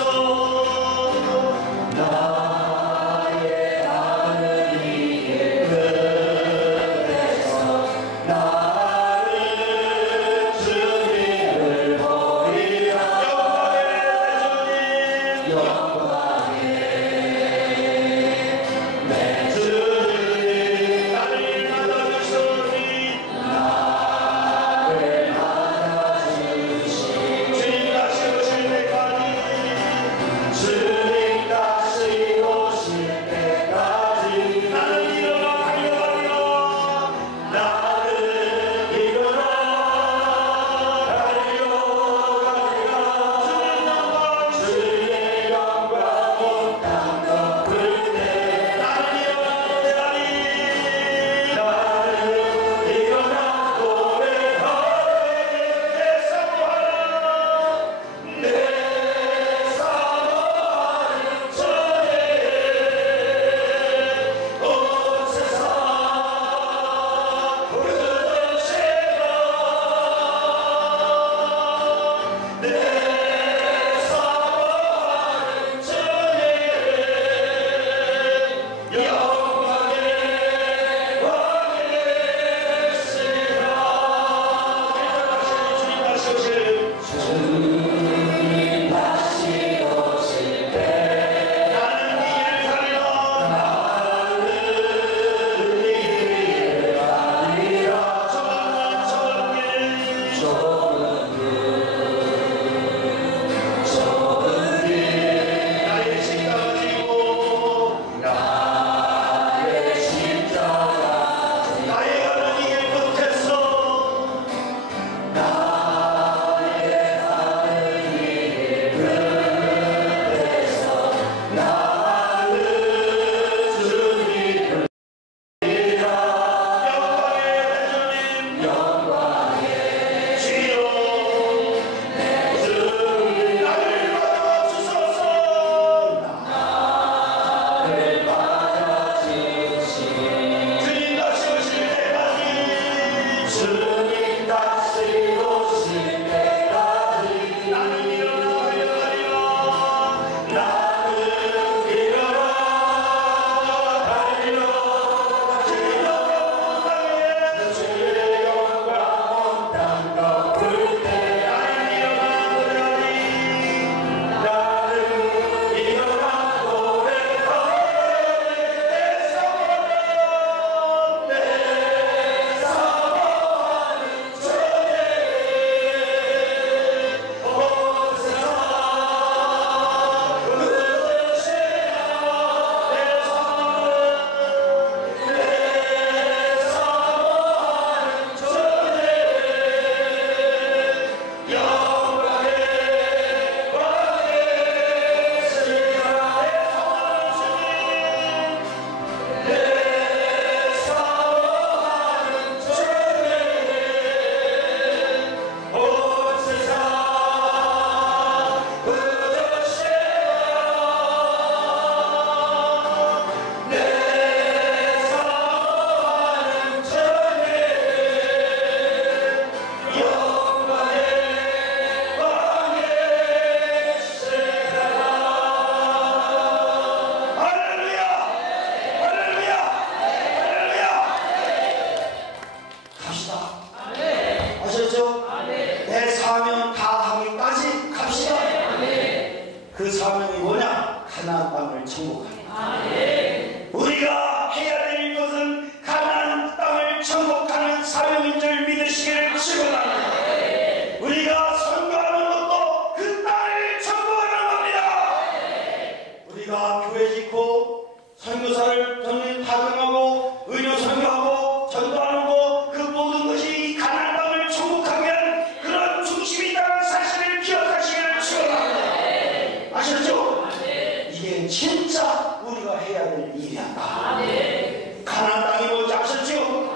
나의 갑시다. 아셨죠? 내 사명 다하기까지 갑시다. 그 사명이 뭐냐? 가나안 땅을 정복하는. 우리가 해야 될 것은 가나안 땅을 정복하는 사명인 줄 믿으시기를 축원합니다. 우리가 선교하는 것도 그 땅을 정복하는 겁니다. 우리가 교회 짓고 선교사를 파송하고 의료 선교하고 전도하는 것, 그 모든 것이 가나안 땅을 정복하기 위한 그런 중심이 있다는 사실을 기억하시기를 축원합니다. 아셨죠? 이게 진짜 우리가 해야 될 일이란다. 가나안 땅이 뭔지 아셨죠?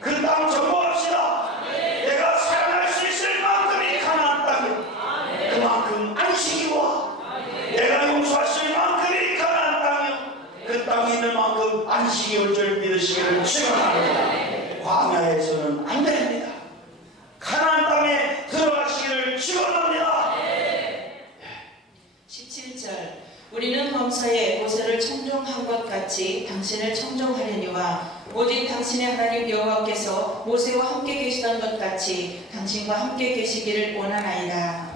그 땅 정복합시다. 내가 살아날 수 있을 만큼이 가나안 땅이요. 그만큼 안식이와 내가 용서할 수 있는 만큼이 가나안 땅이요. 그 땅에 있는 만큼 안식이 올 줄 믿으시기를 축원합니다. 광야에서는 안 됩니다. 가나안 땅에 들어가시기를 축원합니다. 17절 우리는 범사에 모세를 청종한 것 같이 당신을 청종하려니와 오직 당신의 하나님 여호와께서 모세와 함께 계시던 것 같이 당신과 함께 계시기를 원하나이다.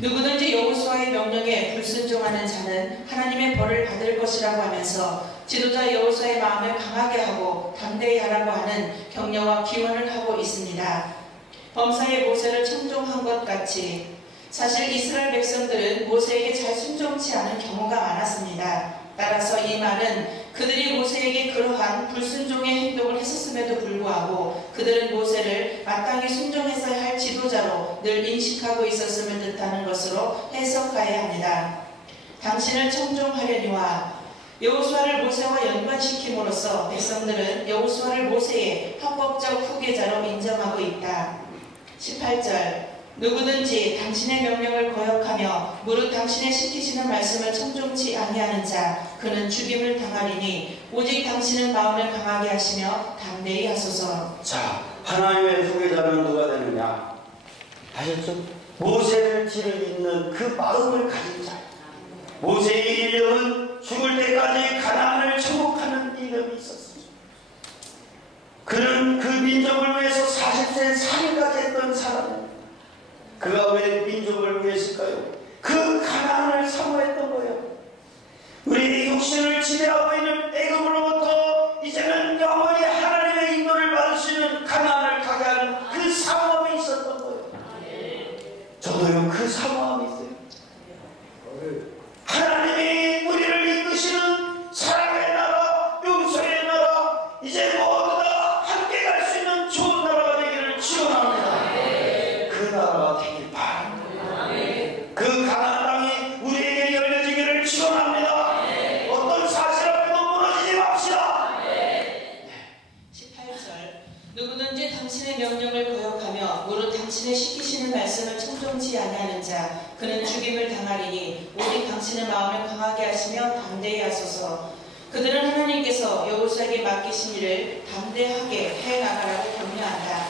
누구든지 여호수아의 명령에 불순종하는 자는 하나님의 벌을 받을 것이라고 하면서 지도자 여호수아의 마음을 강하게 하고 담대히 하라고 하는 격려와 기원을 하고 있습니다. 범사에 모세를 청종한 것 같이 사실 이스라엘 백성들은 모세에게 잘 순종치 않은 경우가 많았습니다. 따라서 이 말은 그들이 모세에게 그러한 불순종의 행동을 했었음에도 불구하고 그들은 모세를 마땅히 순종했어야 할 지도자로 늘 인식하고 있었음을 뜻하는 것으로 해석가야 합니다. 당신을 청종하려니와 여호수아를 모세와 연관시킴으로써 백성들은 여호수아를 모세의 합법적 후계자로 인정하고 있다. 18절 누구든지 당신의 명령을 거역하며 무릇 당신의 시키시는 말씀을 청종치 아니하는 자 그는 죽임을 당하리니 오직 당신은 마음을 강하게 하시며 담대히 하소서. 자, 하나님의 후계자는 누가 되느냐? 아셨죠? 모세를 뒤를 잇는 그 마음을 가진 자. 모세의 일념은 죽을 때까지 가나안을 정복하는 일념이 있었습니다. 그는 그 민족을 위해서 40세 3일까지 했던 사람입니다. 그가 왜 민족을 위했을까요? 그 가나안을 사모했던 거예요. 우리 육신을 지배하고 있는 애굽으로부터 이제는 영원히 하나님의 인도를 받을 수 있는 가나안을 가게 하는 그 사모함이 있었던 거예요. 저도요 그 사모함이 있어요. 하나님이 우리를 이끄시는 사랑의 나라, 용서의 나라, 이제 모두 다 함께 갈 수 있는 좋은 나라가 되기를 축원합니다. 그 나라가 되길 바랍니다. 그 가나안 땅이 우리에게 열려지기를 축원합니다. 어떤 사실 앞에도 무너지지 맙시다. 18절 누구든지 당신의 명령을 거역하며 무릇 당신의 시키시는 말씀을 청종치 아니하는 자 그는 죽임을 당하리니 오직 당신의 마음을 강하게 하시며 담대히 하소서. 그들은 하나님께서 여호수아에게 맡기신 일을 담대하게 해나가라고 격려한다.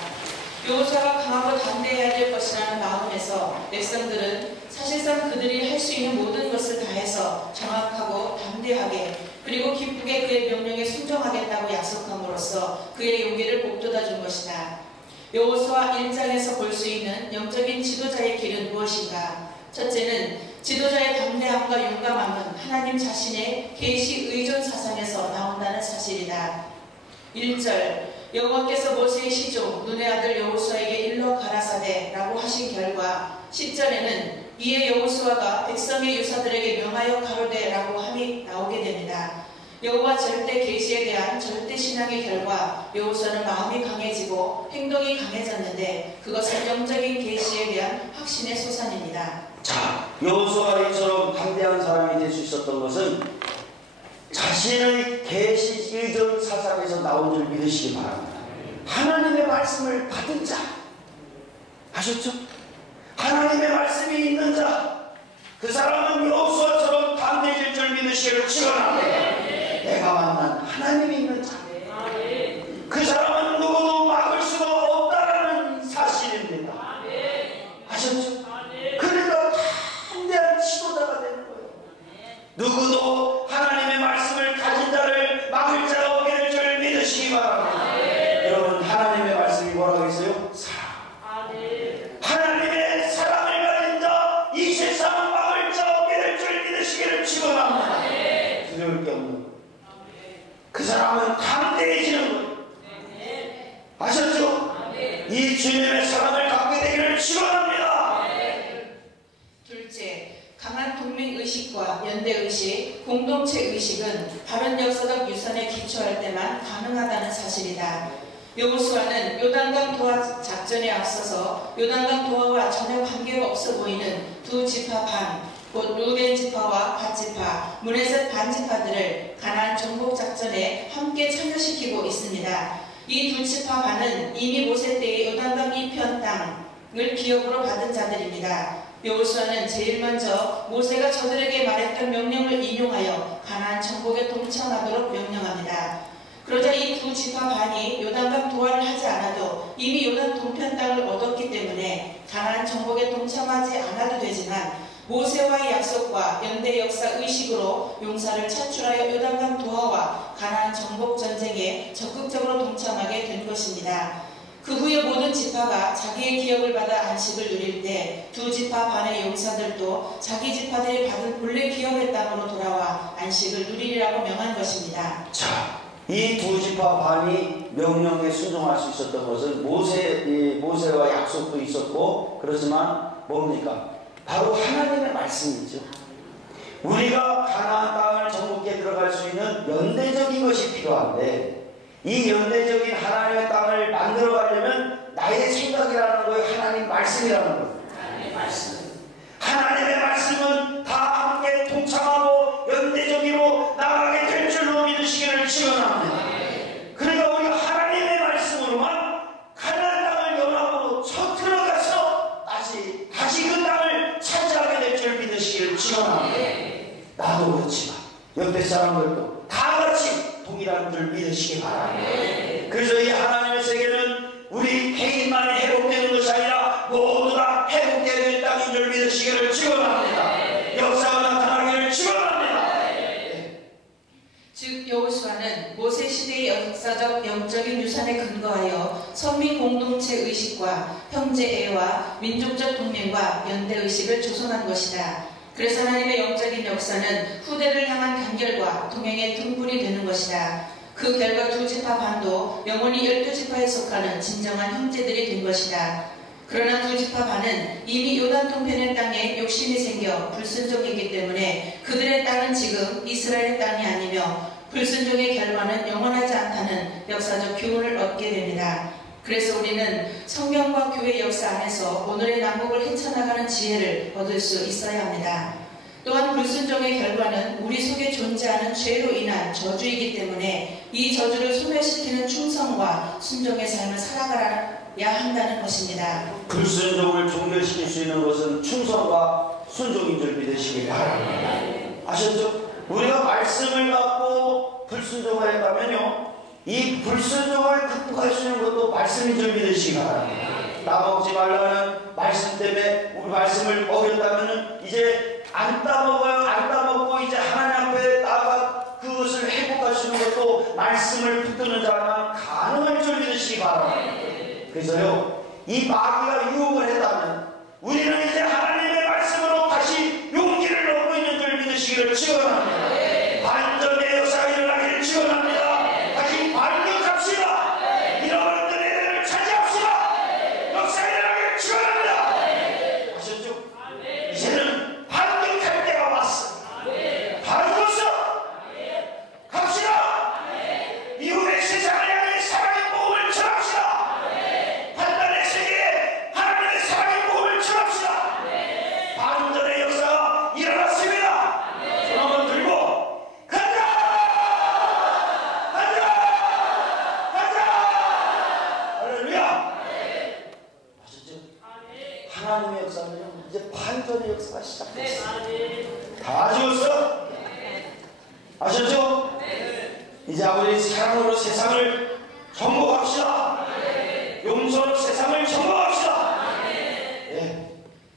여호수아가 강하고 담대해야 될 것이라는 마음에서 백성들은 사실상 그들이 할 수 있는 모든 것을 다해서 정확하고 담대하게 그리고 기쁘게 그의 명령에 순종하겠다고 약속함으로써 그의 용기를 복돋아준 것이다. 여호수아 1장에서 볼 수 있는 영적인 지도자의 길은 무엇인가? 첫째는 지도자의 담대함과 용감함은 하나님 자신의 계시 의존 사상에서 나온다는 사실이다. 1절 여호와께서 모세의 시종 눈의 아들 여호수아에게 일러 가라사대 라고 하신 결과 10절에는 이에 여호수아가 백성의 유사들에게 명하여 가로되 라고 함이 나오게 됩니다. 여호와 절대 계시에 대한 절대 신앙의 결과 여호수아는 마음이 강해지고 행동이 강해졌는데 그것은 영적인 계시에 대한 확신의 소산입니다. 자, 여호수아가 이처럼 담대한 사람이 될 수 있었던 것은 자신의 계시 의존 사상에서 나온 줄 믿으시기 바랍니다. 하나님의 말씀을 받은 자 아셨죠? 하나님의 말씀이 있는 자 그 사람은 여호수아처럼 담대해질 줄 믿으시기를 축원합니다. 내가 만난 하나님이 있는 자 그 사람은 누구도 막을 수가 없다라는 사실입니다. 아셨죠? 그러니까 담대한 지도자가 되는 거예요. 누구도 하나님의 말씀을 가진 자를 막을 자가 없게 될 줄 믿으시기 바랍니다. 여러분 하나님의 말씀이 뭐라고 이 주님의 사랑을 갖게 되기를 축원합니다. 둘째, 강한 동맹의식과 연대의식, 공동체의식은 바른 역사적 유산에 기초할 때만 가능하다는 사실이다. 여호수아는 요단강 도하 작전에 앞서서 요단강 도하와 전혀 관계가 없어 보이는 두 지파 반, 곧 루벤 지파와 갓 지파, 문에셋 반 지파들을 가나안 정복 작전에 함께 참여시키고 있습니다. 이 두 지파 반은 이미 모세 때의 요단강 이편 땅을 기업으로 받은 자들입니다. 여호수아는 제일 먼저 모세가 저들에게 말했던 명령을 인용하여 가나안 정복에 동참하도록 명령합니다. 그러자 이 두 지파 반이 요단강 도하를 하지 않아도 이미 요단 동편 땅을 얻었기 때문에 가나안 정복에 동참하지 않아도 되지만 모세와의 약속과 연대 역사 의식으로 용사를 차출하여 요단강 도하와 가나안 정복 전쟁에 적극적으로 동참하게 된 것입니다. 그 후에 모든 지파가 자기의 기업을 받아 안식을 누릴 때 두 지파 반의 용사들도 자기 지파들이 받은 본래 기업의 땅으로 돌아와 안식을 누리리라고 명한 것입니다. 자, 이 두 지파 반이 명령에 순종할 수 있었던 것은 모세와 약속도 있었고, 그렇지만 뭡니까? 바로 하나님의 말씀이죠. 우리가 가나안 땅을 정복해 들어갈 수 있는 연대적인 것이 필요한데, 이 연대적인 하나님의 땅을 만들어 가려면 나의 생각이라는 거예요. 하나님 말씀이라는 거예요. 하나님의 말씀은 다 함께 동참하고 연대적으로 나가게 될 줄로 믿으시기를 축원합니다. 그러니까 우리가 하나님의 말씀으로만 가나안 땅을 연합으로 쳐 들어가서 다시 그 땅을 차지하게 될 줄 믿으시기를 축원합니다. 나도 그렇지만 옆에 사람들도 다 같이 동일한 줄 믿으시기 바랍니다. 그래서 이 하나님의 세계는 우리 개인만이 회복되는 것이 아니라 모두 다 회복되어야 될 땅인 줄 믿으시기를 축원합니다. 역사가 나타나기를 축원합니다. 즉 여호수아는 모세 시대의 역사적 영적인 유산에 근거하여 선민 공동체 의식과 형제애와 민족적 동맹과 연대 의식을 조성한 것이다. 그래서 하나님의 영적인 역사는 후대를 향한 단결과 동행의 등불이 되는 것이다. 그 결과 두 지파 반도 영원히 12지파에 속하는 진정한 형제들이 된 것이다. 그러나 두 지파 반은 이미 요단 동편의 땅에 욕심이 생겨 불순종이기 때문에 그들의 땅은 지금 이스라엘의 땅이 아니며 불순종의 결과는 영원하지 않다는 역사적 교훈을 얻게 됩니다. 그래서 우리는 성경과 교회 역사 안에서 오늘의 난국을 헤쳐나가는 지혜를 얻을 수 있어야 합니다. 또한 불순종의 결과는 우리 속에 존재하는 죄로 인한 저주이기 때문에 이 저주를 소멸시키는 충성과 순종의 삶을 살아가야 한다는 것입니다. 불순종을 종결시킬 수 있는 것은 충성과 순종인 줄 믿으시기 바랍니다. 아셨죠? 우리가 말씀을 갖고 불순종을 했다면요, 이 불순종을 극복할 수 있는 것도 말씀인 줄 믿으시기 바랍니다. 따먹지 말라는 말씀 때문에 우리 말씀을 어겼다면 이제 안 따먹어요. 안 따먹고 이제 하나님 앞에 나아가 그것을 회복할 수 있는 것도 말씀을 붙드는 자만 가능할 줄 믿으시기 바랍니다. 그래서요, 이 마귀가 유혹을 했다면 우리는 이제 하나님의 말씀으로 다시 용기를 얻고 있는 줄 믿으시기를 축원합니다. 반전의 역사가 일어나기를 축원합니다. 다시 반격합시다. 잃어버린 은혜를 차지합시다. 역사가 일어나기를 축원합니다. 아셨죠? 이제는 반격할 때가 왔어. 반격서 갑시다. 이후의 세상을 향해 사랑의 복음을 전합시다. 판단의 세계에 하나님의 사랑의 복음을 전합시다. 반전의 역사가 일어났습니다. 손 한번 들고 가자! 가자! 가자! 할렐루야! 아셨죠? 하나님의 역사는요, 이제 반전의 역사가 시작됐어요. 다 죽었어? 아셨죠? 이제 아버지 사랑으로 세상을 정복합시다. 용서로 세상을 정복합시다. 예.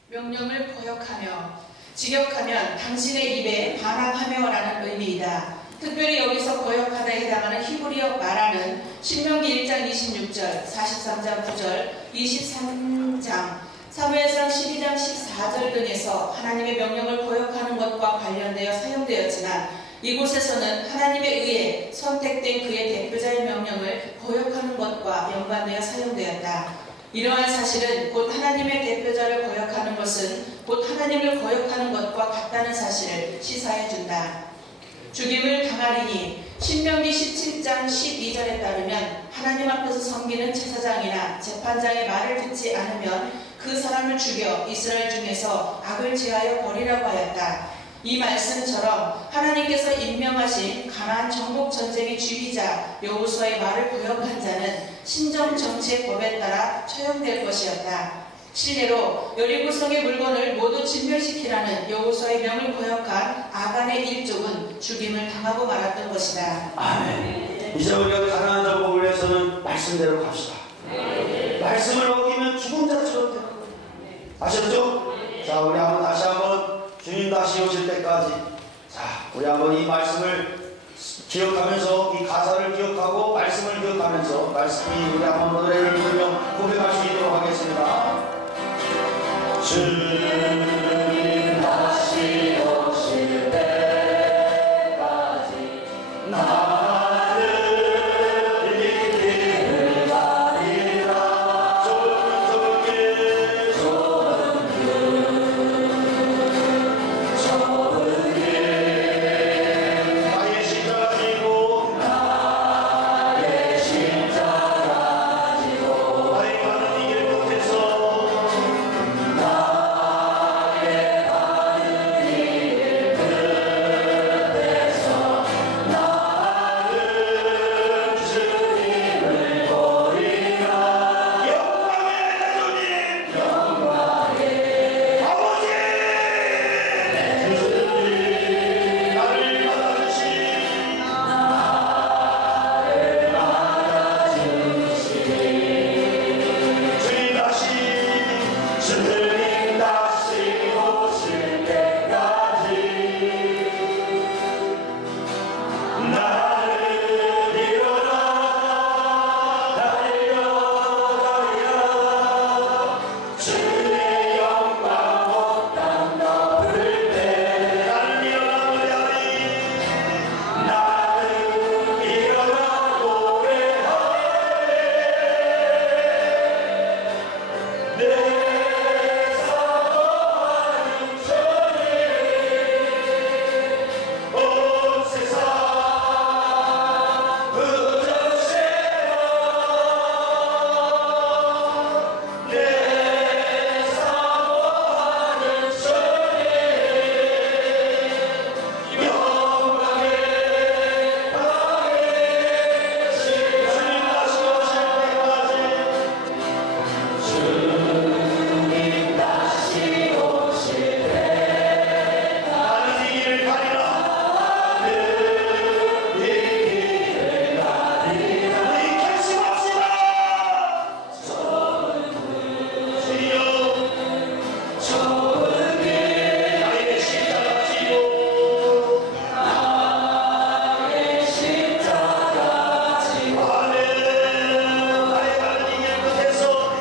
명령을 거역하며 직역하면 당신의 입에 반항하며라는 의미이다. 특별히 여기서 거역하다에 해당하는 히브리어 말하는 신명기 1장 26절, 43장 9절, 23장, 사무엘상 12장 14절 등에서 하나님의 명령을 거역하는 것과 관련되어 사용되었지만 이곳에서는 하나님에 의해 선택된 그의 대표자의 명령을 거역하는 것과 연관되어 사용되었다. 이러한 사실은 곧 하나님의 대표자를 거역하는 것은 곧 하나님을 거역하는 것과 같다는 사실을 시사해 준다. 죽임을 당하리니 신명기 17장 12절에 따르면 하나님 앞에서 섬기는 제사장이나 재판장의 말을 듣지 않으면 그 사람을 죽여 이스라엘 중에서 악을 제하여 버리라고 하였다. 이 말씀처럼 하나님께서 임명하신 가나안 정복 전쟁의 지휘자 여호수아의 말을 거역한 자는 신정 정치의 법에 따라 처형될 것이었다. 실례로 여리고성의 물건을 모두 진멸시키라는 여호수아의 명을 거역한 아간의 일족은 죽임을 당하고 말았던 것이다. 아멘. 이제 우리가 가나안 정복을 위해서는 말씀대로 갑시다. 말씀을 어기면 죽은 자처럼 돼요. 아셨죠? 자, 우리 한번 다시 한번 주님 다시 오실 때까지, 자, 우리 한번 이 말씀을 기억하면서, 이 가사를 기억하고 말씀을 기억하면서 말씀이 우리 한번 노래를 부르며 고백할 수 있도록 하겠습니다. 주님 다시 오실 때까지 나를 이기를 바리라. 좁은 길 나의 십자가 지고 나의 십자가 지고 나의 가는 이 길 끝에서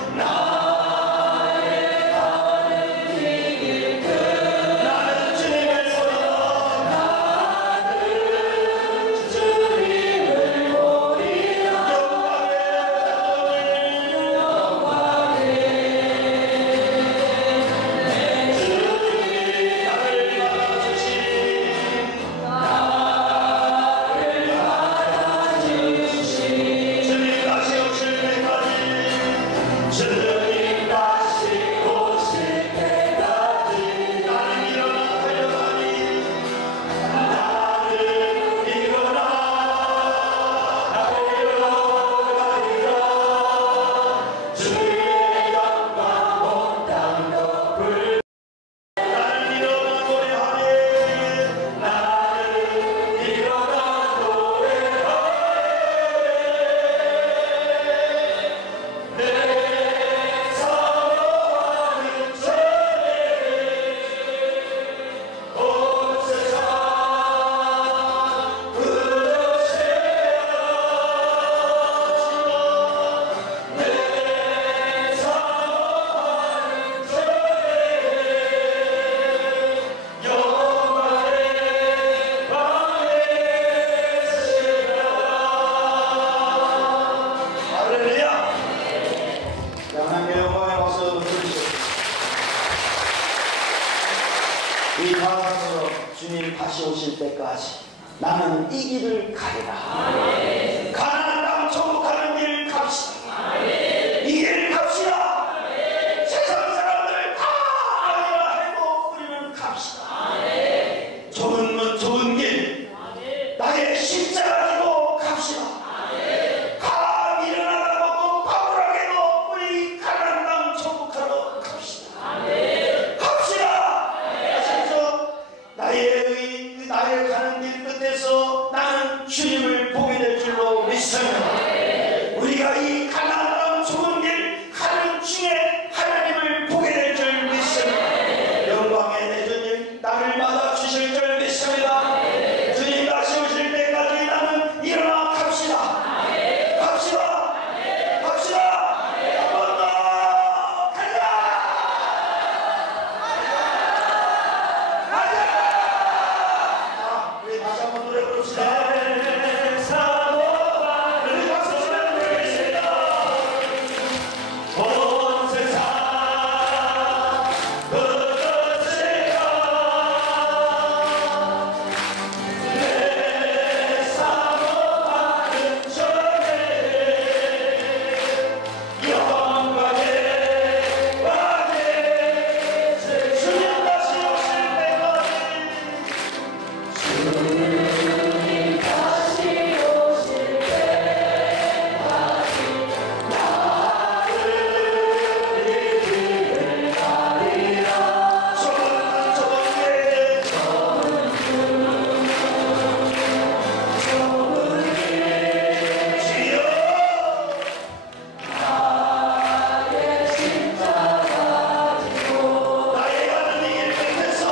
주님 다시 오실 때까지 나는 이 길을 가리라. 가나안 땅 정복하는 길 갑시다. 이 길 갑시다. 세상 사람들 다 아니라 해도 우리는 갑시다. 좁은 문 좁은 길 나의 십자가 지고 갑시다. 가 일어나라고 바꾸라게도 우리 가나안 땅 정복하러 갑시다. 갑시다. 아시죠? 나의 가는 길 끝에서 나는 주님을 보게 될 줄로 믿습니다. 우리가 이 가나안 땅 좁은 길 가는 중에 하나님을 보게 될 줄 믿습니다. 영광의 내 주님 나를 받아 주실 줄 믿습니다. 주님 다시 오실 때까지 나는 일어나 갑시다. 갑시다. 갑시다. 한 번 더 가자. 가자. 우리 다시 한번 노래 부릅시다. 우리 박수 치며 노래하겠습니다. 온 세상 그것을 내 사모하는 전에 영광의 왕의 주님 다시 오실 나의 가는 길 끝에서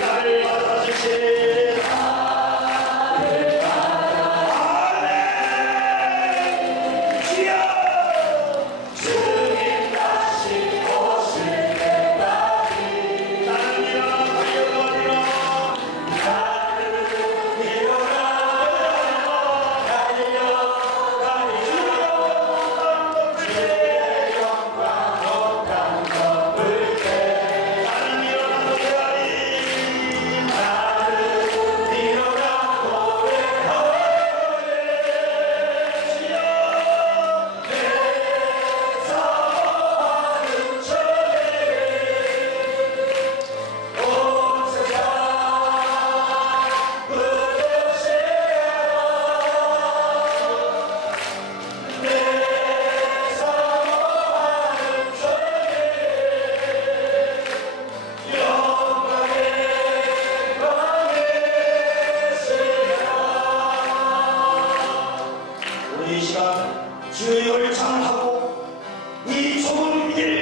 나를 받아주신 아멘. 주여 주님 다시 오실 때까지 나는 일어나 달려가리라. 나는 일어나 달려가리라. 주의 영광 높은 덮을 때 나는 일어나 노래하리. 나는 일어나 노래하리. 주여 내 사모하는 전에 온 세상 그것이야. 내 사모하는 전에 영광의 왕의 우리 이 시간 주의 영을 찬양하고 이 좁은 길